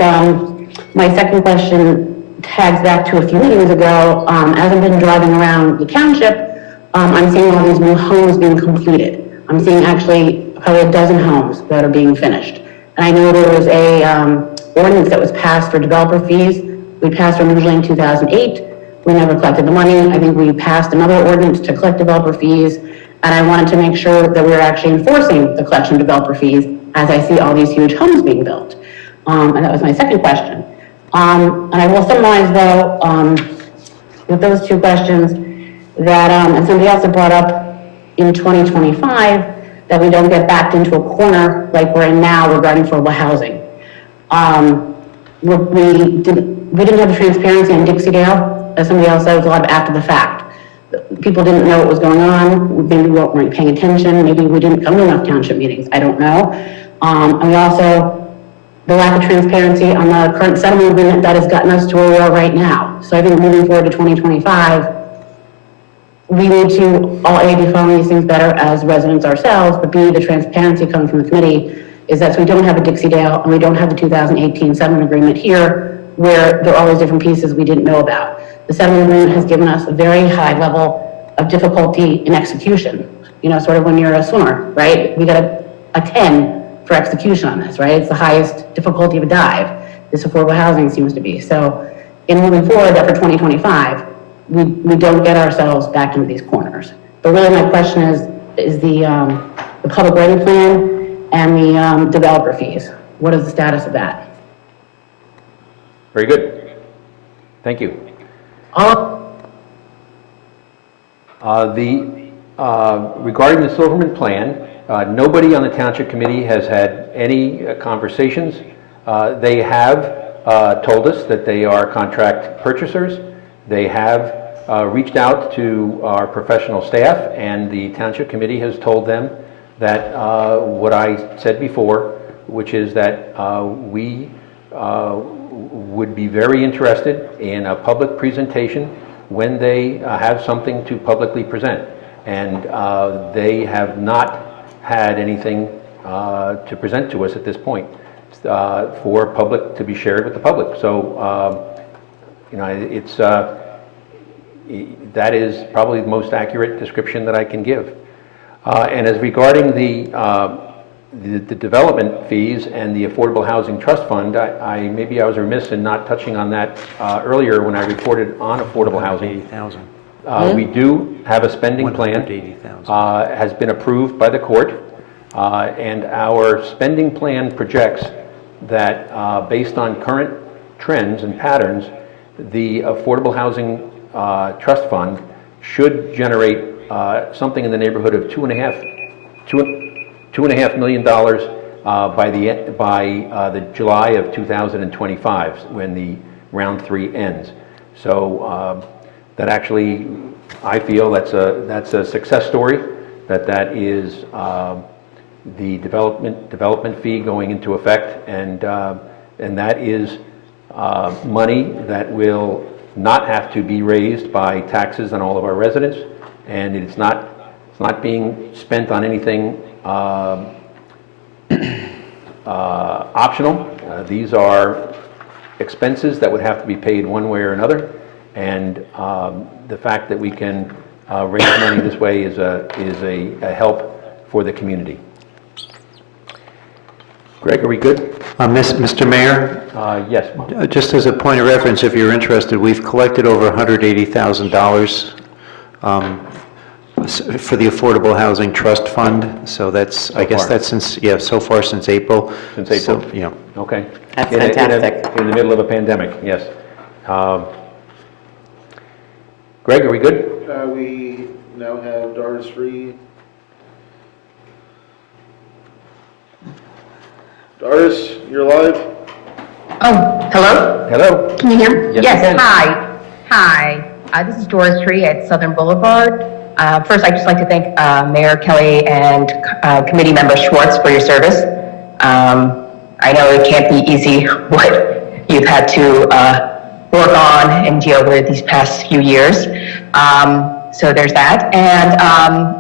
my second question tags back to a few meetings ago. As I've been driving around the township, I'm seeing all these new homes being completed. I'm seeing actually probably a dozen homes that are being finished. And I know there was a ordinance that was passed for developer fees. We passed one originally in 2008. We never collected the money. I think we passed another ordinance to collect developer fees. And I wanted to make sure that we were actually enforcing the collection of developer fees as I see all these huge homes being built. And that was my second question. And I will summarize though, with those two questions that, and somebody else had brought up in 2025, that we don't get backed into a corner like we're in now regarding affordable housing. We didn't have the transparency on Dixie Dale, as somebody else said, it was a lot of after the fact. People didn't know what was going on, maybe we weren't paying attention, maybe we didn't come to enough township meetings, I don't know. And we also, the lack of transparency on the current settlement agreement that has gotten us to where we are right now. So I think moving forward to 2025, we need to all A, be following these things better as residents ourselves, but B, the transparency coming from the committee is that so we don't have a Dixie Dale and we don't have the 2018 settlement agreement here where there are all these different pieces we didn't know about. The settlement agreement has given us a very high level of difficulty in execution. You know, sort of when you're a swimmer, right? We got a 10 for execution on this, right? It's the highest difficulty of a dive. This affordable housing seems to be. So in moving forward, that for 2025, we don't get ourselves back into these corners. But really my question is the public ready plan and the developer fees. What is the status of that? Very good. Thank you. Regarding the Silverman plan, nobody on the Township Committee has had any conversations. They have told us that they are contract purchasers. They have reached out to our professional staff, and the Township Committee has told them that what I said before, which is that we would be very interested in a public presentation when they have something to publicly present. And they have not had anything to present to us at this point for public to be shared with the public. So, you know, it's that is probably the most accurate description that I can give. And as regarding the development fees and the Affordable Housing Trust Fund, maybe I was remiss in not touching on that earlier when I reported on affordable housing. We do have a spending plan, has been approved by the court, and our spending plan projects that based on current trends and patterns, the Affordable Housing Trust Fund should generate something in the neighborhood of $2.5 million by the July of 2025, when the round 3 ends. So that actually, I feel that's a success story. That is the development fee going into effect, and that is money that will not have to be raised by taxes on all of our residents, and it's not being spent on anything optional. These are expenses that would have to be paid one way or another, and the fact that we can raise money this way is a help for the community. Greg, are we good? Mr. Mayor? Yes. Just as a point of reference, if you're interested, we've collected over $180,000 for the Affordable Housing Trust Fund. So that's, I guess that's since, so far since April. Since April? So, yeah. Okay. That's fantastic. In the middle of a pandemic, yes. Greg, are we good? We now have Doris Reed. Doris, you're live. Oh, hello? Hello. Can you hear me? Yes, we can. Hi. This is Doris Tree at Southern Boulevard. First, I'd just like to thank Mayor Kelly and committee member Schwartz for your service. I know it can't be easy what you've had to work on and deal with these past few years. So there's that. And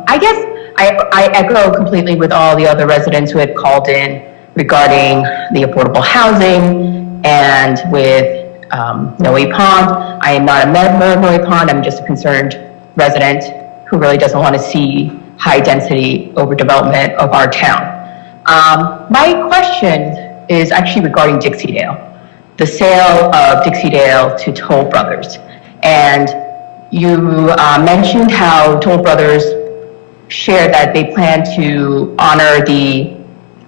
I guess I echo completely with all the other residents who had called in regarding the affordable housing and with Noe Pond. I am not a member of Noe Pond. I'm just a concerned resident who really doesn't want to see high density overdevelopment of our town. My question is actually regarding Dixie-Dale, the sale of Dixie-Dale to Toll Brothers. And you mentioned how Toll Brothers shared that they plan to honor the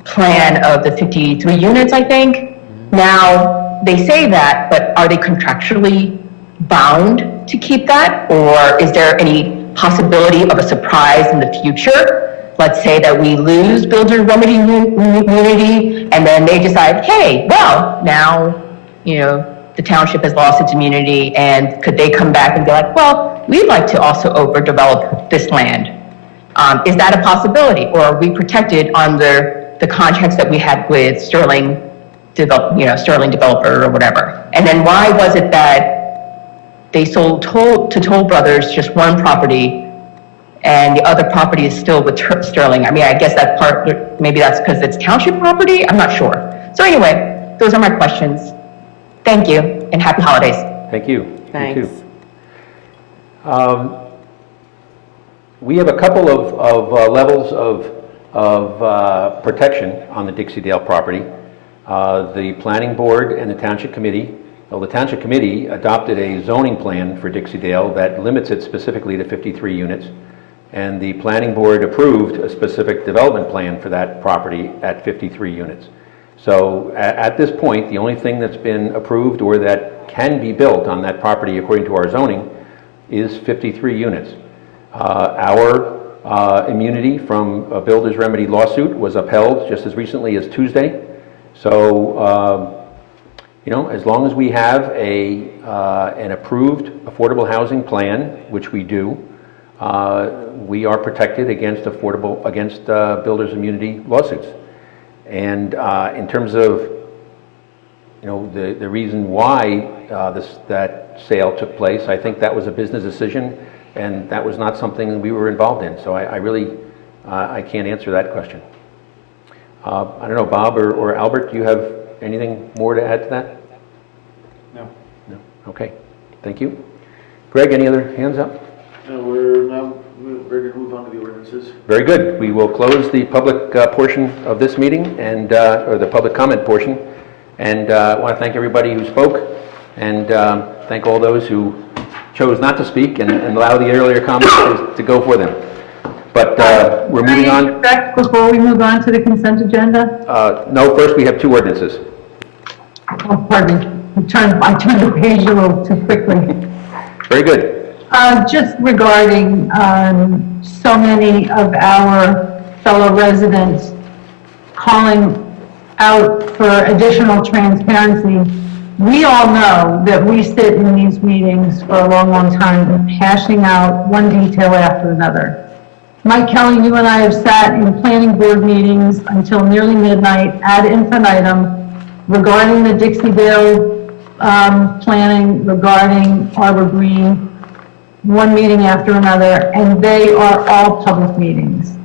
plan of the 53 units, I think. Now, they say that, but are they contractually bound to keep that? Or is there any possibility of a surprise in the future? Let's say that we lose builder remedy immunity, and then they decide, hey, well, now, the township has lost its immunity, and could they come back and be like, well, we'd like to also overdevelop this land? Is that a possibility? Or are we protected under the contracts that we had with Sterling Developer or whatever? And then why was it that they sold to Toll Brothers just one property and the other property is still with Sterling? I mean, I guess that part, maybe that's because it's township property? I'm not sure. So anyway, those are my questions. Thank you, and happy holidays. Thank you. Thanks. You too. We have a couple of levels of protection on the Dixie-Dale property. The Planning Board and the Township Committee, the Township Committee adopted a zoning plan for Dixie-Dale that limits it specifically to 53 units, and the Planning Board approved a specific development plan for that property at 53 units. So at this point, the only thing that's been approved or that can be built on that property according to our zoning is 53 units. Our immunity from a builder's remedy lawsuit was upheld just as recently as Tuesday. So, you know, as long as we have an approved affordable housing plan, which we do, we are protected against builder's immunity lawsuits. And in terms of, you know, the reason why that sale took place, I think that was a business decision, and that was not something we were involved in. So I really I can't answer that question. I don't know, Bob or Albert, do you have anything more to add to that? No. No. Okay. Thank you. Greg, any other hands up? No, we're now ready to move on to the ordinances. Very good. We will close the public portion of this meeting, and or the public comment portion. And I want to thank everybody who spoke, and thank all those who chose not to speak and allow the earlier comments to go for them. But we're moving on. Before we move on to the consent agenda? No, first we have two ordinances. Oh, pardon me. I turned the page a little too quickly. Very good. Just regarding so many of our fellow residents calling out for additional transparency. We all know that we sit in these meetings for a long, long time, hashing out one detail after another. Mike Kelly, you and I have sat in planning board meetings until nearly midnight ad infinitum regarding the Dixie-Dale planning, regarding Arbor Green, one meeting after another, and they are all public meetings.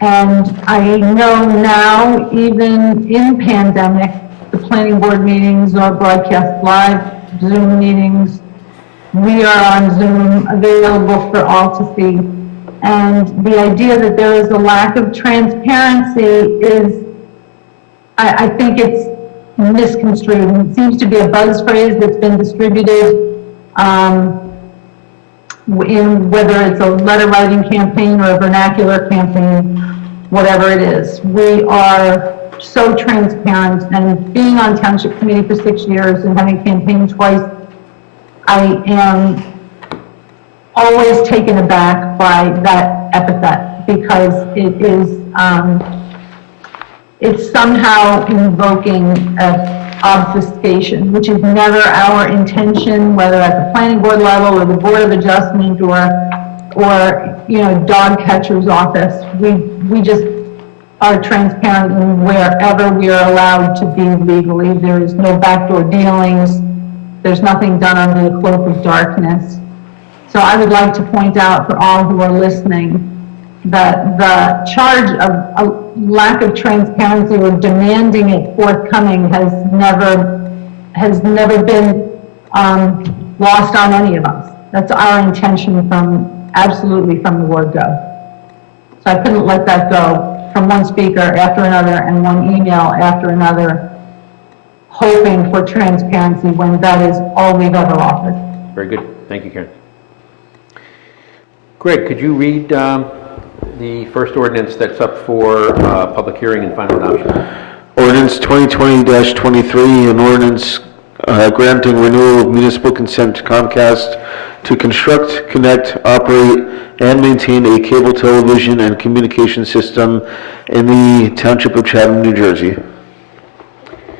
And I know now, even in pandemic, the planning board meetings are broadcast live, Zoom meetings. We are on Zoom, available for all to see. And the idea that there is a lack of transparency is, I think it's misconstrued. It seems to be a buzz phrase that's been distributed in whether it's a letter writing campaign or a vernacular campaign, whatever it is. We are so transparent, and being on Township Committee for 6 years and having campaigned twice, I am always taken aback by that epithet, because it is, it's somehow invoking obfuscation, which is never our intention, whether at the planning board level or the Board of Adjustment or you know, dog catcher's office. We just are transparent in wherever we are allowed to be legally. There is no backdoor dealings. There's nothing done under the cloak of darkness. So I would like to point out for all who are listening that the charge of a lack of transparency or demanding it forthcoming has never been lost on any of us. That's our intention absolutely from the word go. So I couldn't let that go from one speaker after another and one email after another, hoping for transparency when that is all we've ever offered. Very good. Thank you, Karen. Greg, could you read the first ordinance that's up for public hearing and final adoption? Ordinance 2020-23, an ordinance granting renewal of municipal consent to Comcast to construct, connect, operate, and maintain a cable television and communication system in the Township of Chatham, New Jersey.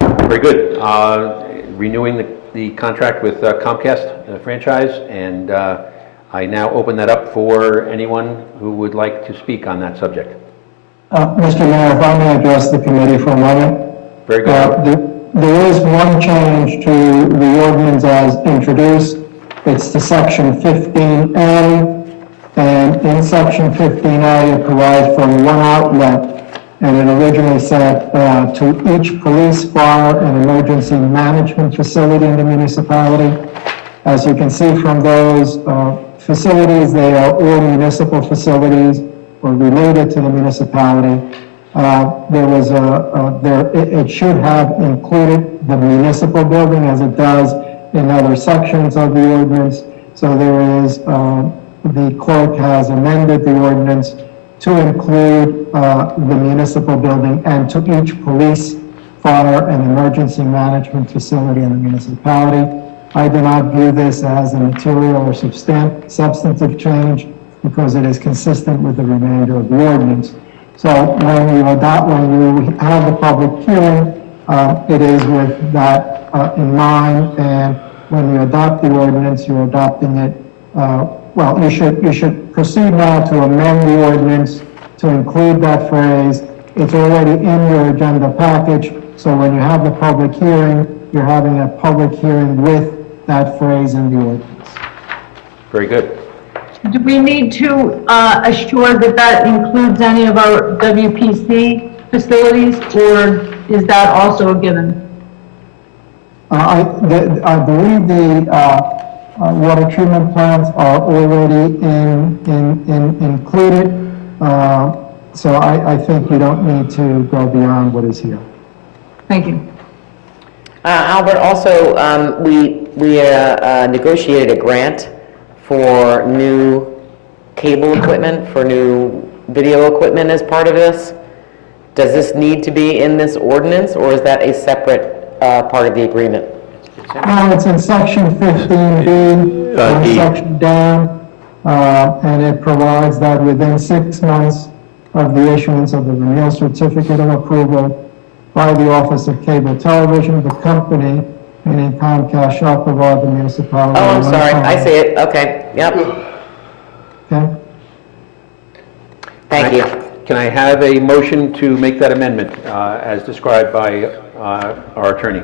Very good. Renewing the contract with Comcast franchise, and I now open that up for anyone who would like to speak on that subject. Mr. Mayor, if I may address the committee for a moment. Very good. There is one change to the ordinance as introduced. It's to section 15A, and in section 15A, it provides for one outlet, and it originally said to each police, fire, and emergency management facility in the municipality. As you can see from those facilities, they are all municipal facilities or related to the municipality. It should have included the municipal building as it does in other sections of the ordinance. So there is, the clerk has amended the ordinance to include the municipal building and to each police, fire and emergency management facility in the municipality. I do not view this as a material or substantive change because it is consistent with the remainder of the ordinance. So when you have the public hearing, it is with that in mind, and when you adopt the ordinance, you're adopting it, well, you should proceed now to amend the ordinance to include that phrase. It's already in your agenda package, so when you have the public hearing, you're having a public hearing with that phrase in the ordinance. Very good. Do we need to assure that that includes any of our WPC facilities, or is that also a given? I believe the water treatment plants are already included, so I think you don't need to go beyond what is here. Thank you. Albert, also, we negotiated a grant for new cable equipment, for new video equipment as part of this. Does this need to be in this ordinance, or is that a separate part of the agreement? It's in section 15B, section down, and it provides that within 6 months of the issuance of the renewal certificate of approval by the Office of Cable Television, the company, meaning Comcast, shall provide the municipality. Oh, I'm sorry, I see it, okay, yep. Okay. Thank you. Can I have a motion to make that amendment as described by our attorney?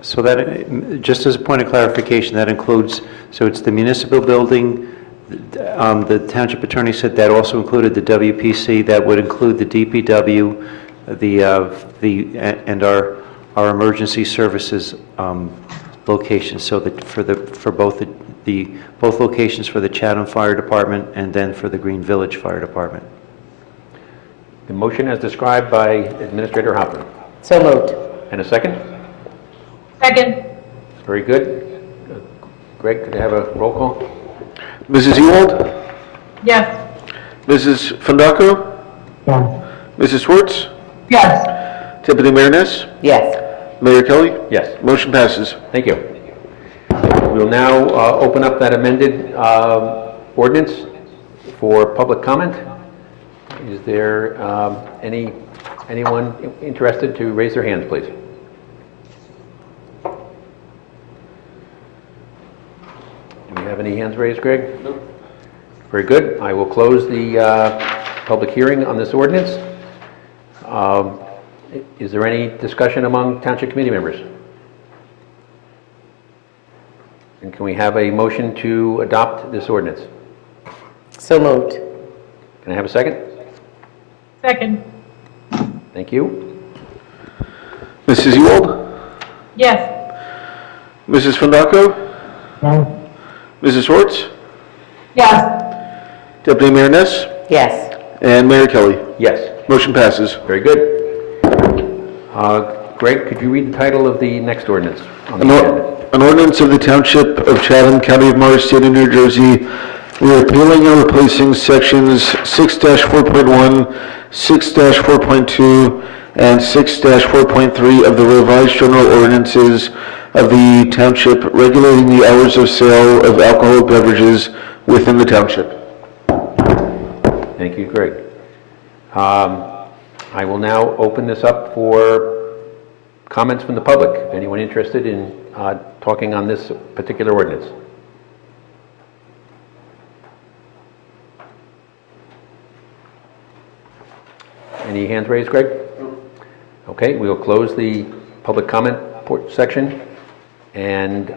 So that, just as a point of clarification, that includes, so it's the municipal building, the township attorney said that also included the WPC, that would include the DPW, and our emergency services locations, so that for both both locations for the Chatham Fire Department and then for the Green Village Fire Department. The motion as described by Administrator Hoffman. So moved. And a second? Second. Very good. Greg, could I have a roll call? Mrs. Ewald? Yes. Mrs. Fundaco? Yes. Mrs. Schwartz? Yes. Deputy Mayor Ness? Yes. Mayor Kelly? Yes. Motion passes. Thank you. We'll now open up that amended ordinance for public comment. Is there anyone interested to raise their hands, please? Do we have any hands raised, Greg? No. Very good. I will close the public hearing on this ordinance. Is there any discussion among township committee members? And can we have a motion to adopt this ordinance? So moved. Can I have a second? Second. Thank you. Mrs. Ewald? Yes. Mrs. Fundaco? No. Mrs. Schwartz? Yes. Deputy Mayor Ness? Yes. And Mayor Kelly? Yes. Motion passes. Very good. Greg, could you read the title of the next ordinance on the agenda? An ordinance of the Township of Chatham, County of Morris, State of New Jersey, repealing and replacing sections 6-4.1, 6-4.2, and 6-4.3 of the revised general ordinances of the Township regulating the hours of sale of alcoholic beverages within the Township. Thank you, Greg. I will now open this up for comments from the public. Anyone interested in talking on this particular ordinance? Any hands raised, Greg? Okay, we will close the public comment section. And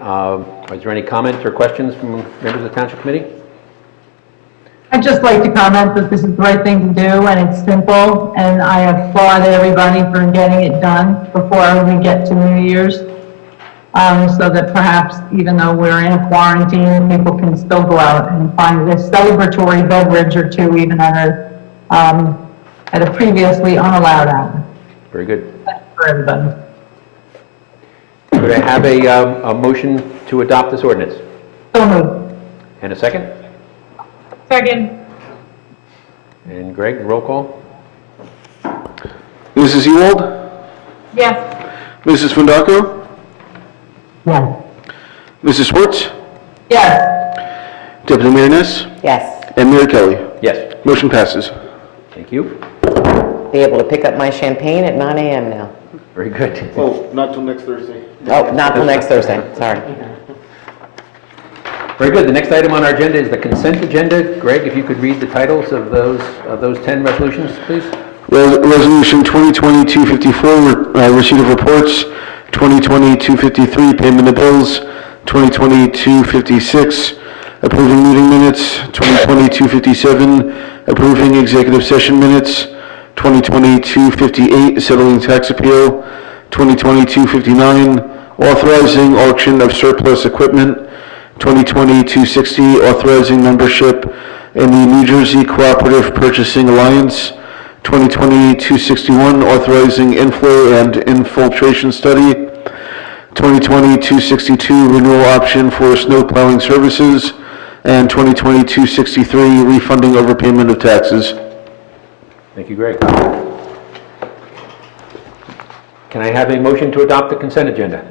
is there any comments or questions from members of the Township Committee? I'd just like to comment that this is the right thing to do, and it's simple, and I applaud everybody for getting it done before we get to New Year's, so that perhaps, even though we're in a quarantine, people can still go out and find a celebratory beverage or two, even at a previously unallowed hour. Very good. Thanks for everybody. Could I have a motion to adopt this ordinance? So moved. And a second? Second. And Greg, roll call? Mrs. Ewald? Yes. Mrs. Fundaco? Yes. Mrs. Schwartz? Yes. Deputy Mayor Ness? Yes. And Mayor Kelly? Yes. Motion passes. Thank you. Be able to pick up my champagne at 9 a.m. now. Very good. Oh, not till next Thursday. Oh, not till next Thursday, sorry. Very good. The next item on our agenda is the consent agenda. Greg, if you could read the titles of those 10 resolutions, please. Resolution 2020-254, receipt of reports. 2020-253, payment of bills. 2020-256, approving meeting minutes. 2020-257, approving executive session minutes. 2020-258, settling tax appeal. 2020-259, authorizing auction of surplus equipment. 2020-260, authorizing membership in the New Jersey Cooperative Purchasing Alliance. 2020-261, authorizing inflow and infiltration study. 2020-262, renewal option for snow plowing services. And 2020-263, refunding overpayment of taxes. Thank you, Greg. Can I have a motion to adopt the consent agenda?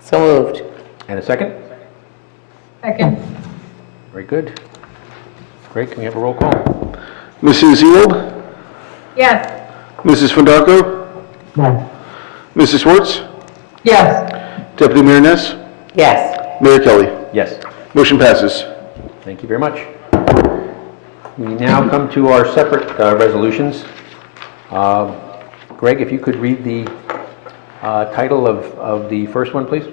So moved. And a second? Second. Very good. Greg, can we have a roll call? Mrs. Ewald? Yes. Mrs. Fundaco? Yes. Mrs. Schwartz? Yes. Deputy Mayor Ness? Yes. Mayor Kelly? Yes. Motion passes. Thank you very much. We now come to our separate resolutions. Greg, if you could read the title of the first one, please.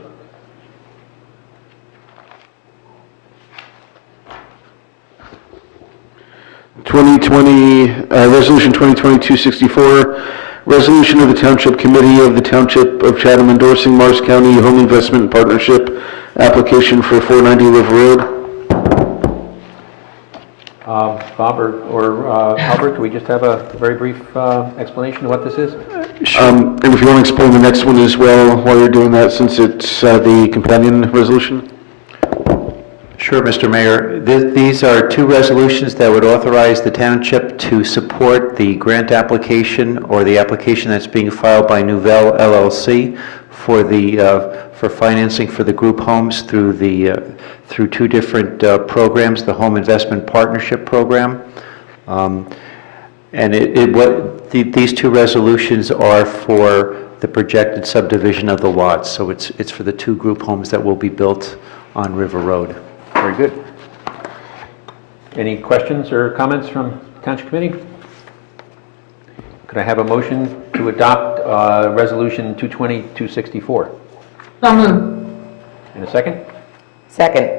Resolution 2020-264, resolution of the Township Committee of the Township of Chatham endorsing Morris County Home Investment Partnership application for 490 River Road. Bob or Albert, can we just have a very brief explanation of what this is? And if you want to explain the next one as well while you're doing that, since it's the companion resolution. Sure, Mr. Mayor. These are two resolutions that would authorize the township to support the grant application or the application that's being filed by Nouvelle LLC for for financing for the group homes through two different programs, the Home Investment Partnership Program. And these two resolutions are for the projected subdivision of the lots. So it's for the two group homes that will be built on River Road. Very good. Any questions or comments from Township Committee? Could I have a motion to adopt Resolution 220-264? So moved. In a second? Second.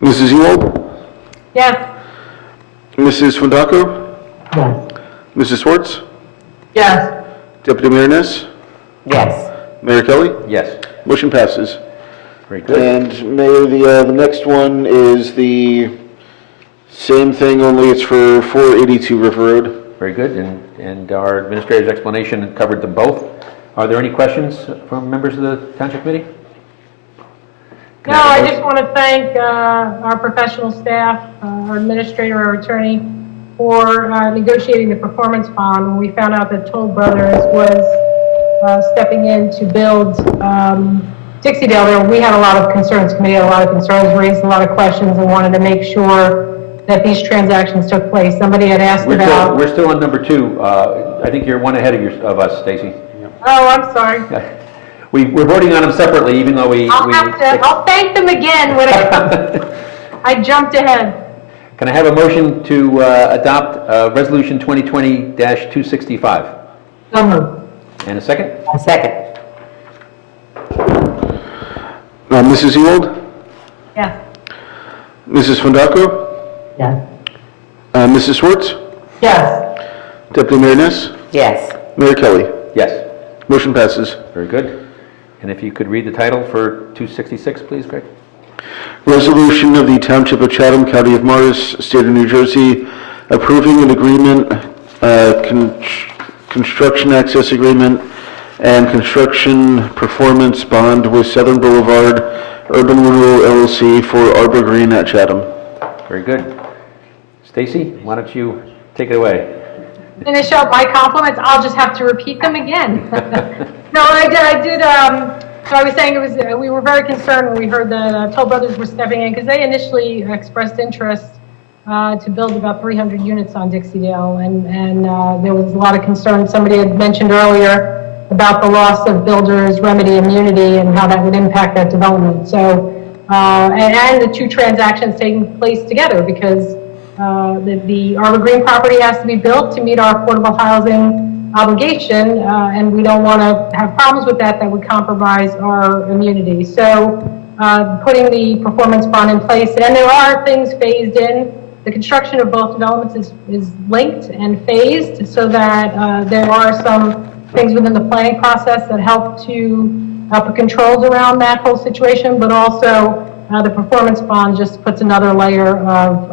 Mrs. Ewald? Yes. Mrs. Fundaco? Yes. Mrs. Schwartz? Yes. Deputy Mayor Ness? Yes. Mayor Kelly? Yes. Motion passes. Very good. And Mayor, the next one is the same thing, only it's for 482 River Road. Very good, and our administrator's explanation covered them both. Are there any questions from members of the Township Committee? No, I just want to thank our professional staff, our administrator, our attorney, for negotiating the performance bond when we found out that Toll Brothers was stepping in to build Dixie Dale. We had a lot of concerns, committee had a lot of concerns, raised a lot of questions, and wanted to make sure that these transactions took place. Somebody had asked about... We're still on number 2. I think you're one ahead of us, Stacy. Oh, I'm sorry. We're voting on them separately, even though I'll thank them again when I jumped ahead. Can I have a motion to adopt Resolution 2020-265? So moved. And a second? A second. Mrs. Ewald? Yes. Mrs. Fundaco? Yes. Mrs. Schwartz? Yes. Deputy Mayor Ness? Yes. Mayor Kelly? Yes. Motion passes. Very good. And if you could read the title for 266, please, Greg. Resolution of the Township of Chatham, County of Morris, State of New Jersey, approving an agreement, construction access agreement, and construction performance bond with Southern Boulevard Urban Renewal LLC for Arbor Green at Chatham. Very good. Stacy, why don't you take it away? finish up my compliments, I'll just have to repeat them again. No, I did, so I was saying it was, we were very concerned when we heard that Toll Brothers were stepping in, because they initially expressed interest to build about 300 units on Dixie-Dale, and there was a lot of concern. Somebody had mentioned earlier about the loss of builders' remedy immunity and how that would impact that development. So, and the two transactions taking place together, because the Arbor Green property has to be built to meet our affordable housing obligation, and we don't want to have problems with that would compromise our immunity. So, putting the performance bond in place, and there are things phased in. The construction of both developments is linked and phased, so that there are some things within the planning process that help to put controls around that whole situation, but also the performance bond just puts another layer of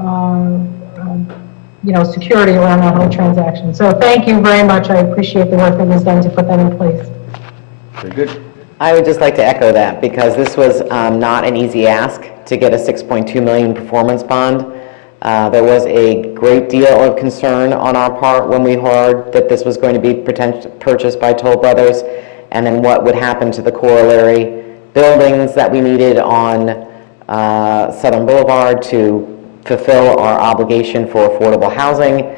security around that whole transaction. So thank you very much. I appreciate the work that was done to put that in place. Very good. I would just like to echo that, because this was not an easy ask to get a $6.2 million performance bond. There was a great deal of concern on our part when we heard that this was going to be purchased by Toll Brothers, and then what would happen to the corollary buildings that we needed on Southern Boulevard to fulfill our obligation for affordable housing.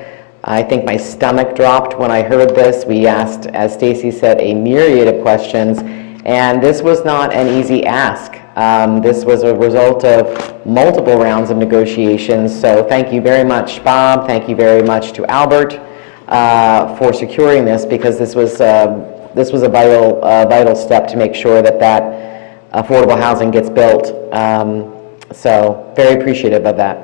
I think my stomach dropped when I heard this. We asked, as Stacy said, a myriad of questions, and this was not an easy ask. This was a result of multiple rounds of negotiations, so thank you very much, Bob. Thank you very much to Albert for securing this, because this was a vital step to make sure that affordable housing gets built. So very appreciative of that.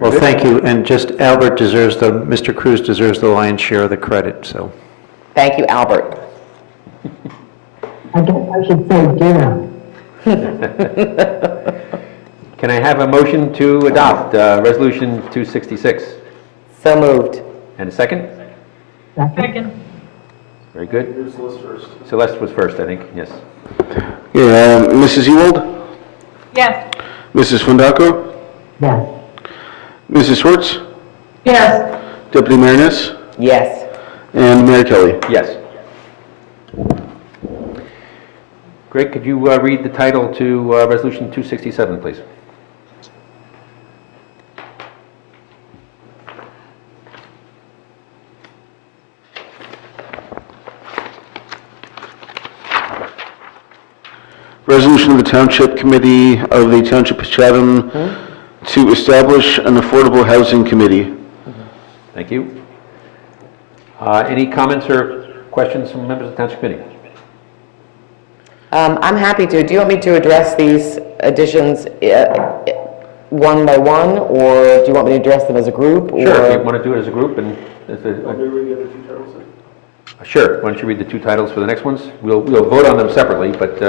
Well, thank you, and just Albert deserves Mr. Cruz deserves the lion's share of the credit, so. Thank you, Albert. I guess I should say dinner. Can I have a motion to adopt Resolution 266? So moved. And a second? Second. Very good. Here's Celeste first. Celeste was first, I think, yes. Yeah, Mrs. Ewald? Yes. Mrs. Fundaco? Yes. Mrs. Schwartz? Yes. Deputy Mayor Ness? Yes. And Mayor Kelly? Yes. Greg, could you read the title to Resolution 267, please? Resolution of the Township Committee of the Township of Chatham to establish an affordable housing committee. Thank you. Any comments or questions from members of the Township Committee? I'm happy to. Do you want me to address these additions one by one, or do you want me to address them as a group? Sure, if you want to do it as a group. And sure, why don't you read the two titles for the next ones? We'll vote on them separately, but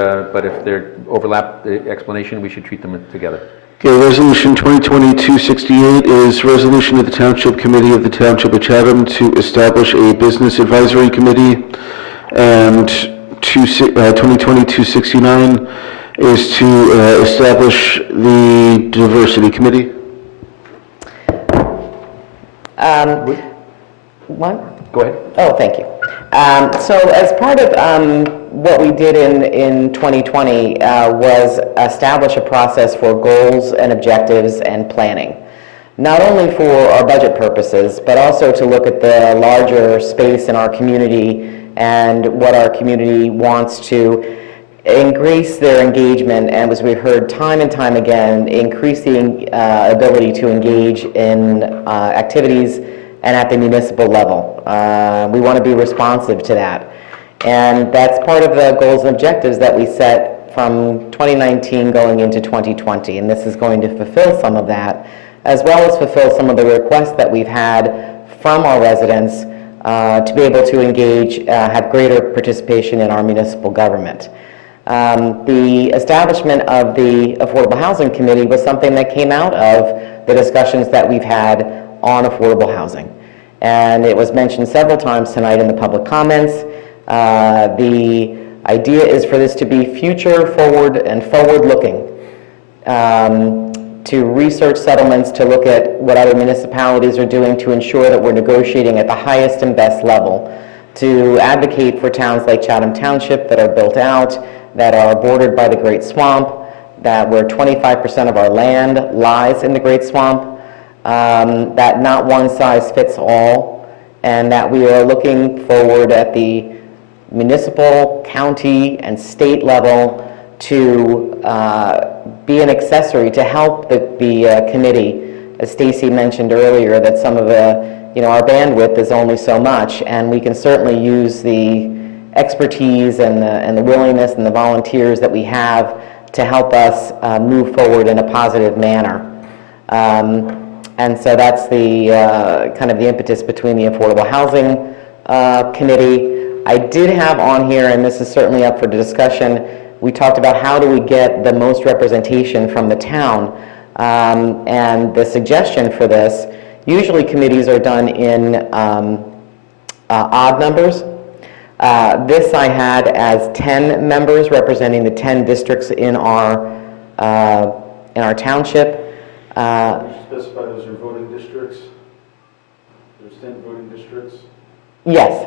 if they overlap the explanation, we should treat them together. Okay, Resolution 2020-268 is resolution of the Township Committee of the Township of Chatham to establish a business advisory committee, and 2020-269 is to establish the diversity committee. What? Go ahead. Oh, thank you. So as part of what we did in 2020 was establish a process for goals and objectives and planning, not only for our budget purposes, but also to look at the larger space in our community and what our community wants to increase their engagement, and as we've heard time and time again, increase the ability to engage in activities and at the municipal level. We want to be responsive to that. And that's part of the goals and objectives that we set from 2019 going into 2020. And this is going to fulfill some of that, as well as fulfill some of the requests that we've had from our residents to be able to engage, have greater participation in our municipal government. The establishment of the Affordable Housing Committee was something that came out of the discussions that we've had on affordable housing. And it was mentioned several times tonight in the public comments. The idea is for this to be future forward and forward-looking, to research settlements, to look at what other municipalities are doing to ensure that we're negotiating at the highest and best level, to advocate for towns like Chatham Township that are built out, that are bordered by the Great Swamp, that where 25% of our land lies in the Great Swamp, that not one size fits all, and that we are looking forward at the municipal, county, and state level to be an accessory to help the committee. As Stacy mentioned earlier, that some of our bandwidth is only so much, and we can certainly use the expertise and the willingness and the volunteers that we have to help us move forward in a positive manner. And so that's the kind of the impetus between the Affordable Housing Committee. I did have on here, and this is certainly up for discussion, we talked about how do we get the most representation from the town. And the suggestion for this, usually committees are done in odd numbers. This I had as 10 members representing the 10 districts in our township. Specify those are voting districts? There's 10 voting districts? Yes.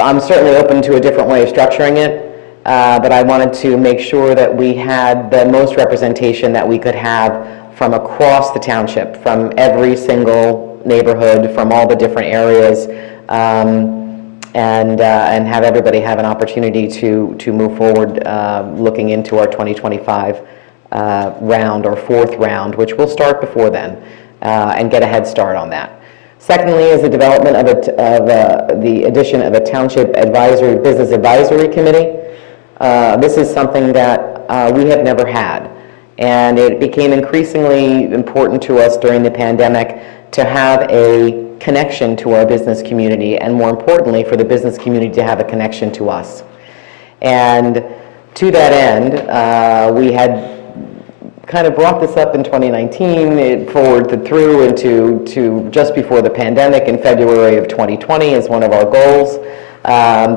I'm certainly open to a different way of structuring it, but I wanted to make sure that we had the most representation that we could have from across the township, from every single neighborhood, from all the different areas, and have everybody have an opportunity to move forward looking into our 2025 round or fourth round, which will start before then, and get a head start on that. Secondly is the development of the addition of a Township Business Advisory Committee. This is something that we have never had, and it became increasingly important to us during the pandemic to have a connection to our business community, and more importantly, for the business community to have a connection to us. And to that end, we had kind of brought this up in 2019, it forwarded through into just before the pandemic in February of 2020 as one of our goals,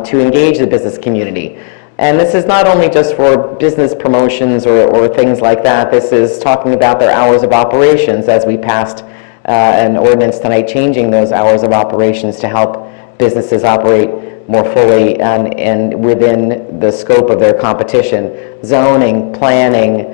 to engage the business community. And this is not only just for business promotions or things like that, this is talking about their hours of operations, as we passed an ordinance tonight changing those hours of operations to help businesses operate more fully and within the scope of their competition. Zoning, planning,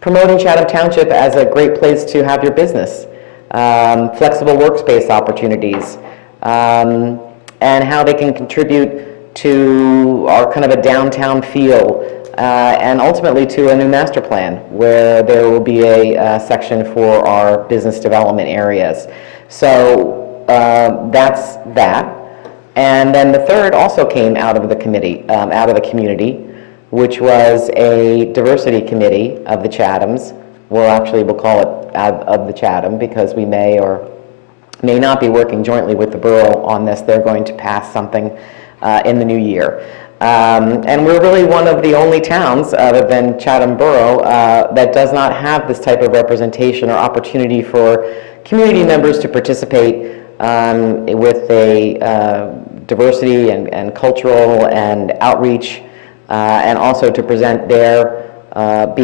promoting Chatham Township as a great place to have your business, flexible workspace opportunities, and how they can contribute to our kind of a downtown feel, and ultimately to a new master plan where there will be a section for our business development areas. So that's that. And then the third also came out of the committee, out of the community, which was a diversity committee of the Chathams. We'll call it of the Chatham, because we may or may not be working jointly with the borough on this. They're going to pass something in the new year. And we're really one of the only towns, other than Chatham Borough, that does not have this type of representation or opportunity for community members to participate with a diversity and cultural and outreach, and also to present be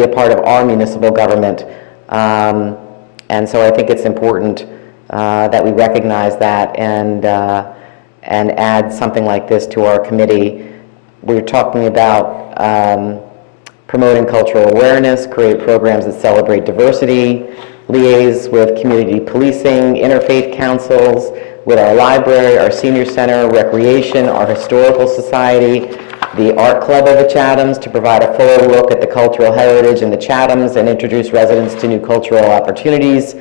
a part of our municipal government. And so I think it's important that we recognize that and add something like this to our committee. We're talking about promoting cultural awareness, create programs that celebrate diversity, liaise with community policing, interfaith councils, with our library, our senior center, recreation, our historical society, the Art Club of the Chathams, to provide a fuller look at the cultural heritage in the Chathams and introduce residents to new cultural opportunities,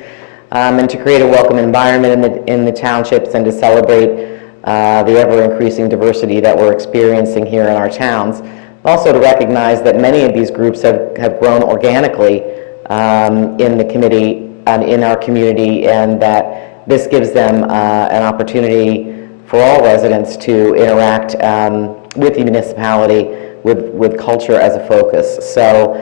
and to create a welcome environment in the townships and to celebrate the ever-increasing diversity that we're experiencing here in our towns. Also to recognize that many of these groups have grown organically in the committee, in our community, and that this gives them an opportunity for all residents to interact with the municipality with culture as a focus. So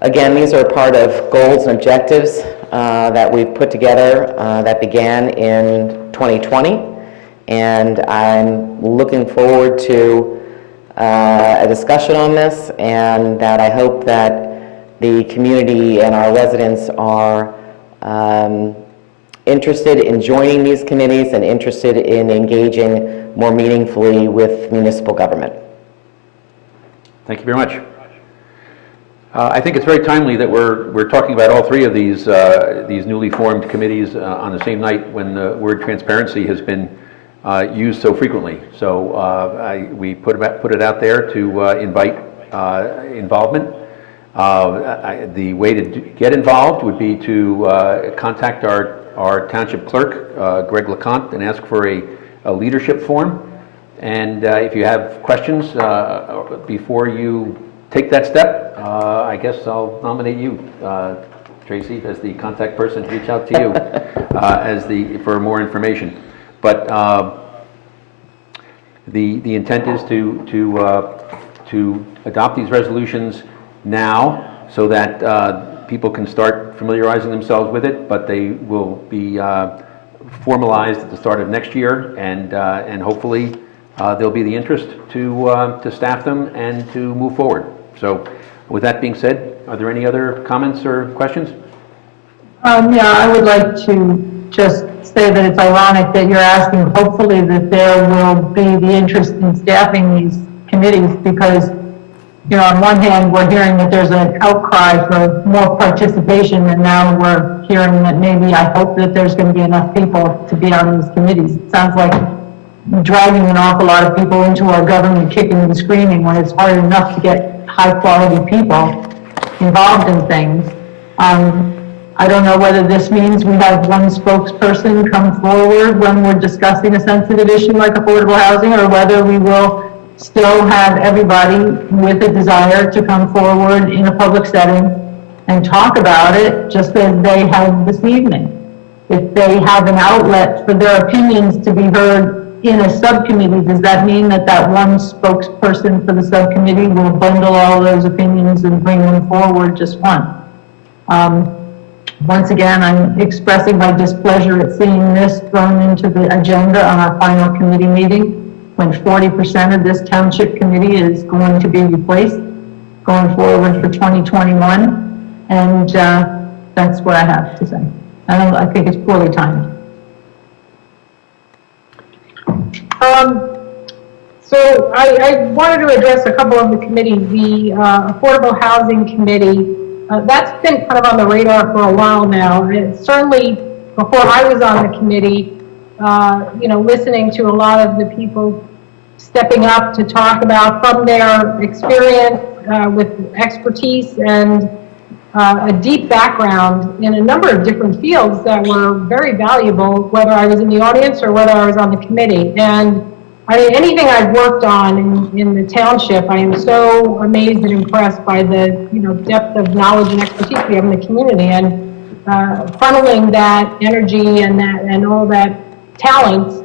again, these are part of goals and objectives that we've put together that began in 2020. And I'm looking forward to a discussion on this, and that I hope that the community and our residents are interested in joining these committees and interested in engaging more meaningfully with municipal government. Thank you very much. I think it's very timely that we're talking about all three of these newly formed committees on the same night when the word transparency has been used so frequently. So we put it out there to invite involvement. The way to get involved would be to contact our township clerk, Greg LeConte, and ask for a leadership form. And if you have questions before you take that step, I guess I'll nominate you, Tracy, as the contact person to reach out to you for more information. But the intent is to adopt these resolutions now so that people can start familiarizing themselves with it, but they will be formalized at the start of next year, and hopefully there'll be the interest to staff them and to move forward. So with that being said, are there any other comments or questions? Yeah, I would like to just say that it's ironic that you're asking, hopefully, that there will be the interest in staffing these committees, because, you know, on one hand, we're hearing that there's an outcry for more participation, and now we're hearing that maybe, I hope that there's going to be enough people to be on these committees. It sounds like dragging an awful lot of people into our government, kicking and screaming, when it's hard enough to get high-quality people involved in things. I don't know whether this means we have one spokesperson come forward when we're discussing a sensitive issue like affordable housing, or whether we will still have everybody with a desire to come forward in a public setting and talk about it, just as they have this evening. If they have an outlet for their opinions to be heard in a subcommittee, does that mean that that one spokesperson for the subcommittee will bundle all those opinions and bring them forward, just one? Once again, I'm expressing my displeasure at seeing this thrown into the agenda on our final committee meeting, when 40% of this township committee is going to be replaced going forward for 2021. And that's what I have to say. I think it's poorly timed. So I wanted to address a couple of the committees. The Affordable Housing Committee, that's been kind of on the radar for a while now. And certainly before I was on the committee, you know, listening to a lot of the people stepping up to talk about from their experience with expertise and a deep background in a number of different fields that were very valuable, whether I was in the audience or whether I was on the committee. And I mean, anything I've worked on in the township, I am so amazed and impressed by the, you know, depth of knowledge and expertise we have in the community, and funneling that energy and all that talent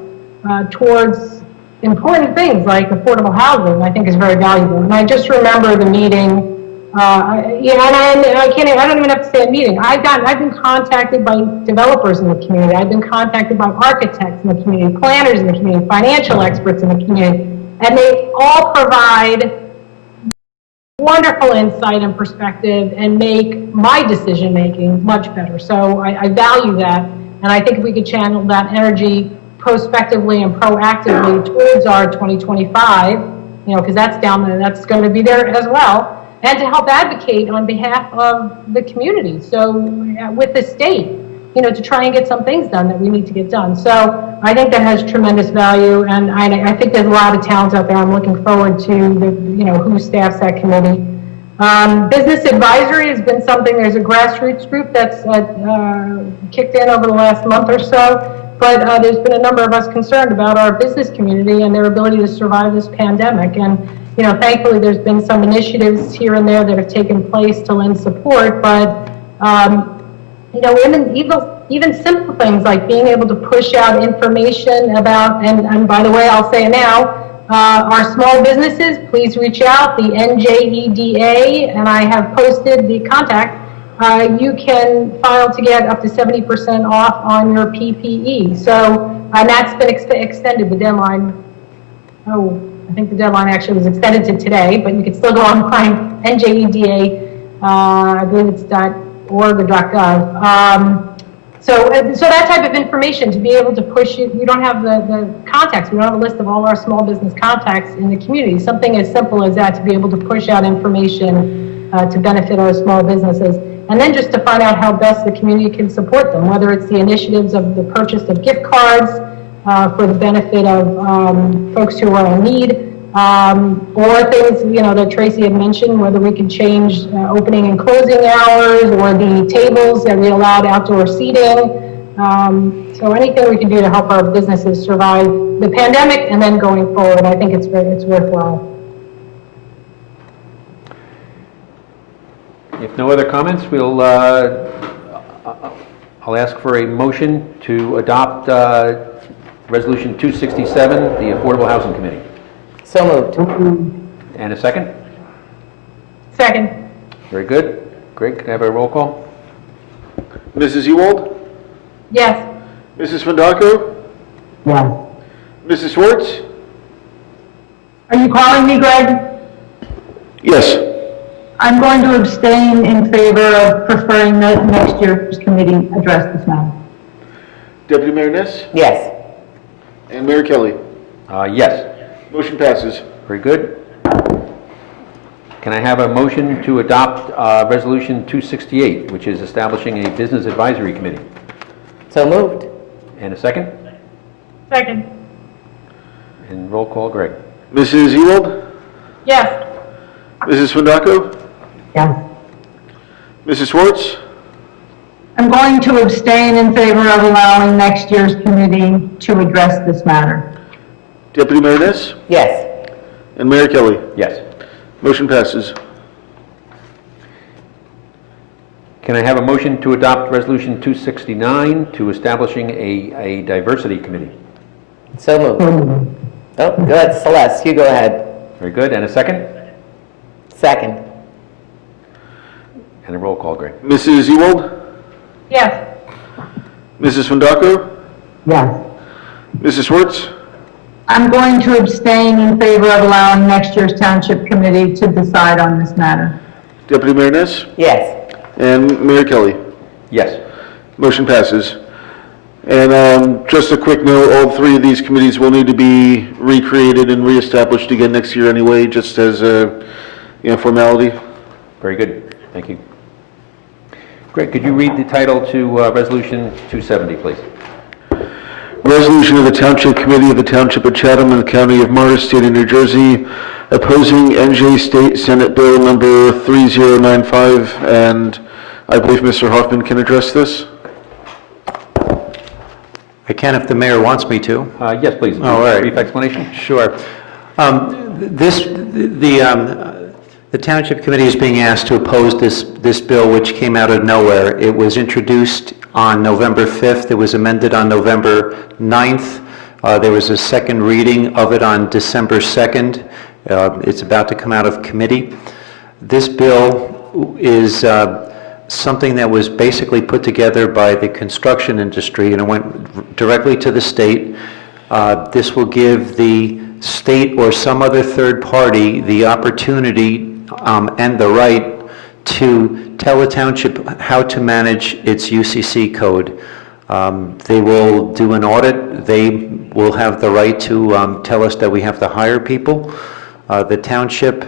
towards important things like affordable housing, I think is very valuable. And I just remember the meeting. Yeah, and I don't even have to say a meeting. I've been contacted by developers in the community. I've been contacted by architects in the community, planners in the community, financial experts in the community, and they all provide wonderful insight and perspective and make my decision making much better. So I value that, and I think if we could channel that energy prospectively and proactively towards our 2025, you know, because that's that's going to be there as well. And to help advocate on behalf of the community. So with the state, you know, to try and get some things done that we need to get done. So I think that has tremendous value, and I think there's a lot of talents out there. I'm looking forward to you know, who staffs that committee. Business advisory has been something. There's a grassroots group that's kicked in over the last month or so, but there's been a number of us concerned about our business community and their ability to survive this pandemic. And you know, thankfully, there's been some initiatives here and there that have taken place to lend support, but, you know, even simple things like being able to push out information about, and by the way, I'll say it now, our small businesses, please reach out, the NJEDA, and I have posted the contact. You can file to get up to 70% off on your PPE. So, and that's been extended, the deadline. I think the deadline actually was extended to today, but you can still go online, NJEDA I believe it's .org or .gov. So that type of information, to be able to push it, we don't have the contacts, we don't have a list of all our small business contacts in the community. Something as simple as that, to be able to push out information to benefit our small businesses. And then just to find out how best the community can support them, whether it's the initiatives of the purchase of gift cards for the benefit of folks who are in need, or things, that Tracy had mentioned, whether we could change opening and closing hours, or the tables that we allowed outdoor seating. So anything we can do to help our businesses survive the pandemic and then going forward, I think it's worthwhile. If no other comments, I'll ask for a motion to adopt Resolution 267, the Affordable Housing Committee. So moved. And a second? Second. Very good. Greg, can I have a roll call? Mrs. Ewald? Yes. Mrs. Fondacco? Yes. Mrs. Schwartz? Are you calling me, Greg? Yes. I'm going to abstain in favor of preferring that next year's committee address this matter. Deputy Mayor Ness? Yes. And Mayor Kelly? Yes. Motion passes. Very good. Can I have a motion to adopt Resolution 268, which is establishing a Business Advisory Committee? So moved. And a second? Second. And roll call, Greg. Mrs. Ewald? Yes. Mrs. Fondacco? Yes. Mrs. Schwartz? I'm going to abstain in favor of allowing next year's committee to address this matter. Deputy Mayor Ness? Yes. And Mayor Kelly? Yes. Motion passes. Can I have a motion to adopt Resolution 269 to establishing a Diversity Committee? So moved. Oh, good. Celeste, you go ahead. Very good. And a second? Second. And a roll call, Greg. Mrs. Ewald? Yes. Mrs. Fondacco? Yes. Mrs. Schwartz? I'm going to abstain in favor of allowing next year's township committee to decide on this matter. Deputy Mayor Ness? Yes. And Mayor Kelly? Yes. Motion passes. And just a quick note, all three of these committees will need to be recreated and reestablished again next year anyway, just as a formality. Very good. Thank you. Greg, could you read the title to Resolution 270, please? Resolution of the Township Committee of the Township of Chatham and the County of Morris, State of New Jersey, opposing NJ State Senate Bill number 3095, and I believe Mr. Hoffman can address this. I can if the mayor wants me to. Yes, please. Oh, all right. Brief explanation? Sure. The Township Committee is being asked to oppose this bill, which came out of nowhere. It was introduced on November 5th. It was amended on November 9th. There was a second reading of it on December 2nd. It's about to come out of committee. This bill is something that was basically put together by the construction industry, and it went directly to the state. This will give the state or some other third party the opportunity and the right to tell the township how to manage its UCC code. They will do an audit. They will have the right to tell us that we have to hire people. The township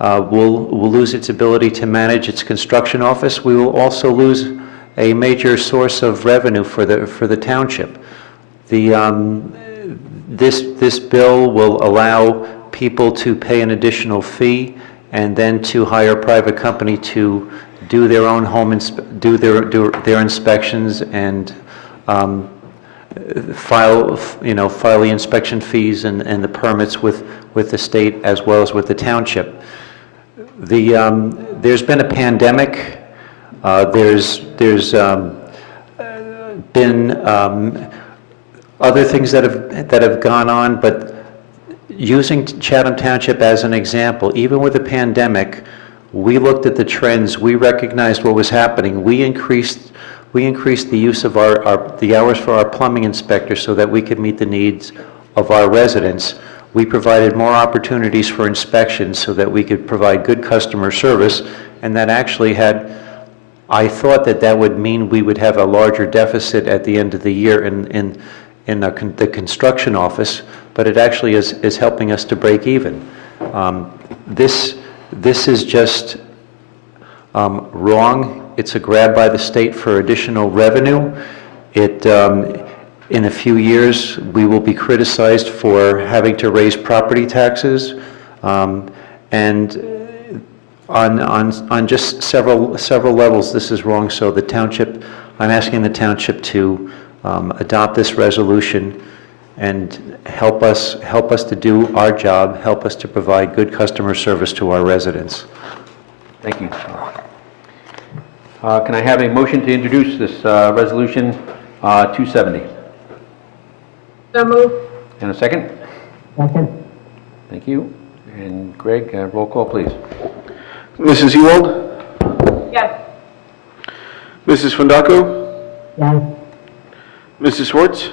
will lose its ability to manage its construction office. We will also lose a major source of revenue for the township. This bill will allow people to pay an additional fee and then to hire a private company to do their own do their inspections and file the inspection fees and the permits with the state as well as with the township. There's been a pandemic. There's been other things that have gone on, but using Chatham Township as an example, even with the pandemic, we looked at the trends. We recognized what was happening. We increased the use of the hours for our plumbing inspectors so that we could meet the needs of our residents. we provided more opportunities for inspections so that we could provide good customer service, and that actually I thought that would mean we would have a larger deficit at the end of the year in the construction office, but it actually is helping us to break even. This is just wrong. It's a grab by the state for additional revenue. In a few years, we will be criticized for having to raise property taxes, and on just several levels, this is wrong. So the township, I'm asking the township to adopt this resolution and help us to do our job, help us to provide good customer service to our residents. Thank you. Can I have a motion to introduce this resolution 270? So moved. And a second? Second. Thank you. And Greg, roll call, please. Mrs. Ewald? Yes. Mrs. Fondaco? Yes. Mrs. Schwartz?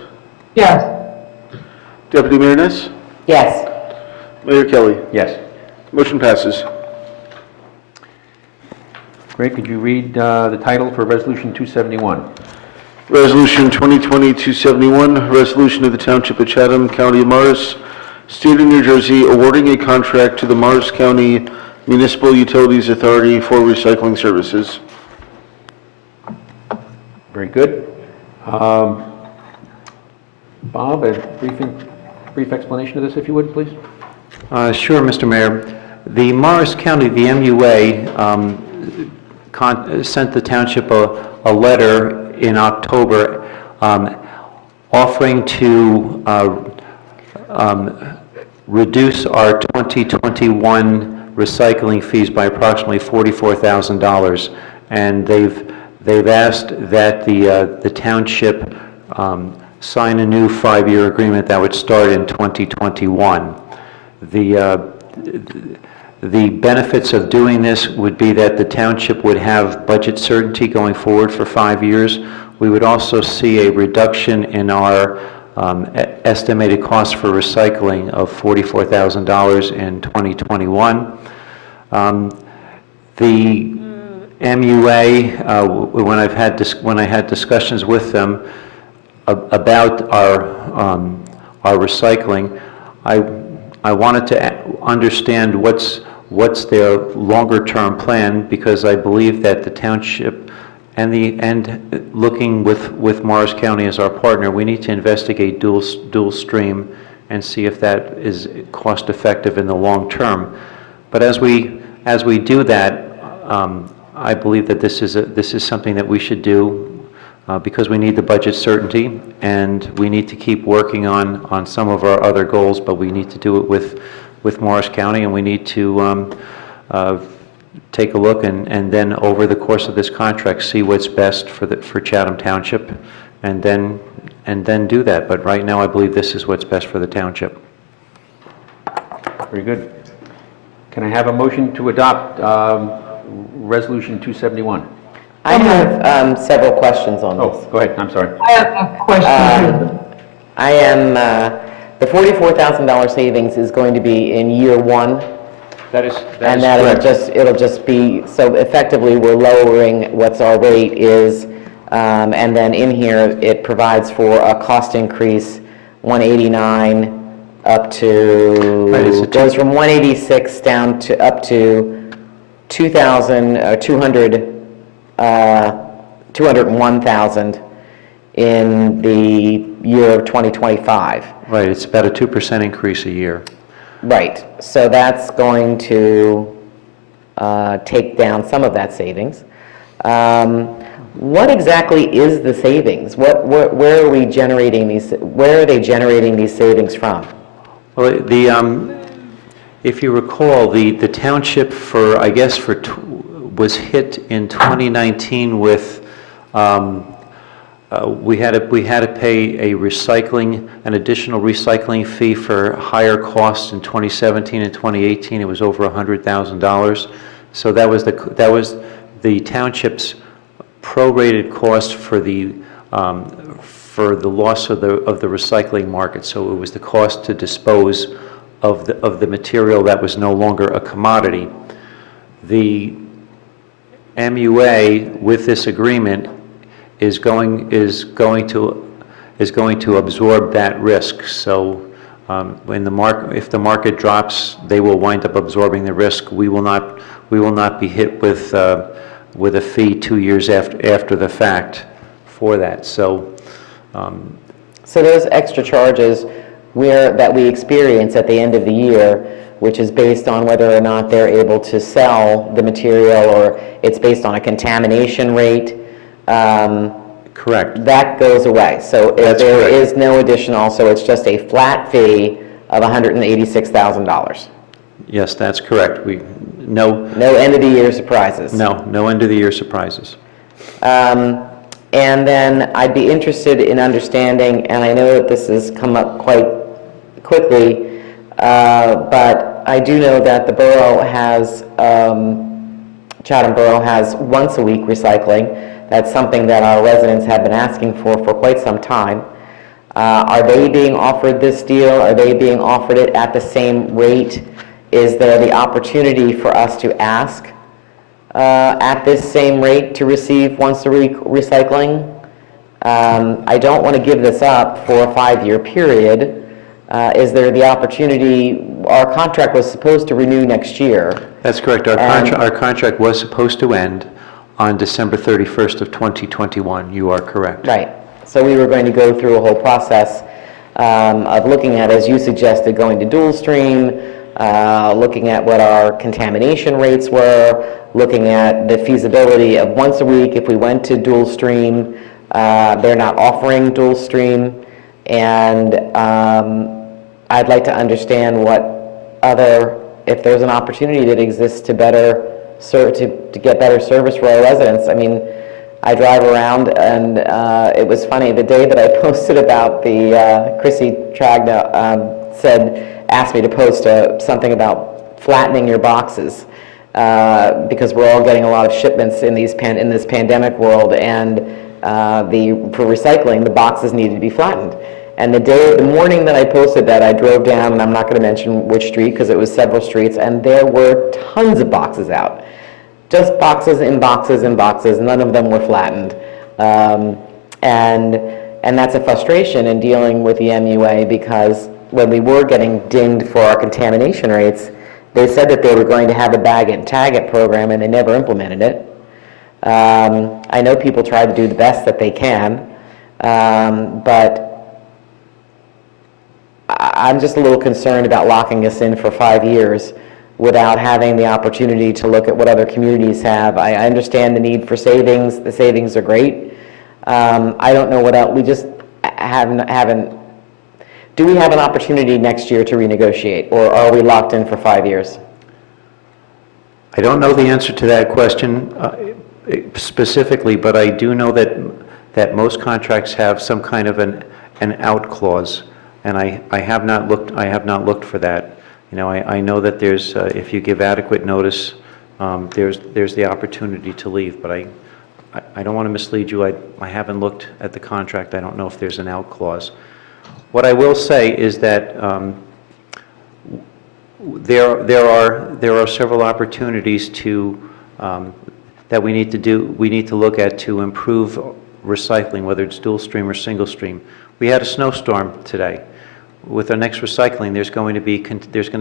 Yes. Deputy Mayor Ness? Yes. Mayor Kelly? Yes. Motion passes. Greg, could you read the title for Resolution 271? Resolution 2020-271, resolution of the Township of Chatham, County of Morris, State of New Jersey, awarding a contract to the Morris County Municipal Utilities Authority for recycling services. Very good. Bob, a brief explanation of this, if you would, please. Sure, Mr. Mayor. The Morris County, the MUA, sent the township a letter in October offering to reduce our 2021 recycling fees by approximately $44,000, and they've asked that the township sign a new 5-year agreement that would start in 2021. The benefits of doing this would be that the township would have budget certainty going forward for 5 years. We would also see a reduction in our estimated cost for recycling of $44,000 in 2021. The MUA, when I had discussions with them about our recycling, I wanted to understand what's their longer-term plan, because I believe that the township and looking with Morris County as our partner, we need to investigate dual stream and see if that is cost-effective in the long term. But as we do that, I believe that this is something that we should do because we need the budget certainty, and we need to keep working on some of our other goals, but we need to do it with Morris County, and we need to take a look and then over the course of this contract see what's best for Chatham Township, and then do that. But right now I believe this is what's best for the township. Very good. Can I have a motion to adopt Resolution 271? I have several questions on this. Oh, go ahead. I'm sorry. I have a question. I am, the $44,000 savings is going to be in year one, That is and that it'll just be, so effectively, we're lowering what's our rate is, and then in here, it provides for a cost increase, 189 up to, goes from 186 down to, up to 201,000 in the year of 2025. Right, it's about a 2% increase a year. Right, so that's going to take down some of that savings. What exactly is the savings? Where are we generating these? Where are they generating these savings from? Well, if you recall, the township was hit in 2019 with we had to pay an additional recycling fee for higher costs in 2017 and 2018. It was over $100,000. So that was the township's prorated cost for the loss of the recycling market. So it was the cost to dispose of the material that was no longer a commodity. The MUA with this agreement is going to absorb that risk. So if the market drops, they will wind up absorbing the risk. We will not be hit with a fee 2 years after the fact for that. So those extra charges that we experience at the end of the year, which is based on whether or not they're able to sell the material, or it's based on a contamination rate. Correct. That goes away. So if there is no additional, so it's just a flat fee of $186,000. Yes, that's correct. No end of the year surprises. No end of the year surprises. And then I'd be interested in understanding, and I know that this has come up quite quickly, but I do know that the borough has, Chatham Borough has once a week recycling. That's something that our residents have been asking for quite some time. Are they being offered this deal? Are they being offered it at the same rate? Is there the opportunity for us to ask at this same rate to receive once a week recycling? I don't want to give this up for a 5-year period. Is there the opportunity? Our contract was supposed to renew next year. That's correct. Our contract was supposed to end on December 31st of 2021. You are correct. Right. So we were going to go through a whole process of looking at, as you suggested, going to dual stream, looking at what our contamination rates were, looking at the feasibility of once a week if we went to dual stream. They're not offering dual stream. And I'd like to understand if there's an opportunity that exists to to get better service for our residents. I mean, I drive around, and it was funny, the day that I posted about the, Chrissy Tragna asked me to post something about flattening your boxes, because we're all getting a lot of shipments in this pandemic world, and for recycling, the boxes needed to be flattened. And the morning that I posted that, I drove down, and I'm not going to mention which street because it was several streets, and there were tons of boxes out. Just boxes and boxes and boxes. None of them were flattened. And that's a frustration in dealing with the MUA, because when we were getting dinged for our contamination rates, they said that they were going to have a bag it and tag it program, and they never implemented it. I know people try to do the best that they can, but I'm just a little concerned about locking us in for 5 years without having the opportunity to look at what other communities have. I understand the need for savings. The savings are great. I don't know what else. We just haven't. Do we have an opportunity next year to renegotiate, or are we locked in for 5 years? I don't know the answer to that question specifically, but I do know that most contracts have some kind of an out clause. And I have not looked for that. You know, I know that there's if you give adequate notice, there's the opportunity to leave. But I don't want to mislead you. I haven't looked at the contract. I don't know if there's an out clause. What I will say is that there are several opportunities that we need to look at to improve recycling, whether it's dual stream or single stream. We had a snowstorm today. With our next recycling, there's going to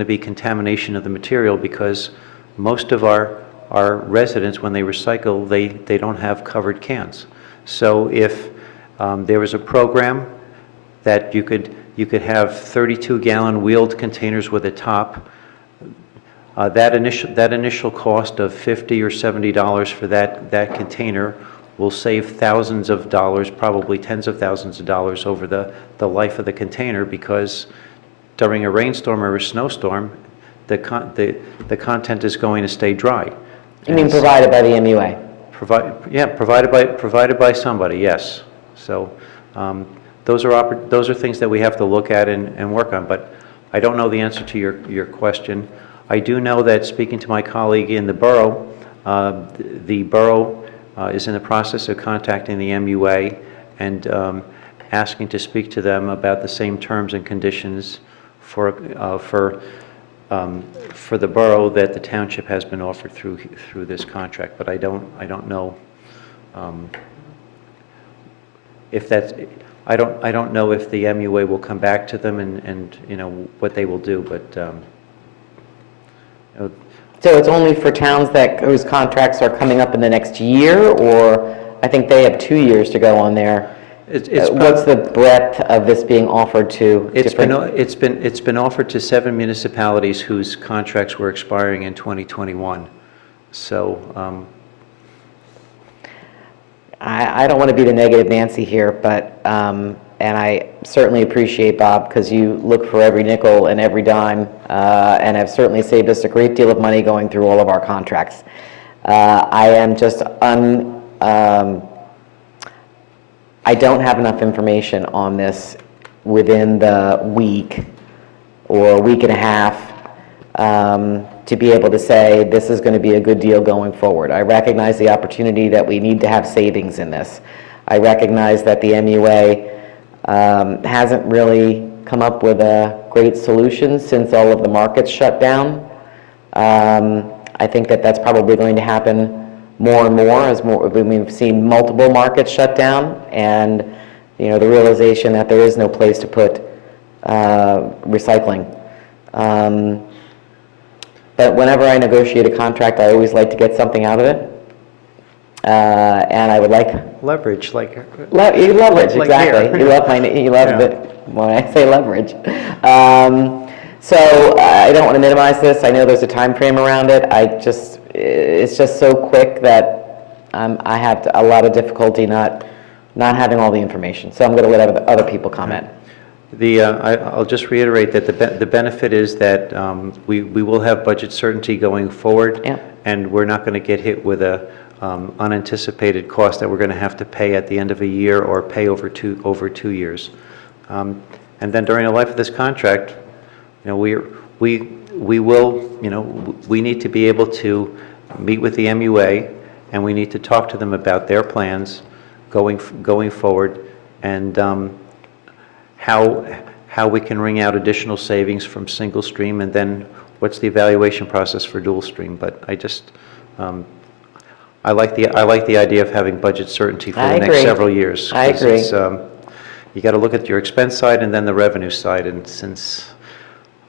be contamination of the material, because most of our residents, when they recycle, they don't have covered cans. So if there was a program that you could have 32-gallon wheeled containers with a top, that initial cost of $50 or $70 for that container will save thousands of dollars, probably tens of thousands of dollars over the life of the container, because during a rainstorm or a snowstorm, the content is going to stay dry. You mean provided by the MUA? Provided by somebody, yes. So those are things that we have to look at and work on, but I don't know the answer to your question. I do know that, speaking to my colleague in the borough is in the process of contacting the MUA and asking to speak to them about the same terms and conditions for the borough that the township has been offered through this contract, but I don't know if that's, I don't know if the MUA will come back to them and you know, what they will do, but, So it's only for towns whose contracts are coming up in the next year, or I think they have 2 years to go on there? What's the breadth of this being offered to? It's been offered to 7 municipalities whose contracts were expiring in 2021. So I don't want to be the negative Nancy here, but and I certainly appreciate, Bob, because you look for every nickel and every dime, and have certainly saved us a great deal of money going through all of our contracts. I am just I don't have enough information on this within the week or week and a half to be able to say this is going to be a good deal going forward. I recognize the opportunity that we need to have savings in this. I recognize that the MUA hasn't really come up with a great solution since all of the markets shut down. I think that that's probably going to happen more and more as we've seen multiple markets shut down, and you know, the realization that there is no place to put recycling. But whenever I negotiate a contract, I always like to get something out of it, and I would like leverage, like leverage, like exactly. here. You love it when I say leverage. So I don't want to minimize this. I know there's a time frame around it. It's just so quick that I have a lot of difficulty not having all the information. So I'm going to let other people comment. I'll just reiterate that the benefit is that we will have budget certainty going forward, and we're not going to get hit with a unanticipated cost that we're going to have to pay at the end of a year or pay over 2 years. And then during the life of this contract, you know, we will, you know, we need to be able to meet with the MUA, and we need to talk to them about their plans going forward, and how we can wring out additional savings from single stream, and then what's the evaluation process for dual stream. But I just I like the idea of having budget certainty for the next several years. I agree. You got to look at your expense side and then the revenue side, and since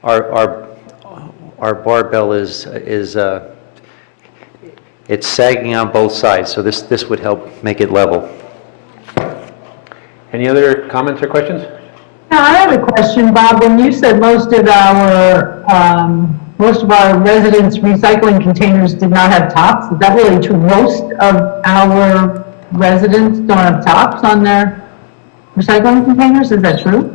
our barbell is it's sagging on both sides, so this would help make it level. Any other comments or questions? Now, I have a question, Bob. When you said most of our residents' recycling containers did not have tops, is that really true? Most of our residents don't have tops on their recycling containers? Is that true?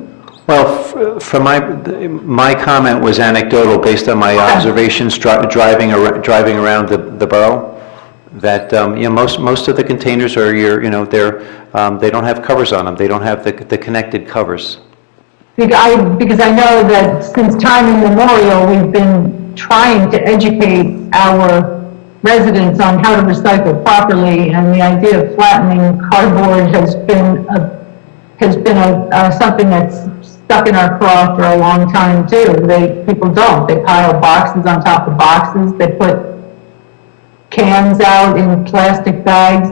Well, from my comment was anecdotal based on my observations driving around the borough. That you know, most of the containers are they don't have covers on them. They don't have the connected covers. Because I know that since time immemorial, we've been trying to educate our residents on how to recycle properly, and the idea of flattening cardboard has been something that's stuck in our craw for a long time too. People don't. They pile boxes on top of boxes. They put cans out in plastic bags.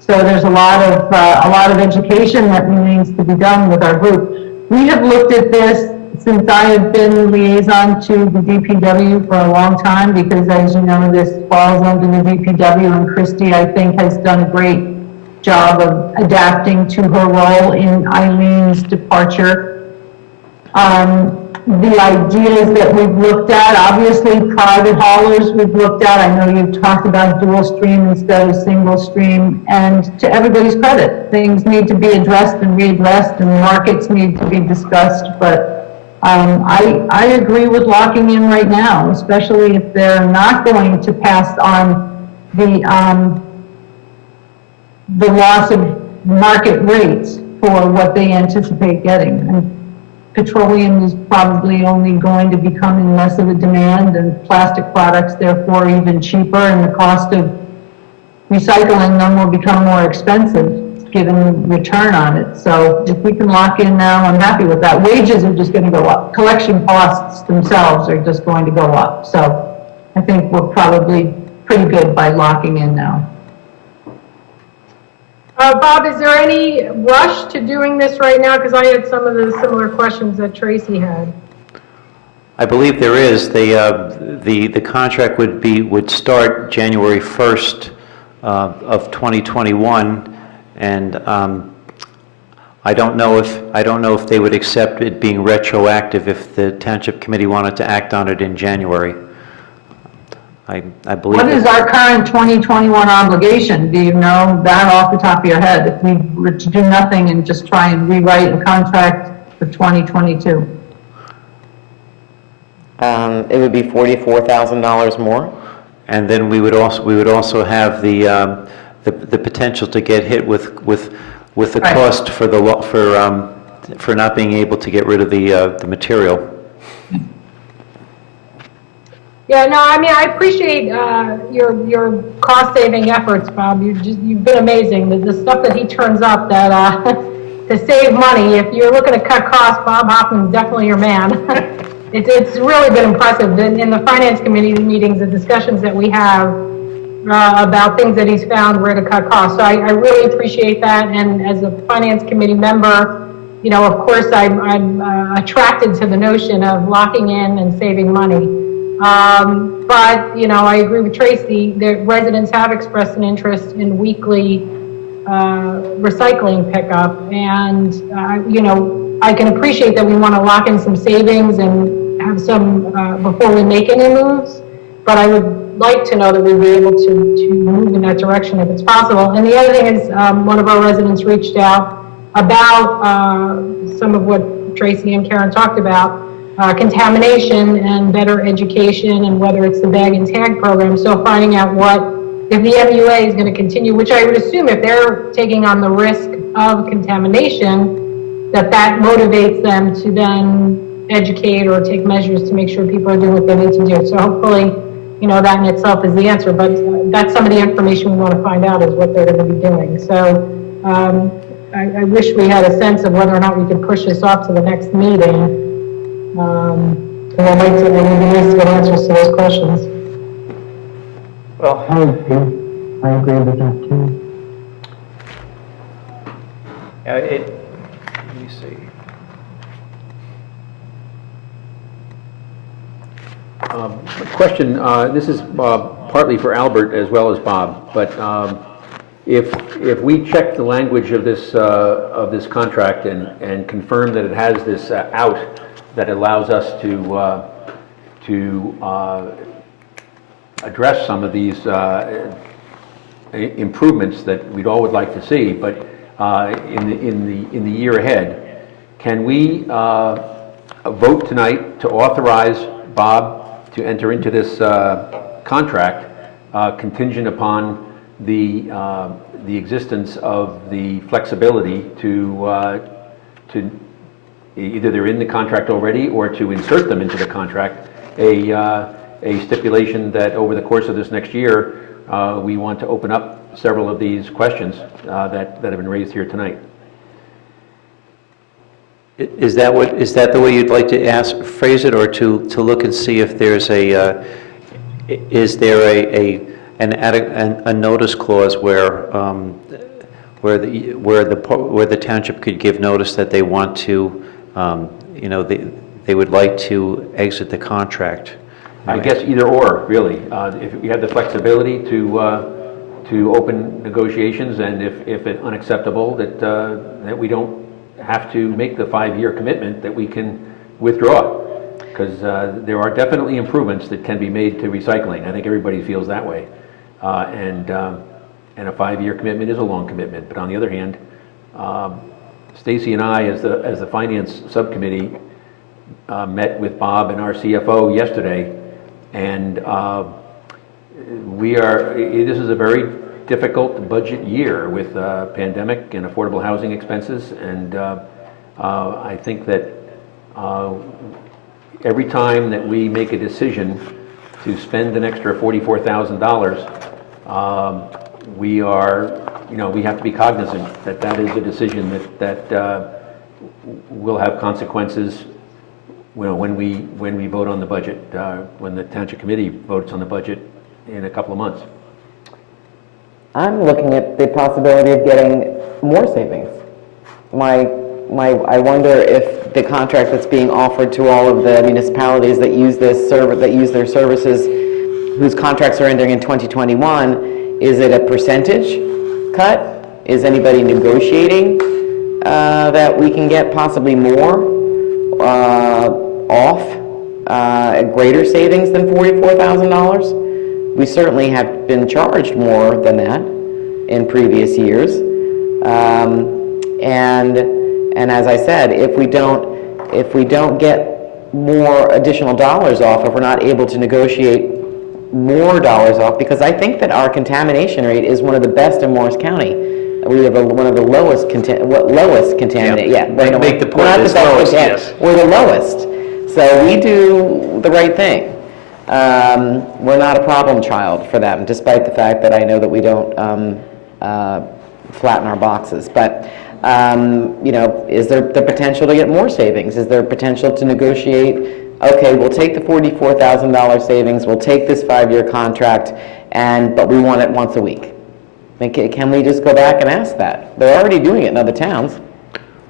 So there's a lot of education that remains to be done with our group. We have looked at this since I have been liaison to the DPW for a long time, because as you know, this falls under the DPW, and Christy, I think, has done a great job of adapting to her role in Eileen's departure. The ideas that we've looked at, obviously private haulers we've looked at. I know you've talked about dual stream instead of single stream, and to everybody's credit, things need to be addressed and readdressed, and markets need to be discussed, but I agree with locking in right now, especially if they're not going to pass on the loss of market rates for what they anticipate getting. And petroleum is probably only going to become in less of a demand, and plastic products therefore even cheaper, and the cost of recycling them will become more expensive. given return on it. So if we can lock in now, I'm happy with that. Wages are just going to go up. Collection costs themselves are just going to go up. So I think we're probably pretty good by locking in now. Bob, is there any rush to doing this right now? Because I had some of the similar questions that Tracy had. I believe there is. The contract would start January 1st of 2021, and I don't know if they would accept it being retroactive if the Township Committee wanted to act on it in January. I believe. What is our current 2021 obligation? Do you know that off the top of your head? If we were to do nothing and just try and rewrite a contract for 2022? It would be $44,000 more. And then we would also have the potential to get hit with the Right. cost for not being able to get rid of the material. Yeah, no, I mean, I appreciate your cost-saving efforts, Bob. You've been amazing. The stuff that he turns up that to save money, if you're looking to cut costs, Bob Hoffman's definitely your man. It's really been impressive. In the Finance Committee meetings, the discussions that we have about things that he's found where to cut costs. So I really appreciate that. And as a Finance Committee member, you know, of course, I'm attracted to the notion of locking in and saving money. But, you know, I agree with Tracy. The residents have expressed an interest in weekly recycling pickup. And, you know, I can appreciate that we want to lock in some savings and have some before we make any moves. But I would like to know that we'd be able to move in that direction if it's possible. And the other thing is one of our residents reached out about some of what Tracy and Karen talked about. Contamination and better education, and whether it's the bag and tag program. So finding out if the MUA is going to continue, which I would assume if they're taking on the risk of contamination, that motivates them to then educate or take measures to make sure people are doing what they need to do. So hopefully, you know, that in itself is the answer, but that's some of the information we want to find out is what they're going to be doing. So I wish we had a sense of whether or not we could push this off to the next meeting. And I'd like to, it would be nice to get answers to those questions. Well, I agree with that too. Let me see. Question, this is partly for Albert as well as Bob, but if we check the language of this contract and confirm that it has this out that allows us to address some of these improvements that we'd all would like to see, but in the year ahead, can we vote tonight to authorize Bob to enter into this contract contingent upon the existence of the flexibility to either they're in the contract already or to insert them into the contract, a stipulation that over the course of this next year, we want to open up several of these questions that have been raised here tonight. Is that the way you'd like to phrase it, or to look and see if there's is there a notice clause where the township could give notice that they want to, you know, they would like to exit the contract? I guess either or, really. If we have the flexibility to open negotiations, and if it's unacceptable, that we don't have to make the 5-year commitment, that we can withdraw. Because there are definitely improvements that can be made to recycling. I think everybody feels that way. And a 5-year commitment is a long commitment. But on the other hand, Stacy and I, as the Finance Subcommittee, met with Bob and our CFO yesterday, and this is a very difficult budget year with pandemic and affordable housing expenses, and I think that every time that we make a decision to spend an extra $44,000, we are we have to be cognizant that that is a decision that will have consequences, when we vote on the budget, when the Township Committee votes on the budget in a couple of months. I'm looking at the possibility of getting more savings. I wonder if the contract that's being offered to all of the municipalities that use this that use their services, whose contracts are ending in 2021, is it a percentage cut? Is anybody negotiating that we can get possibly more off, a greater savings than $44,000? We certainly have been charged more than that in previous years. And as I said, if we don't get more additional dollars off, if we're not able to negotiate more dollars off, because I think that our contamination rate is one of the best in Morris County. We have one of the lowest contaminated. Yeah, right. Make the point, We're not it's the best lowest, contaminated. yes. We're the lowest. So we do the right thing. We're not a problem child for them, despite the fact that I know that we don't flatten our boxes. But is there the potential to get more savings? Is there potential to negotiate? Okay, we'll take the $44,000 savings. We'll take this 5-year contract, but we want it once a week. Can we just go back and ask that? They're already doing it in other towns.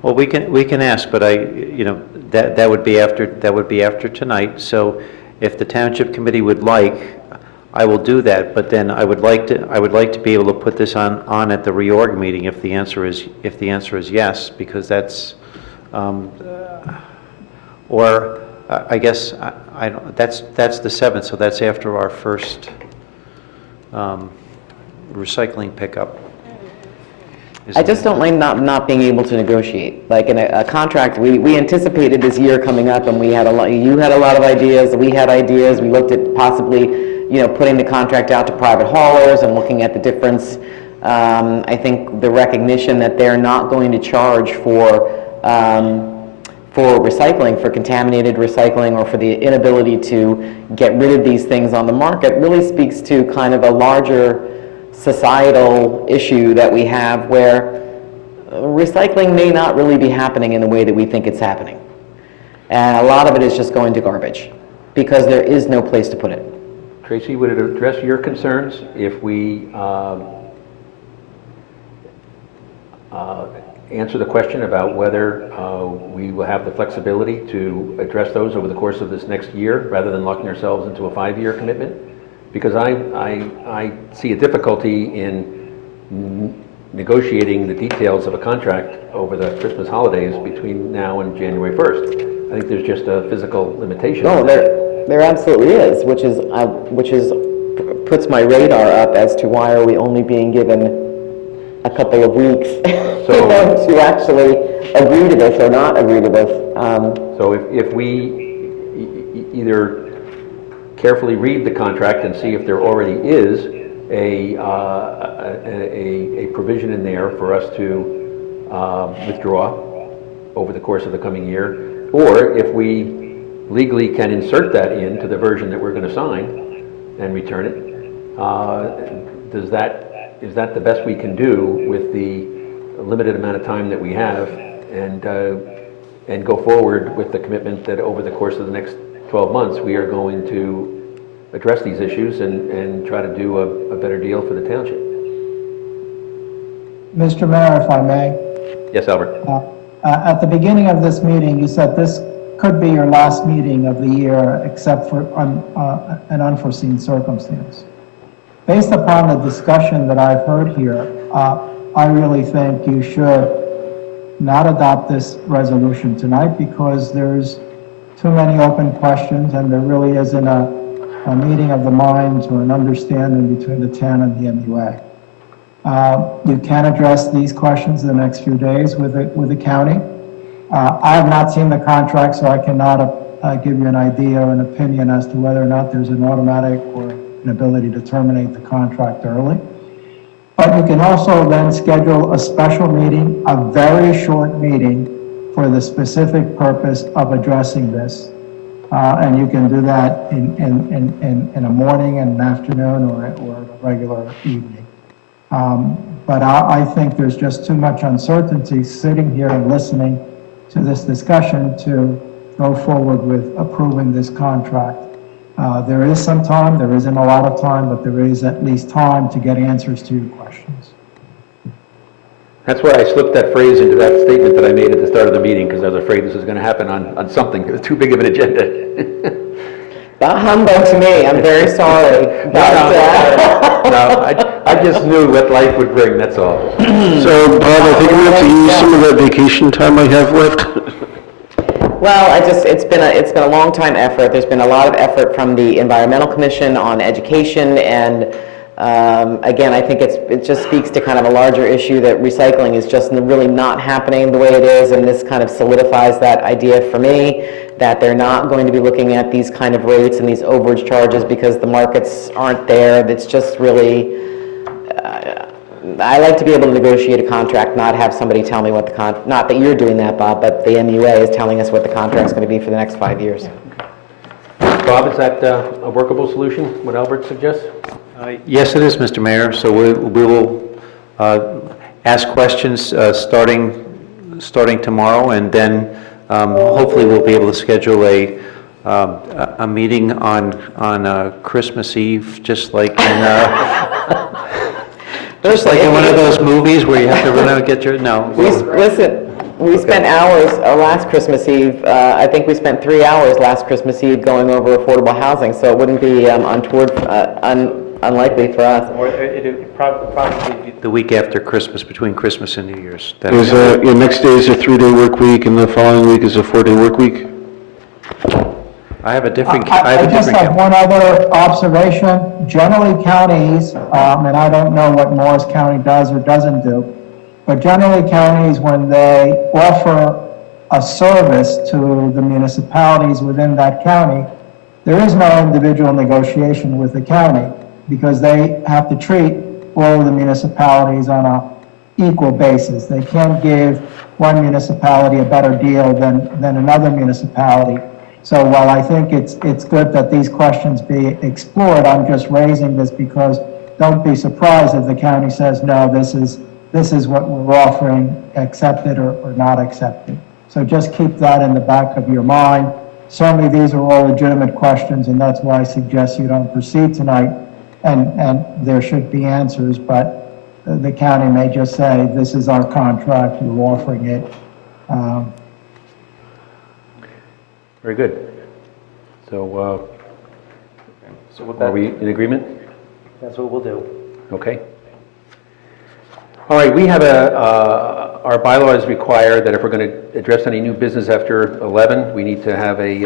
Well, we can ask, but that would be after tonight. So if the Township Committee would like, I will do that. But then I would like to be able to put this on at the reorg meeting if the answer is yes, because that's or I guess I don't. That's the 7th, so that's after our first recycling pickup. I just don't like not being able to negotiate. Like in a contract, we anticipated this year coming up, and we had you had a lot of ideas, we had ideas. We looked at possibly, putting the contract out to private haulers and looking at the difference. I think the recognition that they're not going to charge for recycling, for contaminated recycling, or for the inability to get rid of these things on the market really speaks to kind of a larger societal issue that we have, where recycling may not really be happening in the way that we think it's happening. And a lot of it is just going to garbage because there is no place to put it. Tracy, would it address your concerns if we answer the question about whether we will have the flexibility to address those over the course of this next year rather than locking ourselves into a 5-year commitment? Because I see a difficulty in negotiating the details of a contract over the Christmas holidays between now and January 1st. I think there's just a physical limitation. No, there absolutely is, which puts my radar up as to why are we only being given a couple of weeks to actually agree to this or not agree to this. So if we either carefully read the contract and see if there already is a provision in there for us to withdraw over the course of the coming year, or if we legally can insert that into the version that we're going to sign and return it, is that the best we can do with the limited amount of time that we have, and go forward with the commitment that over the course of the next 12 months we are going to address these issues and try to do a better deal for the township. Mr. Mayor, if I may. Yes, Albert. At the beginning of this meeting, you said this could be your last meeting of the year except for an unforeseen circumstance. Based upon the discussion that I've heard here, I really think you should not adopt this resolution tonight because there's too many open questions and there really isn't a meeting of the minds or an understanding between the town and the MUA. You can address these questions in the next few days with the county. I have not seen the contract, so I cannot give you an idea or an opinion as to whether or not there's an automatic or an ability to terminate the contract early. But you can also then schedule a special meeting, a very short meeting, for the specific purpose of addressing this. And you can do that in a morning, and an afternoon, or a regular evening. But I think there's just too much uncertainty sitting here and listening to this discussion to go forward with approving this contract. There is some time, there isn't a lot of time, but there is at least time to get answers to your questions. That's why I slipped that phrase into that statement that I made at the start of the meeting, because I was afraid this was going to happen on something. It was too big of an agenda. Humbug to me, I'm very sorry. No, I just knew what life would bring, that's all. So, Bob, I think we have to use some of that vacation time I have left. Well, it's been a long time effort. There's been a lot of effort from the Environmental Commission on education, and again, I think it just speaks to kind of a larger issue that recycling is just really not happening the way it is, and this kind of solidifies that idea for me, that they're not going to be looking at these kind of rates and these overage charges because the markets aren't there. It's just really, I like to be able to negotiate a contract, not have somebody tell me what not that you're doing that, Bob, but the MUA is telling us what the contract's going to be for the next 5 years. Bob, is that a workable solution, what Albert suggests? Yes, it is, Mr. Mayor. So we will ask questions starting tomorrow, and then hopefully we'll be able to schedule a meeting on Christmas Eve, just like in just like in one of those movies where you have to run out and get your We spent hours last Christmas Eve. I think we spent 3 hours last Christmas Eve going over affordable housing, so it wouldn't be untoward, unlikely for us. Or it would probably be the week after Christmas, between Christmas and New Year's. Your next day is a 3-day work week, and the following week is a 4-day work week? I have a different. I just have one other observation. Generally, counties, and I don't know what Morris County does or doesn't do, but generally counties, when they offer a service to the municipalities within that county, there is no individual negotiation with the county because they have to treat all of the municipalities on an equal basis. They can't give one municipality a better deal than another municipality. So while I think it's good that these questions be explored, I'm just raising this because don't be surprised if the county says, no, this is what we're offering, accepted or not accepted. So just keep that in the back of your mind. Certainly these are all legitimate questions, and that's why I suggest you don't proceed tonight, and there should be answers, but the county may just say, this is our contract, you're offering it. Very good. So, are we in agreement? That's what we'll do. Okay. All right, we have our bylaws require that if we're going to address any new business after 11, we need to have a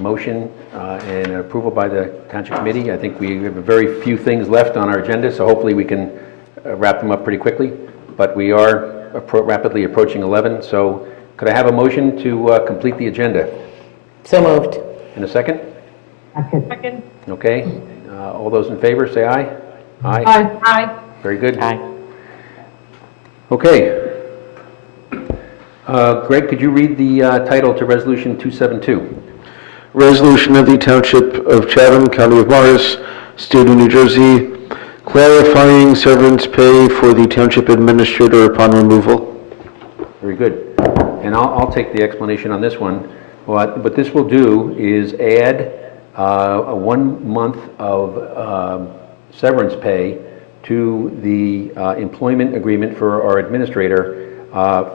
motion and an approval by the Township Committee. I think we have very few things left on our agenda, so hopefully we can wrap them up pretty quickly. But we are rapidly approaching 11, so could I have a motion to complete the agenda? So moved. In a second? Second. Okay. All those in favor, say aye. Aye. Aye. Aye. Very good. Aye. Okay. Greg, could you read the title to Resolution 272? Resolution of the Township of Chatham, County of Morris, State of New Jersey, clarifying severance pay for the Township Administrator upon removal. Very good. And I'll take the explanation on this one. What this will do is add 1 month of severance pay to the employment agreement for our administrator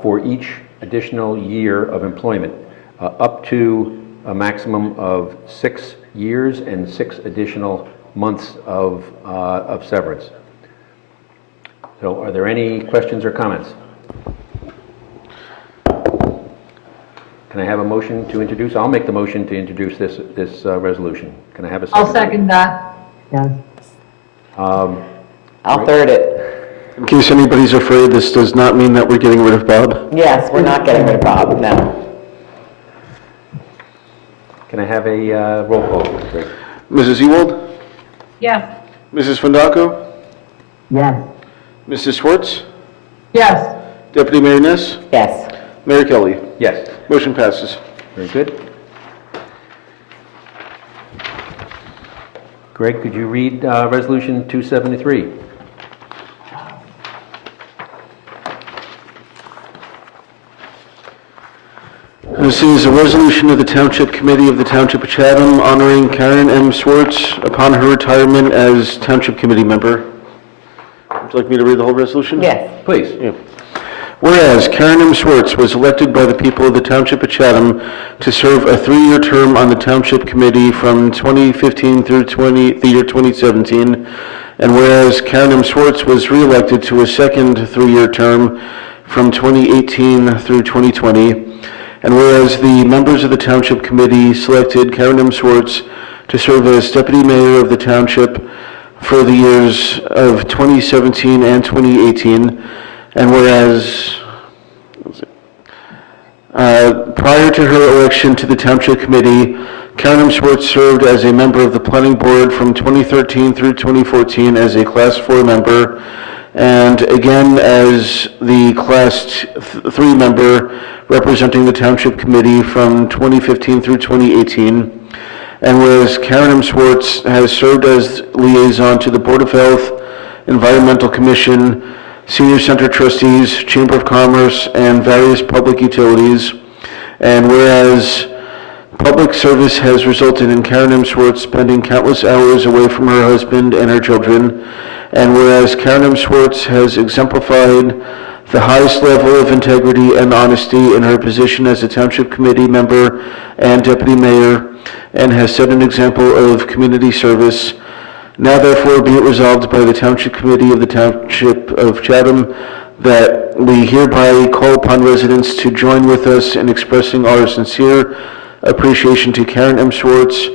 for each additional year of employment, up to a maximum of 6 years and 6 additional months of severance. So are there any questions or comments? Can I have a motion to introduce? I'll make the motion to introduce this resolution. Can I have a second? I'll second that. Yes. I'll third it. In case anybody's afraid, this does not mean that we're getting rid of Bob. Yes, we're not getting rid of Bob, no. Can I have a roll call, please, Greg? Mrs. Ewald? Yes. Mrs. Fondaco? Yes. Mrs. Schwartz? Yes. Deputy Mayor Ness? Yes. Mayor Kelly? Yes. Motion passes. Very good. Greg, could you read Resolution 273? This is a resolution of the Township Committee of the Township of Chatham honoring Karen M. Swartz upon her retirement as Township Committee member. Would you like me to read the whole resolution? Yes. Please. Yeah. Whereas Karen M. Swartz was elected by the people of the Township of Chatham to serve a 3-year term on the Township Committee from 2015 through the year 2017, and whereas Karen M. Swartz was re-elected to a second 3-year term from 2018 through 2020, and whereas the members of the Township Committee selected Karen M. Swartz to serve as Deputy Mayor of the Township for the years of 2017 and 2018, and whereas prior to her election to the Township Committee, Karen M. Swartz served as a member of the Planning Board from 2013 through 2014 as a Class 4 member, and again as the Class 3 member representing the Township Committee from 2015 through 2018. And whereas Karen M. Swartz has served as liaison to the Board of Health, Environmental Commission, Senior Center Trustees, Chamber of Commerce, and various public utilities. And whereas public service has resulted in Karen M. Swartz spending countless hours away from her husband and her children. And whereas Karen M. Swartz has exemplified the highest level of integrity and honesty in her position as a Township Committee member and Deputy Mayor, and has set an example of community service. Now therefore be it resolved by the Township Committee of the Township of Chatham that we hereby call upon residents to join with us in expressing our sincere appreciation to Karen M. Swartz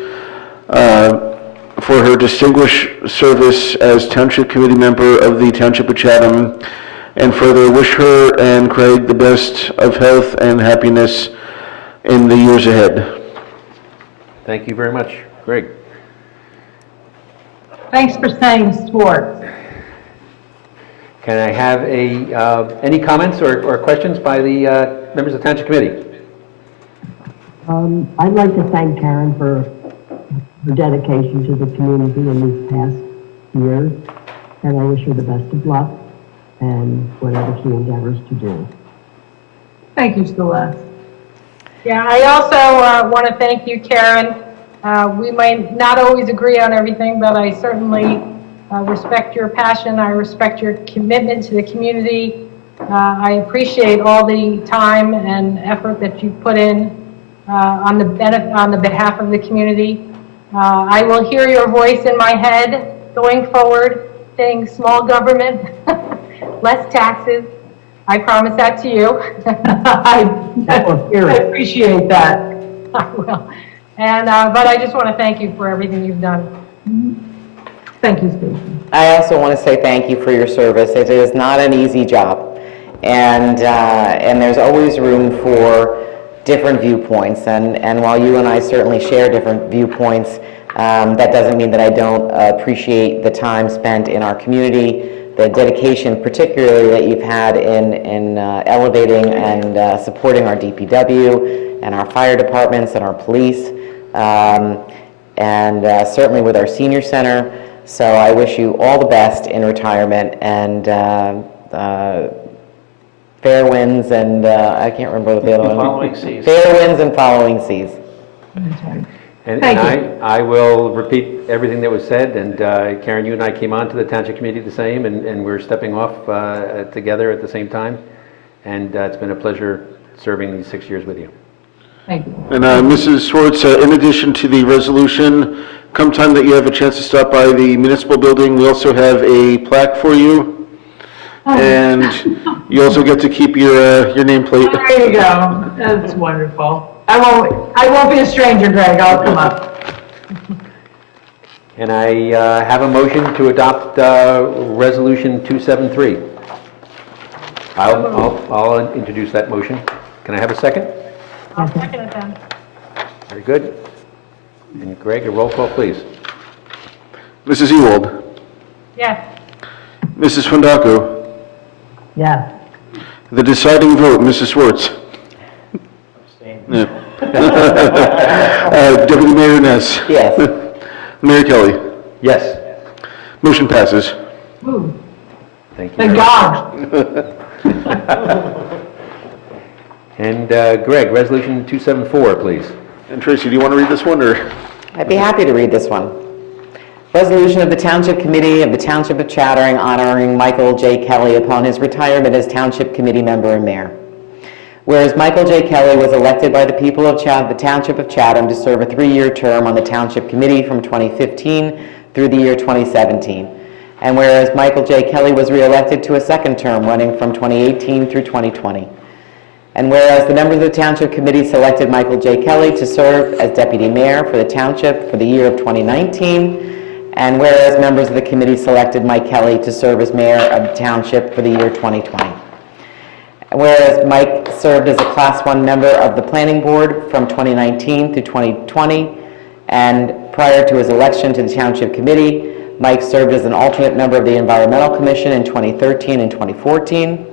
for her distinguished service as Township Committee member of the Township of Chatham, and further wish her and Craig the best of health and happiness in the years ahead. Thank you very much. Greg. Thanks for saying Swartz. Can I have any comments or questions by the members of the Township Committee? I'd like to thank Karen for her dedication to the community in these past years, and I wish her the best of luck and whatever she endeavors to do. Thank you, Celeste. Yeah, I also want to thank you, Karen. We might not always agree on everything, but I certainly respect your passion. I respect your commitment to the community. I appreciate all the time and effort that you put in on the behalf of the community. I will hear your voice in my head going forward, saying small government, less taxes. I promise that to you. I appreciate that. I will. And, but I just want to thank you for everything you've done. Thank you, Stacey. I also want to say thank you for your service. It is not an easy job, and there's always room for different viewpoints. And while you and I certainly share different viewpoints, that doesn't mean that I don't appreciate the time spent in our community, the dedication particularly that you've had in elevating and supporting our DPW and our fire departments and our police, and certainly with our senior center. So I wish you all the best in retirement, and fair winds and I can't remember what the other one. Following seas. Fair winds and following seas. And I will repeat everything that was said, and Karen, you and I came on to the Township Committee the same, and we're stepping off together at the same time, and it's been a pleasure serving these 6 years with you. Thank you. And Mrs. Swartz, in addition to the resolution, come time that you have a chance to stop by the municipal building, we also have a plaque for you, and you also get to keep your nameplate. There you go. That's wonderful. I won't be a stranger, Greg. I'll come up. And I have a motion to adopt Resolution 273. I'll introduce that motion. Can I have a second? I'll second it then. Very good. And Greg, a roll call, please. Mrs. Ewald. Yes. Mrs. Fondaco. Yes. The deciding vote, Mrs. Swartz. Yeah. Deputy Mayor Ness. Yes. Mayor Kelly. Yes. Motion passes. Ooh. Thank you. Thank God. And Greg, Resolution 274, please. And Tracy, do you want to read this one, or? I'd be happy to read this one. Resolution of the Township Committee of the Township of Chattering honoring Michael J. Kelly upon his retirement as Township Committee member and mayor. Whereas Michael J. Kelly was elected by the people of the Township of Chatham to serve a 3-year term on the Township Committee from 2015 through the year 2017. And whereas Michael J. Kelly was re-elected to a 2nd term running from 2018 through 2020. And whereas the members of the Township Committee selected Michael J. Kelly to serve as Deputy Mayor for the Township for the year of 2019, and whereas members of the committee selected Mike Kelly to serve as Mayor of the Township for the year 2020. And whereas Mike served as a Class 1 member of the Planning Board from 2019 through 2020, and prior to his election to the Township Committee, Mike served as an alternate member of the Environmental Commission in 2013 and 2014.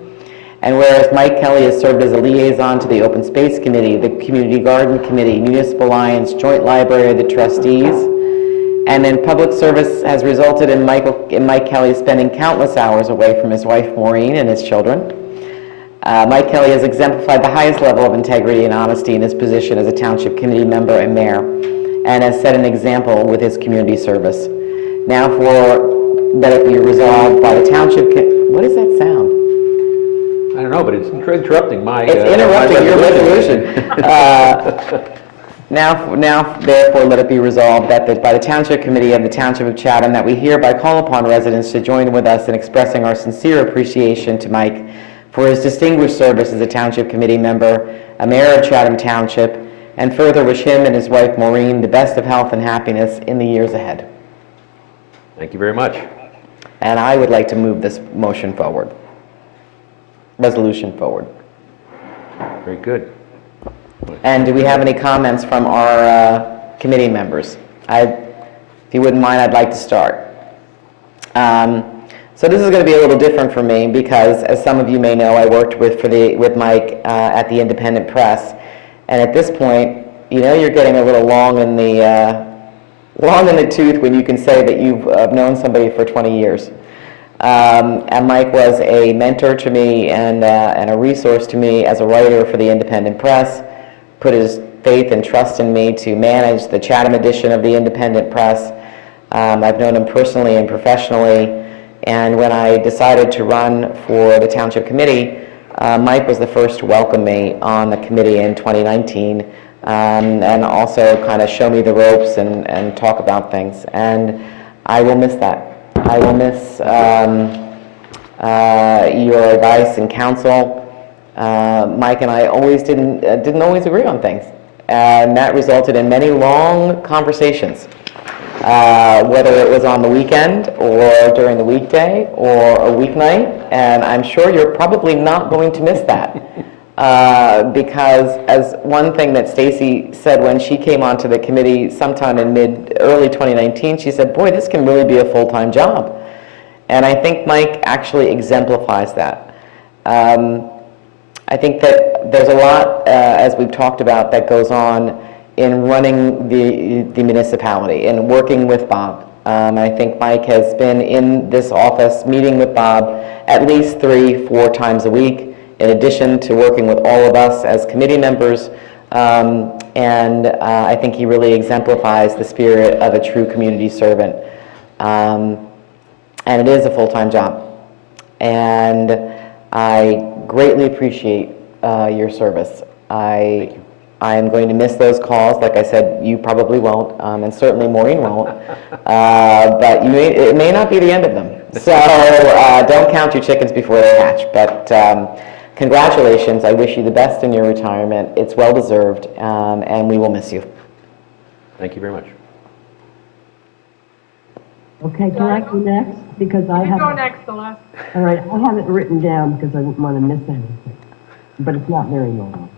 And whereas Mike Kelly has served as a liaison to the Open Space Committee, the Community Garden Committee, Municipal Alliance, Joint Library of the Trustees, and in public service has resulted in Mike Kelly spending countless hours away from his wife Maureen and his children. Mike Kelly has exemplified the highest level of integrity and honesty in his position as a Township Committee member and mayor, and has set an example with his community service. Now that it be resolved by the Township... What is that sound? I don't know, but it's interrupting my... It's interrupting your resolution. Now, therefore, let it be resolved that by the Township Committee of the Township of Chatham that we hereby call upon residents to join with us in expressing our sincere appreciation to Mike for his distinguished service as a Township Committee member, a mayor of Chatham Township, and further wish him and his wife Maureen the best of health and happiness in the years ahead. Thank you very much. And I would like to move this motion forward. Resolution forward. Very good. And do we have any comments from our committee members? If you wouldn't mind, I'd like to start. So this is going to be a little different for me because, as some of you may know, I worked with Mike at the Independent Press, and at this point, you know, you're getting a little long in the tooth when you can say that you've known somebody for 20 years. And Mike was a mentor to me and a resource to me as a writer for the Independent Press, put his faith and trust in me to manage the Chatham edition of the Independent Press. I've known him personally and professionally, and when I decided to run for the Township Committee, Mike was the first to welcome me on the committee in 2019, and also kind of show me the ropes and talk about things, and I will miss that. I will miss your advice and counsel. Mike and I always didn't always agree on things, and that resulted in many long conversations, whether it was on the weekend or during the weekday or a weeknight. And I'm sure you're probably not going to miss that, because as one thing that Stacy said when she came onto the committee sometime in early 2019, she said, "Boy, this can really be a full-time job." And I think Mike actually exemplifies that. I think that there's a lot, as we've talked about, that goes on in running the municipality and working with Bob. I think Mike has been in this office meeting with Bob at least 3-4 times a week, in addition to working with all of us as committee members. And I think he really exemplifies the spirit of a true community servant. And it is a full-time job. And I greatly appreciate your service. I am going to miss those calls. Like I said, you probably won't, and certainly Maureen won't. But it may not be the end of them. So don't count your chickens before they hatch. But congratulations. I wish you the best in your retirement. It's well-deserved, and we will miss you. Thank you very much. Okay, can I go next? Because I You have... go next, Celeste. All right, I have it written down because I didn't want to miss anything, but it's not very long.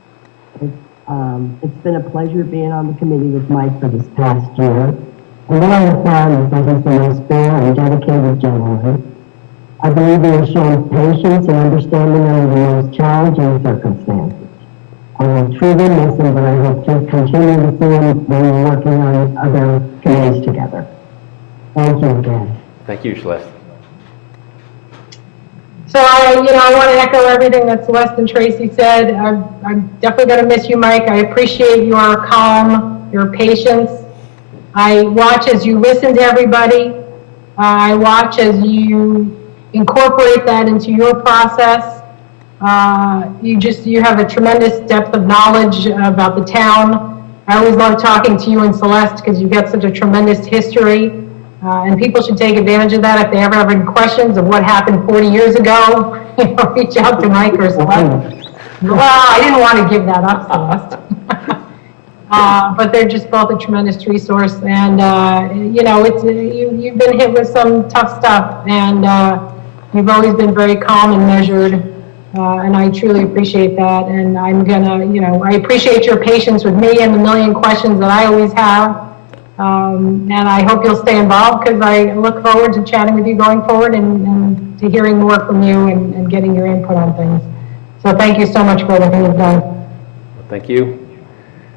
It's been a pleasure being on the committee with Mike for this past year. And what I have found is that he's the most fair and dedicated gentleman. I believe he has shown patience and understanding under the most challenging circumstances. I will truly miss him, but I hope to continue to see him when we're working on other committees together. Thank you again. Thank you, Celeste. So I want to echo everything that Celeste and Tracy said. I'm definitely going to miss you, Mike. I appreciate your calm, your patience. I watch as you listen to everybody. I watch as you incorporate that into your process. You have a tremendous depth of knowledge about the town. I always love talking to you and Celeste because you've got such a tremendous history. And people should take advantage of that. If they ever have any questions of what happened 40 years ago, reach out to Mike or Celeste. Well, I didn't want to give that up, Celeste. But they're just both a tremendous resource. And, you've been hit with some tough stuff. And you've always been very calm and measured. And I truly appreciate that. And I'm going to, I appreciate your patience with me and the million questions that I always have. And I hope you'll stay involved because I look forward to chatting with you going forward and to hearing more from you and getting your input on things. So thank you so much for everything you've done. Thank you.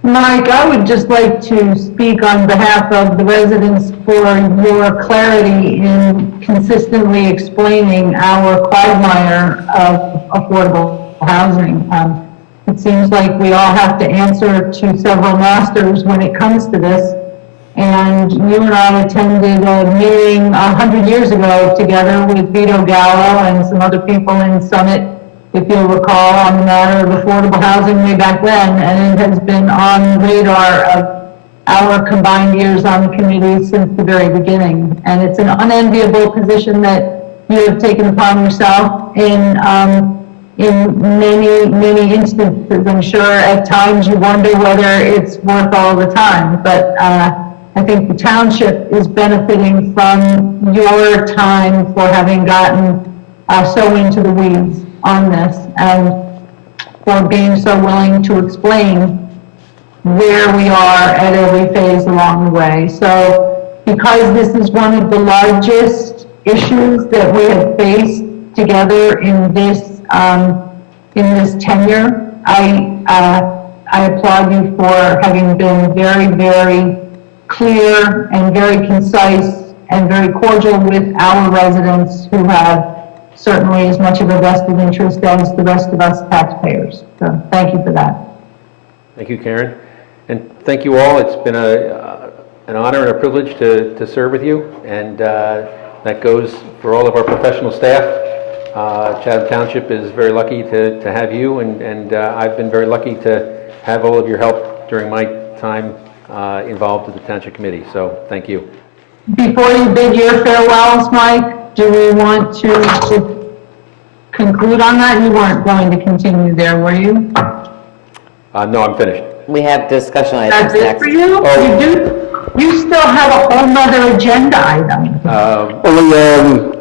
Mike, I would just like to speak on behalf of the residents for your clarity in consistently explaining our quagmire of affordable housing. It seems like we all have to answer to several masters when it comes to this. And you and I attended a meeting 100 years ago together with Vito Gallo and some other people in Summit, if you'll recall, on the matter of affordable housing way back then, and it has been on the radar of our combined years on the committee since the very beginning. And it's an unenviable position that you have taken upon yourself in many, many instances. I'm sure at times you wonder whether it's worth all the time, but I think the township is benefiting from your time for having gotten so into the weeds on this and for being so willing to explain where we are at every phase along the way. So because this is one of the largest issues that we have faced together in this tenure, I applaud you for having been very, very clear and very concise and very cordial with our residents who have certainly as much of a vested interest as the rest of us taxpayers. So thank you for that. Thank you, Karen. And thank you all. It's been an honor and a privilege to serve with you. And that goes for all of our professional staff. Chatham Township is very lucky to have you, and I've been very lucky to have all of your help during my time involved with the Township Committee. So thank you. Before you bid your farewells, Mike, do we want to conclude on that? You weren't going to continue there, were you? No, I'm finished. We have discussion items That's it next. for you? Oh. You still have a whole nother agenda item.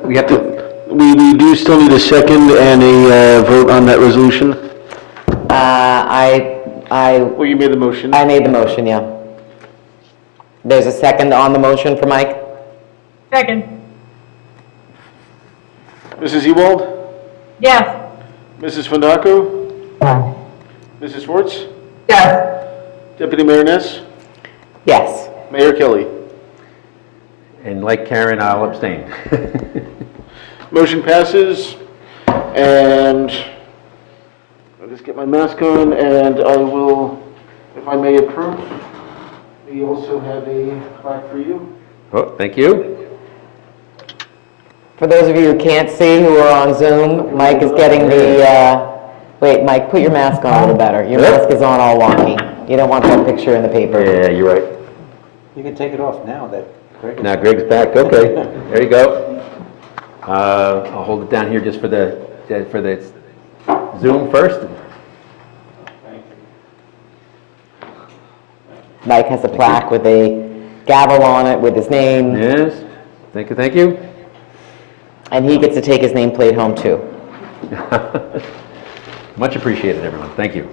We have to. We do still need a second and a vote on that resolution. Well, you made the motion. I made the motion, yeah. There's a second on the motion for Mike? Second. Mrs. Ewald? Yes. Mrs. Fondaco? Mrs. Schwartz? Yes. Deputy Mayor Ness? Yes. Mayor Kelly? And like Karen, I'll abstain. Motion passes, and I'll just get my mask on, and I will, if I may approve, we also have a plaque for you. Oh, thank you. For those of you who can't see, who are on Zoom, Mike is getting the, wait, Mike, put your mask on a little better. Your mask is on all wonky. You don't want that picture in the paper. Yeah, you're right. You can take it off now that Greg. Now Greg's back. Okay, there you go. I'll hold it down here just for the Zoom first. Mike has a plaque with a gavel on it with his name. Yes, thank you, thank you. And he gets to take his nameplate home too. Much appreciated, everyone. Thank you.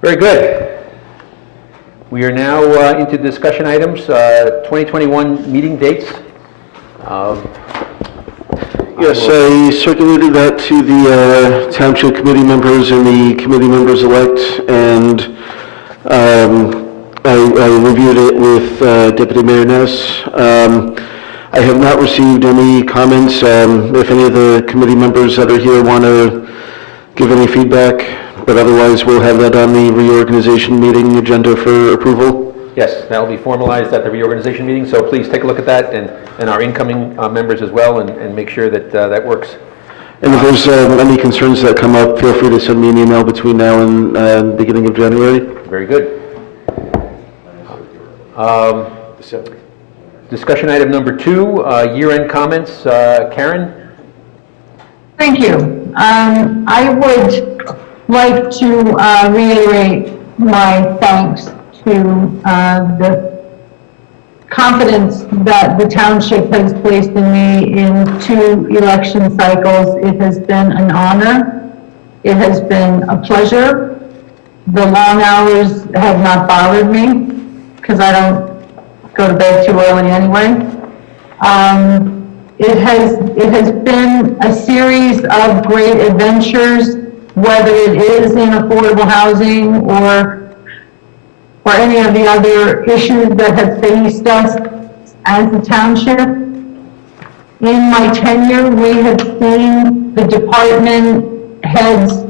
Very good. We are now into discussion items, 2021 meeting dates. Yes, I circulated that to the Township Committee members and the committee members-elect, and I reviewed it with Deputy Mayor Ness. I have not received any comments. If any of the committee members that are here want to give any feedback, but otherwise we'll have that on the reorganization meeting agenda for approval. Yes, that will be formalized at the reorganization meeting, so please take a look at that, and our incoming members as well, and make sure that that works. And if there's any concerns that come up, feel free to send me an email between now and beginning of January. Very good. Discussion item number 2, year-end comments. Karen? Thank you. I would like to reiterate my thanks to the confidence that the township has placed in me in 2 election cycles. It has been an honor. It has been a pleasure. The long hours have not bothered me because I don't go to bed too early anyway. It has been a series of great adventures, whether it is in affordable housing or any of the other issues that have faced us as a township. In my tenure, we have seen the department heads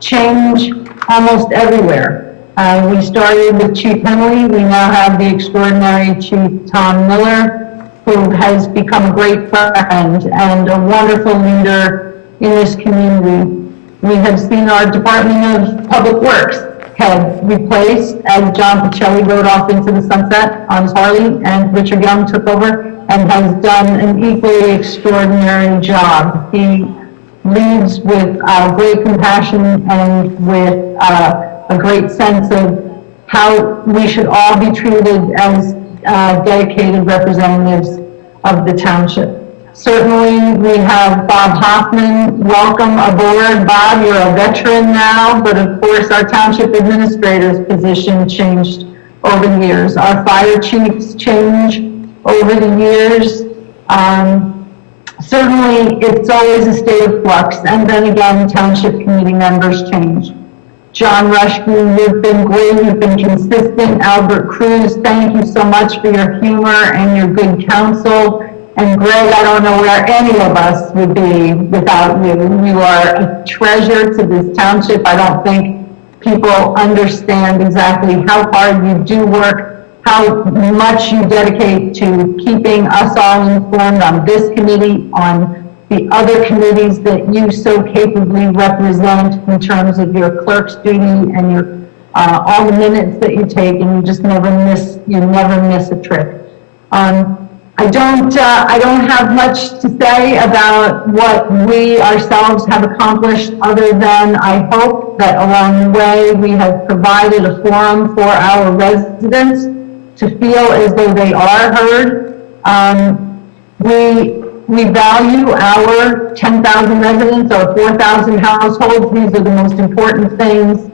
change almost everywhere. We started with Chief Henley. We now have the extraordinary Chief Tom Miller, who has become a great friend and a wonderful leader in this community. We have seen our Department of Public Works head replaced as John Pacelli rode off into the sunset on his Harley, and Richard Young took over and has done an equally extraordinary job. He leads with great compassion and with a great sense of how we should all be treated as dedicated representatives of the township. Certainly, we have Bob Hoffman. Welcome aboard, Bob. You're a veteran now, but of course, our township administrator's position changed over the years. Our fire chiefs change over the years. Certainly, it's always a state of flux, and then again, township committee members change. John Rushby, you've been great, you've been consistent. Albert Cruz, thank you so much for your humor and your good counsel. And Greg, I don't know where any of us would be without you. You are a treasure to this township. I don't think people understand exactly how hard you do work, how much you dedicate to keeping us all informed on this committee, on the other committees that you so capably represent in terms of your clerk's duty and your all the minutes that you take, and you just never miss a trick. I don't have much to say about what we ourselves have accomplished, other than I hope that along the way we have provided a forum for our residents to feel as though they are heard. We value our 10,000 residents, our 4,000 households. These are the most important things.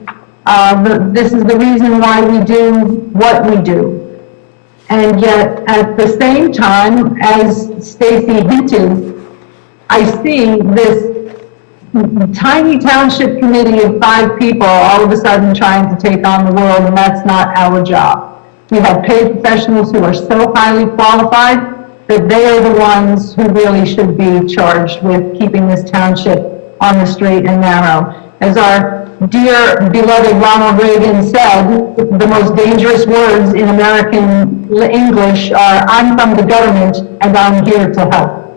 This is the reason why we do what we do. And yet, at the same time, as Stacy hinted, I see this tiny township committee of 5 people all of a sudden trying to take on the world, and that's not our job. We have paid professionals who are so highly qualified that they are the ones who really should be charged with keeping this township on the straight and narrow. As our dear, beloved Ronald Reagan said, the most dangerous words in American English are, "I'm from the government and I'm here to help."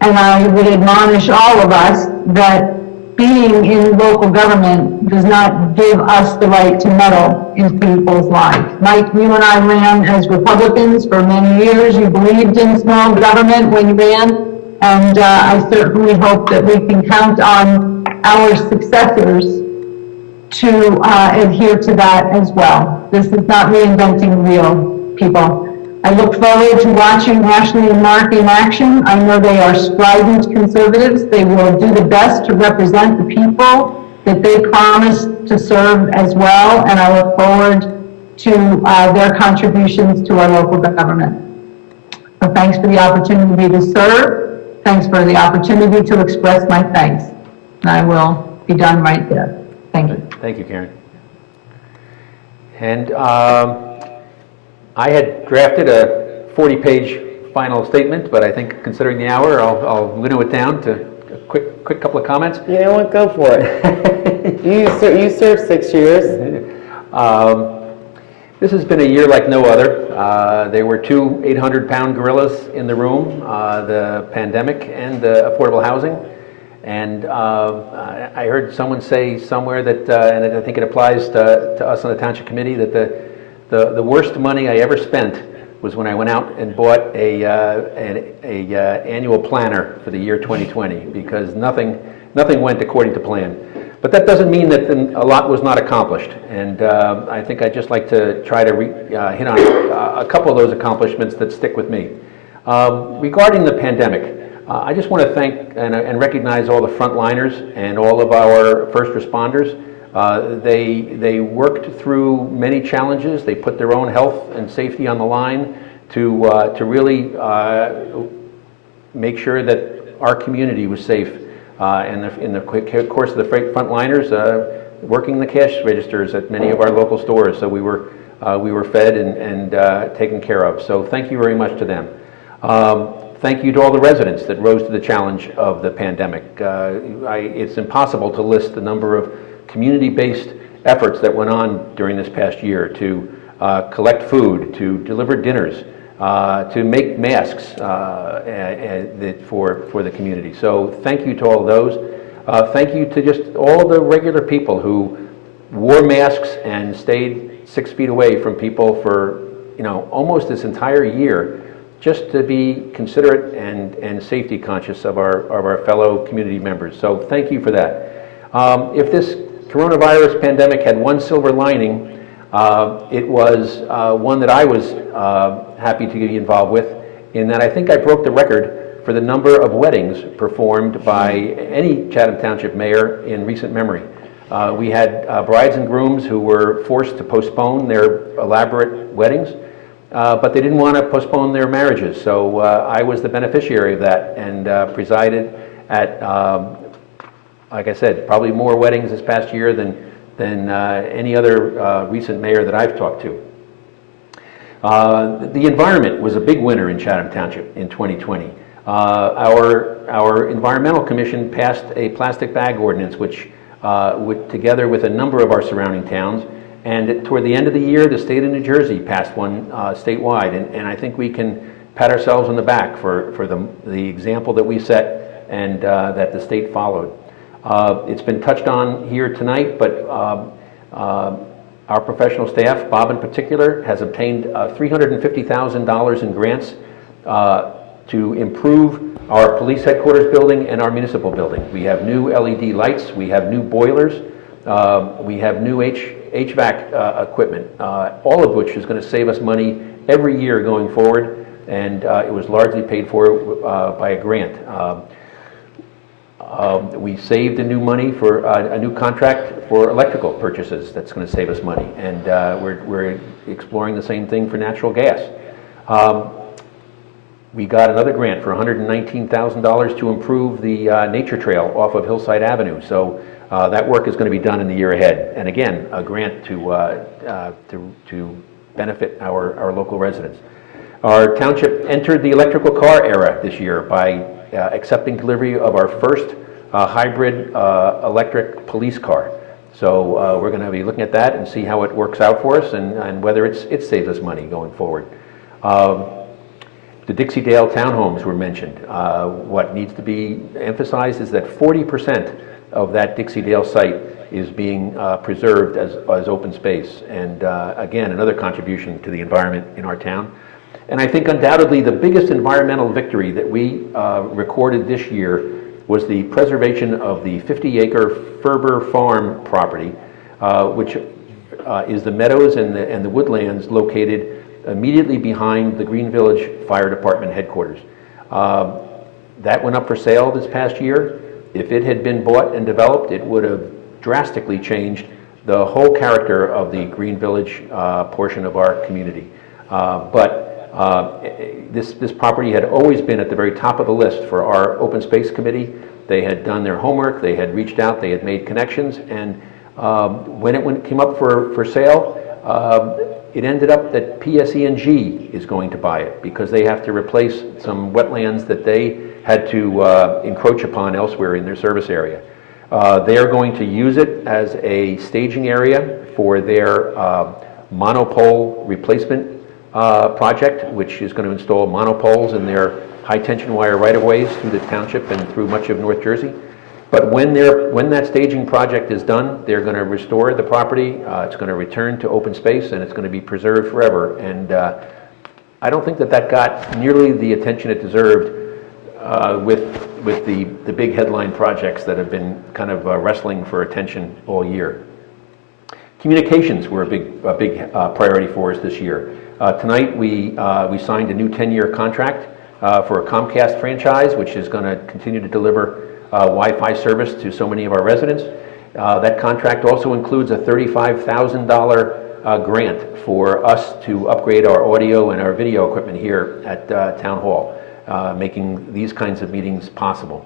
And I would admonish all of us that being in local government does not give us the right to meddle in people's lives. Mike, you and I ran as Republicans for many years. You believed in small government when you ran, and I certainly hope that we can count on our successors to adhere to that as well. This is not reinventing the wheel, people. I look forward to watching Ashley and Mark in action. I know they are strident conservatives. They will do the best to represent the people that they promised to serve as well, and I look forward to their contributions to our local government. So thanks for the opportunity to serve. Thanks for the opportunity to express my thanks. And I will be done right there. Thank you. Thank you, Karen. And I had drafted a 40-page final statement, but I think considering the hour, I'll winnow it down to a quick couple of comments. You know what, go for it. You served 6 years. This has been a year like no other. There were two 800-pound gorillas in the room, the pandemic and the affordable housing. And I heard someone say somewhere that, and I think it applies to us on the Township Committee, that the worst money I ever spent was when I went out and bought an annual planner for the year 2020, because nothing went according to plan. But that doesn't mean that a lot was not accomplished. And I think I'd just like to try to hit on a couple of those accomplishments that stick with me. Regarding the pandemic, I just want to thank and recognize all the frontliners and all of our first responders. They worked through many challenges. They put their own health and safety on the line to really make sure that our community was safe. In the course of the frontliners, working the cash registers at many of our local stores, so we were fed and taken care of. So thank you very much to them. Thank you to all the residents that rose to the challenge of the pandemic. It's impossible to list the number of community-based efforts that went on during this past year to collect food, to deliver dinners, to make masks for the community. So thank you to all of those. Thank you to just all the regular people who wore masks and stayed 6 feet away from people for almost this entire year, just to be considerate and safety conscious of our fellow community members. So thank you for that. If this coronavirus pandemic had one silver lining, it was one that I was happy to be involved with, in that I think I broke the record for the number of weddings performed by any Chatham Township mayor in recent memory. We had brides and grooms who were forced to postpone their elaborate weddings, but they didn't want to postpone their marriages. So I was the beneficiary of that and presided at, like I said, probably more weddings this past year than any other recent mayor that I've talked to. The environment was a big winner in Chatham Township in 2020. Our Environmental Commission passed a plastic bag ordinance, which together with a number of our surrounding towns, and toward the end of the year, the state of New Jersey passed one statewide, and I think we can pat ourselves on the back for the example that we set and that the state followed. It's been touched on here tonight, but our professional staff, Bob in particular, has obtained $350,000 in grants to improve our police headquarters building and our municipal building. We have new LED lights, we have new boilers, we have new HVAC equipment, all of which is going to save us money every year going forward, and it was largely paid for by a grant. We saved new money for a new contract for electrical purchases that's going to save us money, and we're exploring the same thing for natural gas. We got another grant for $119,000 to improve the nature trail off of Hillside Avenue, so that work is going to be done in the year ahead, and again, a grant to benefit our local residents. Our township entered the electrical car era this year by accepting delivery of our first hybrid electric police car. So we're going to be looking at that and see how it works out for us and whether it saves us money going forward. The Dixie-Dale townhomes were mentioned. What needs to be emphasized is that 40% of that Dixie-Dale site is being preserved as open space, and again, another contribution to the environment in our town. And I think undoubtedly the biggest environmental victory that we recorded this year was the preservation of the 50-acre Ferber Farm property, which is the meadows and the woodlands located immediately behind the Green Village Fire Department headquarters. That went up for sale this past year. If it had been bought and developed, it would have drastically changed the whole character of the Green Village portion of our community. This property had always been at the very top of the list for our Open Space Committee. They had done their homework, they had reached out, they had made connections, and when it came up for sale, it ended up that PSE&G is going to buy it because they have to replace some wetlands that they had to encroach upon elsewhere in their service area. They are going to use it as a staging area for their monopole replacement project, which is going to install monopoles in their high-tension wire right-of-ways through the township and through much of North Jersey. But when that staging project is done, they're going to restore the property. It's going to return to open space, and it's going to be preserved forever. And I don't think that got nearly the attention it deserved with the big headline projects that have been kind of wrestling for attention all year. Communications were a big priority for us this year. Tonight we signed a new 10-year contract for a Comcast franchise, which is going to continue to deliver Wi-Fi service to so many of our residents. That contract also includes a $35,000 grant for us to upgrade our audio and our video equipment here at Town Hall, making these kinds of meetings possible.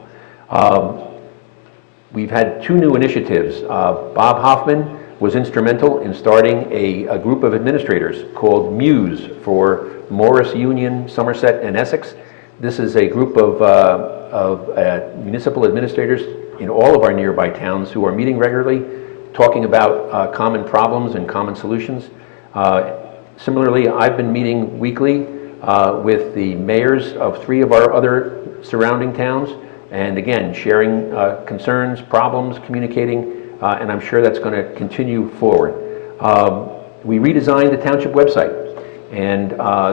We've had two new initiatives. Bob Hoffman was instrumental in starting a group of administrators called Muse for Morris, Union, Somerset, and Essex. This is a group of municipal administrators in all of our nearby towns who are meeting regularly, talking about common problems and common solutions. Similarly, I've been meeting weekly with the mayors of 3 of our other surrounding towns, and again, sharing concerns, problems, communicating, and I'm sure that's going to continue forward. We redesigned the township website, and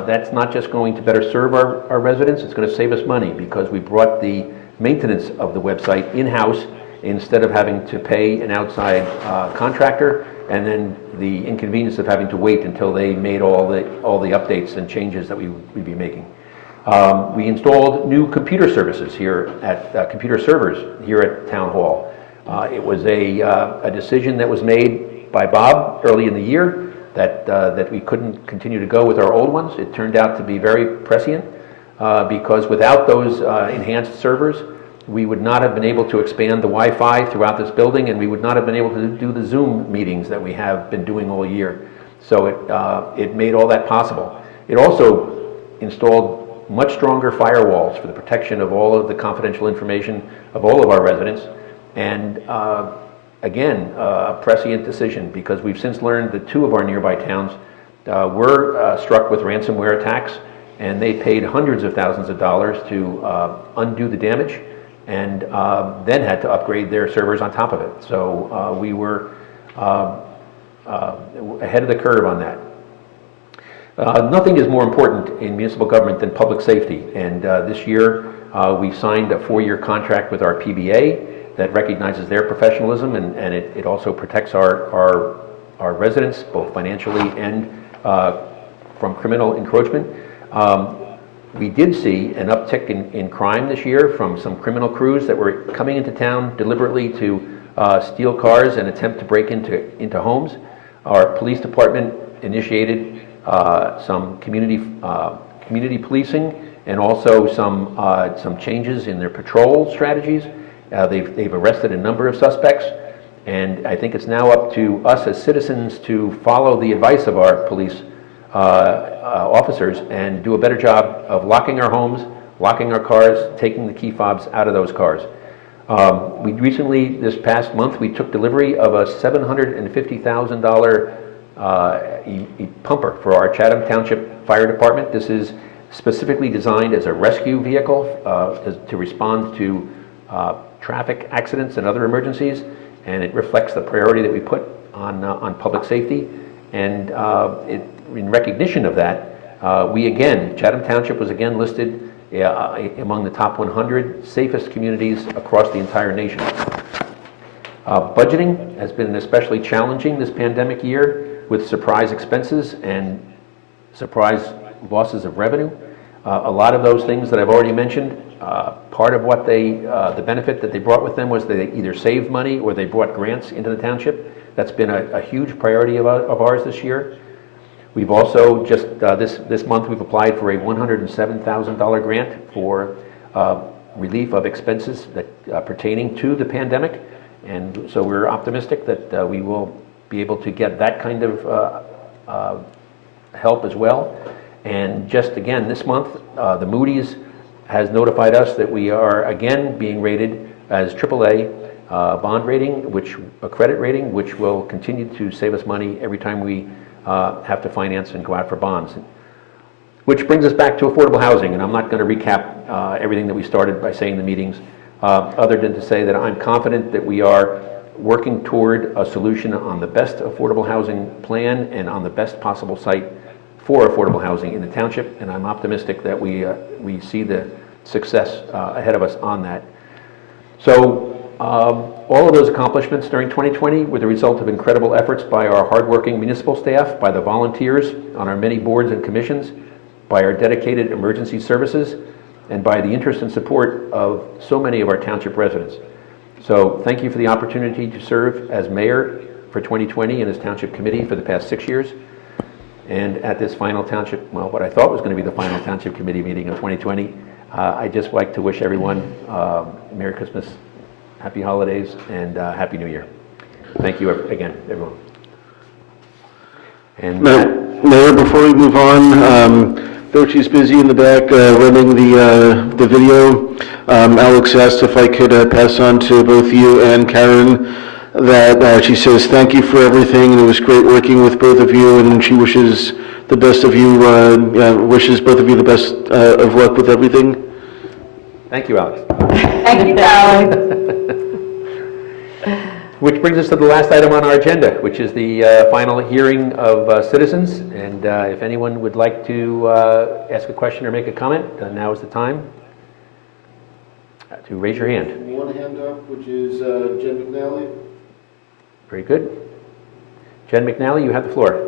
that's not just going to better serve our residents, it's going to save us money because we brought the maintenance of the website in-house instead of having to pay an outside contractor and then the inconvenience of having to wait until they made all the updates and changes that we'd be making. We installed new computer services here at computer servers here at Town Hall. It was a decision that was made by Bob early in the year that we couldn't continue to go with our old ones. It turned out to be very prescient because without those enhanced servers, we would not have been able to expand the Wi-Fi throughout this building, and we would not have been able to do the Zoom meetings that we have been doing all year. So it made all that possible. It also installed much stronger firewalls for the protection of all of the confidential information of all of our residents. And again, a prescient decision because we've since learned that 2 of our nearby towns were struck with ransomware attacks, and they paid hundreds of thousands of dollars to undo the damage, and then had to upgrade their servers on top of it. So we were ahead of the curve on that. Nothing is more important in municipal government than public safety, and this year we signed a 4-year contract with our PBA that recognizes their professionalism, and it also protects our residents, both financially and from criminal encroachment. We did see an uptick in crime this year from some criminal crews that were coming into town deliberately to steal cars and attempt to break into homes. Our police department initiated some community policing and also some changes in their patrol strategies. They've arrested a number of suspects, and I think it's now up to us as citizens to follow the advice of our police officers and do a better job of locking our homes, locking our cars, taking the key fobs out of those cars. We recently, this past month, we took delivery of a $750,000 pumper for our Chatham Township Fire Department. This is specifically designed as a rescue vehicle to respond to traffic accidents and other emergencies, and it reflects the priority that we put on public safety. And in recognition of that, Chatham Township was again listed among the top 100 safest communities across the entire nation. Budgeting has been especially challenging this pandemic year with surprise expenses and surprise losses of revenue. A lot of those things that I've already mentioned, part of what the benefit that they brought with them was they either saved money or they brought grants into the township. That's been a huge priority of ours this year. We've also just, this month, we've applied for a $107,000 grant for relief of expenses that pertaining to the pandemic. And so we're optimistic that we will be able to get that kind of help as well. And just again, this month, the Moody's has notified us that we are again being rated as AAA bond rating, a credit rating, which will continue to save us money every time we have to finance and go out for bonds. Which brings us back to affordable housing, and I'm not going to recap everything that we started by saying in the meetings, other than to say that I'm confident that we are working toward a solution on the best affordable housing plan and on the best possible site for affordable housing in the township, and I'm optimistic that we see the success ahead of us on that. So all of those accomplishments during 2020 were the result of incredible efforts by our hardworking municipal staff, by the volunteers on our many boards and commissions, by our dedicated emergency services, and by the interest and support of so many of our township residents. So thank you for the opportunity to serve as mayor for 2020 and as township committee for the past 6 years. And at this final township, well, what I thought was going to be the final township committee meeting of 2020, I'd just like to wish everyone Merry Christmas, Happy Holidays, and Happy New Year. Thank you again, everyone. And Mayor, before we move on, though she's busy in the back running the video, Alex asked if I could pass on to both you and Karen that she says thank you for everything, and it was great working with both of you, and she wishes the best of you, wishes both of you the best of luck with everything. Thank you, Alex. Thank you, Alex. Which brings us to the last item on our agenda, which is the final hearing of citizens. And if anyone would like to ask a question or make a comment, now is the time to raise your hand. One hand up, which is Jen McNally. Very good. Jen McNally, you have the floor.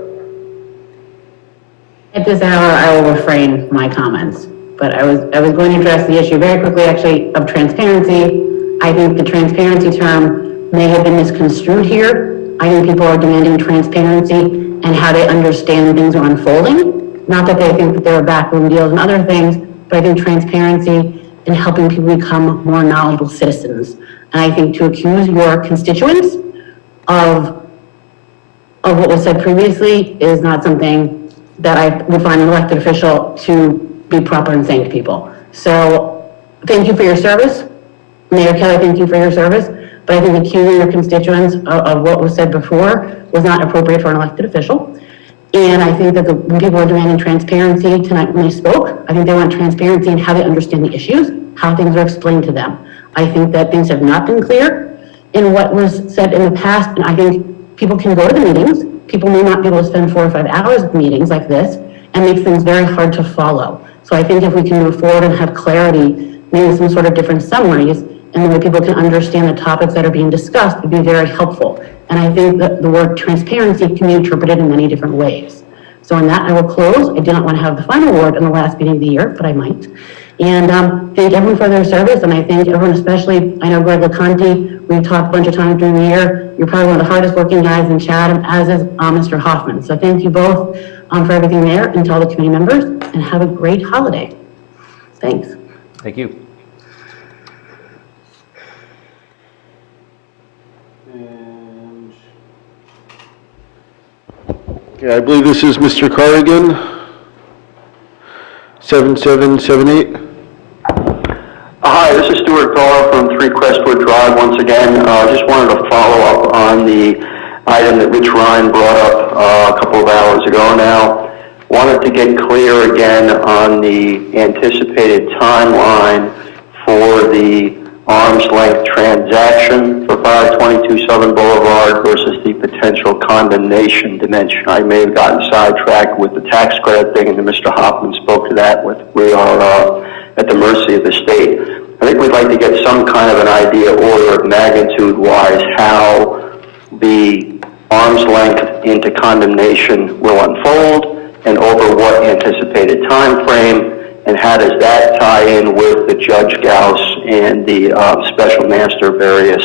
At this hour, I will refrain from my comments, but I was going to address the issue very quickly, actually, of transparency. I think the transparency term may have been misconstrued here. I think people are demanding transparency and how they understand things are unfolding. Not that they think that there are backroom deals and other things, but I think transparency in helping people become more knowledgeable citizens. And I think to accuse your constituents of what was said previously is not something that I would find an elected official to be proper in saying to people. So thank you for your service. Mayor Kelly, thank you for your service. But I think accusing your constituents of what was said before was not appropriate for an elected official. And I think that when people are demanding transparency tonight when they spoke, I think they want transparency in how they understand the issues, how things are explained to them. I think that things have not been clear in what was said in the past, and I think people can go to the meetings. People may not be able to spend 4 or 5 hours at meetings like this and make things very hard to follow. So I think if we can move forward and have clarity, maybe some sort of different summaries, and the way people can understand the topics that are being discussed would be very helpful. And I think that the word transparency can be interpreted in many different ways. So on that, I will close. I do not want to have the final word in the last meeting of the year, but I might. And thank everyone for their service, and I thank everyone, especially, I know Greg LeConte, we talked a bunch of times during the year. You're probably one of the hardest working guys in Chatham, as is Mr. Hoffman. So thank you both for everything there, and to all the committee members, and have a great holiday. Thanks. Thank you. And Yeah, I believe this is Mr. Corrigan, 7778. Hi, this is Stuart Carr from 3 Crestwood Drive once again. Just wanted to follow up on the item that Rich Ryan brought up a couple of hours ago now. Wanted to get clear again on the anticipated timeline for the arm's length transaction for 522 Southern Boulevard versus the potential condemnation dimension. I may have gotten sidetracked with the tax credit thing, and Mr. Hoffman spoke to that. We are at the mercy of the state. I think we'd like to get some kind of an idea, order of magnitude-wise, how the arm's length into condemnation will unfold and over what anticipated time frame, and how does that tie in with the Judge Gauss and the special master various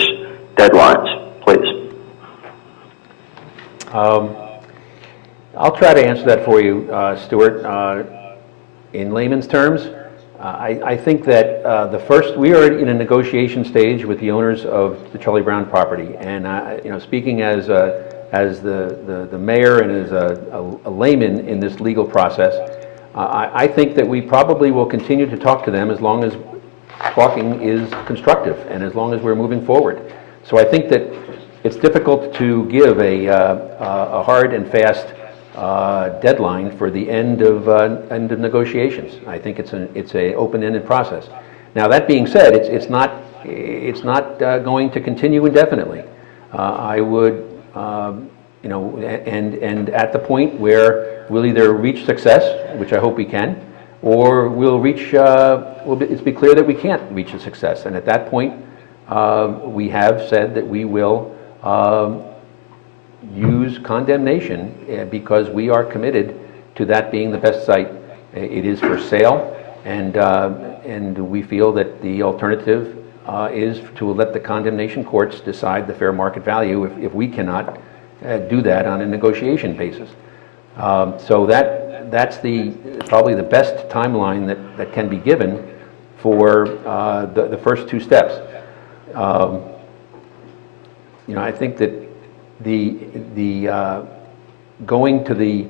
deadlines, please? I'll try to answer that for you, Stuart. In layman's terms, I think that we are in a negotiation stage with the owners of the Charlie Brown property, and speaking as as the mayor and as a layman in this legal process, I think that we probably will continue to talk to them as long as talking is constructive and as long as we're moving forward. So I think that it's difficult to give a hard and fast deadline for the end of negotiations. I think it's a open-ended process. Now, that being said, it's not going to continue indefinitely. I would, and at the point where we'll either reach success, which I hope we can, or we'll reach, it's be clear that we can't reach a success. And at that point, we have said that we will use condemnation because we are committed to that being the best site. It is for sale, and we feel that the alternative is to let the condemnation courts decide the fair market value if we cannot do that on a negotiation basis. So that's probably the best timeline that can be given for the first two steps. I think that the going to the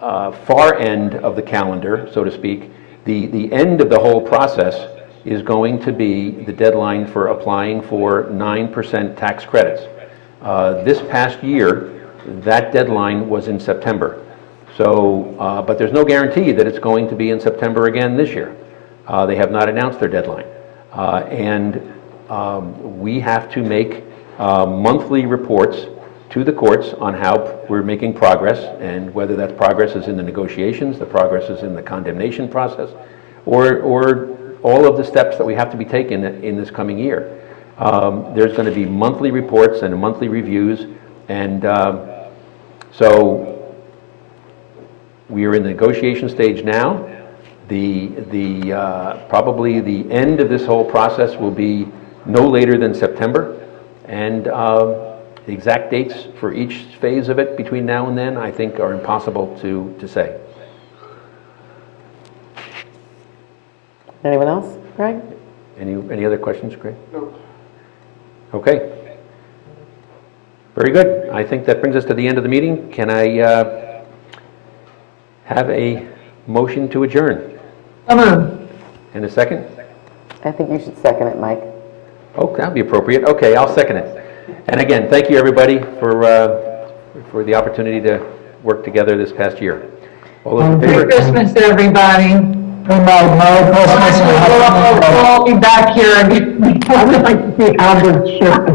far end of the calendar, so to speak, the end of the whole process is going to be the deadline for applying for 9% tax credits. This past year, that deadline was in September. So, but there's no guarantee that it's going to be in September again this year. They have not announced their deadline. And we have to make monthly reports to the courts on how we're making progress, and whether that progress is in the negotiations, the progress is in the condemnation process, or all of the steps that we have to be taken in this coming year. There's going to be monthly reports and monthly reviews, and so we are in the negotiation stage now. Probably the end of this whole process will be no later than September, and the exact dates for each phase of it between now and then, I think, are impossible to say. Anyone else? Greg? Any other questions, Greg? No. Okay. Very good. I think that brings us to the end of the meeting. Can I have a motion to adjourn? And a second? I think you should second it, Mike. Oh, that would be appropriate. Okay, I'll second it. And again, thank you, everybody, for the opportunity to work together this past year. All those in favor? Merry Christmas, everybody. Merry Christmas. We'll be back here again. I would like to see Albert's shirt.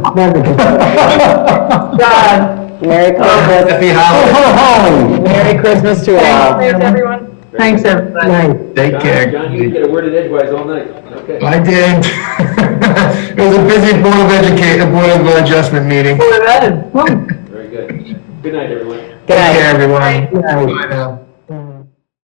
God. Merry Christmas. Happy holidays. Merry Christmas to all. Thanks, everyone. Thanks, everybody. Take care. John, you get a word in edgewise all night. Okay. I did. It was a busy Board of Adjustment meeting. Board of Ed. Very good. Good night, everyone. Good night. Take care, everyone. Good night. Bye now.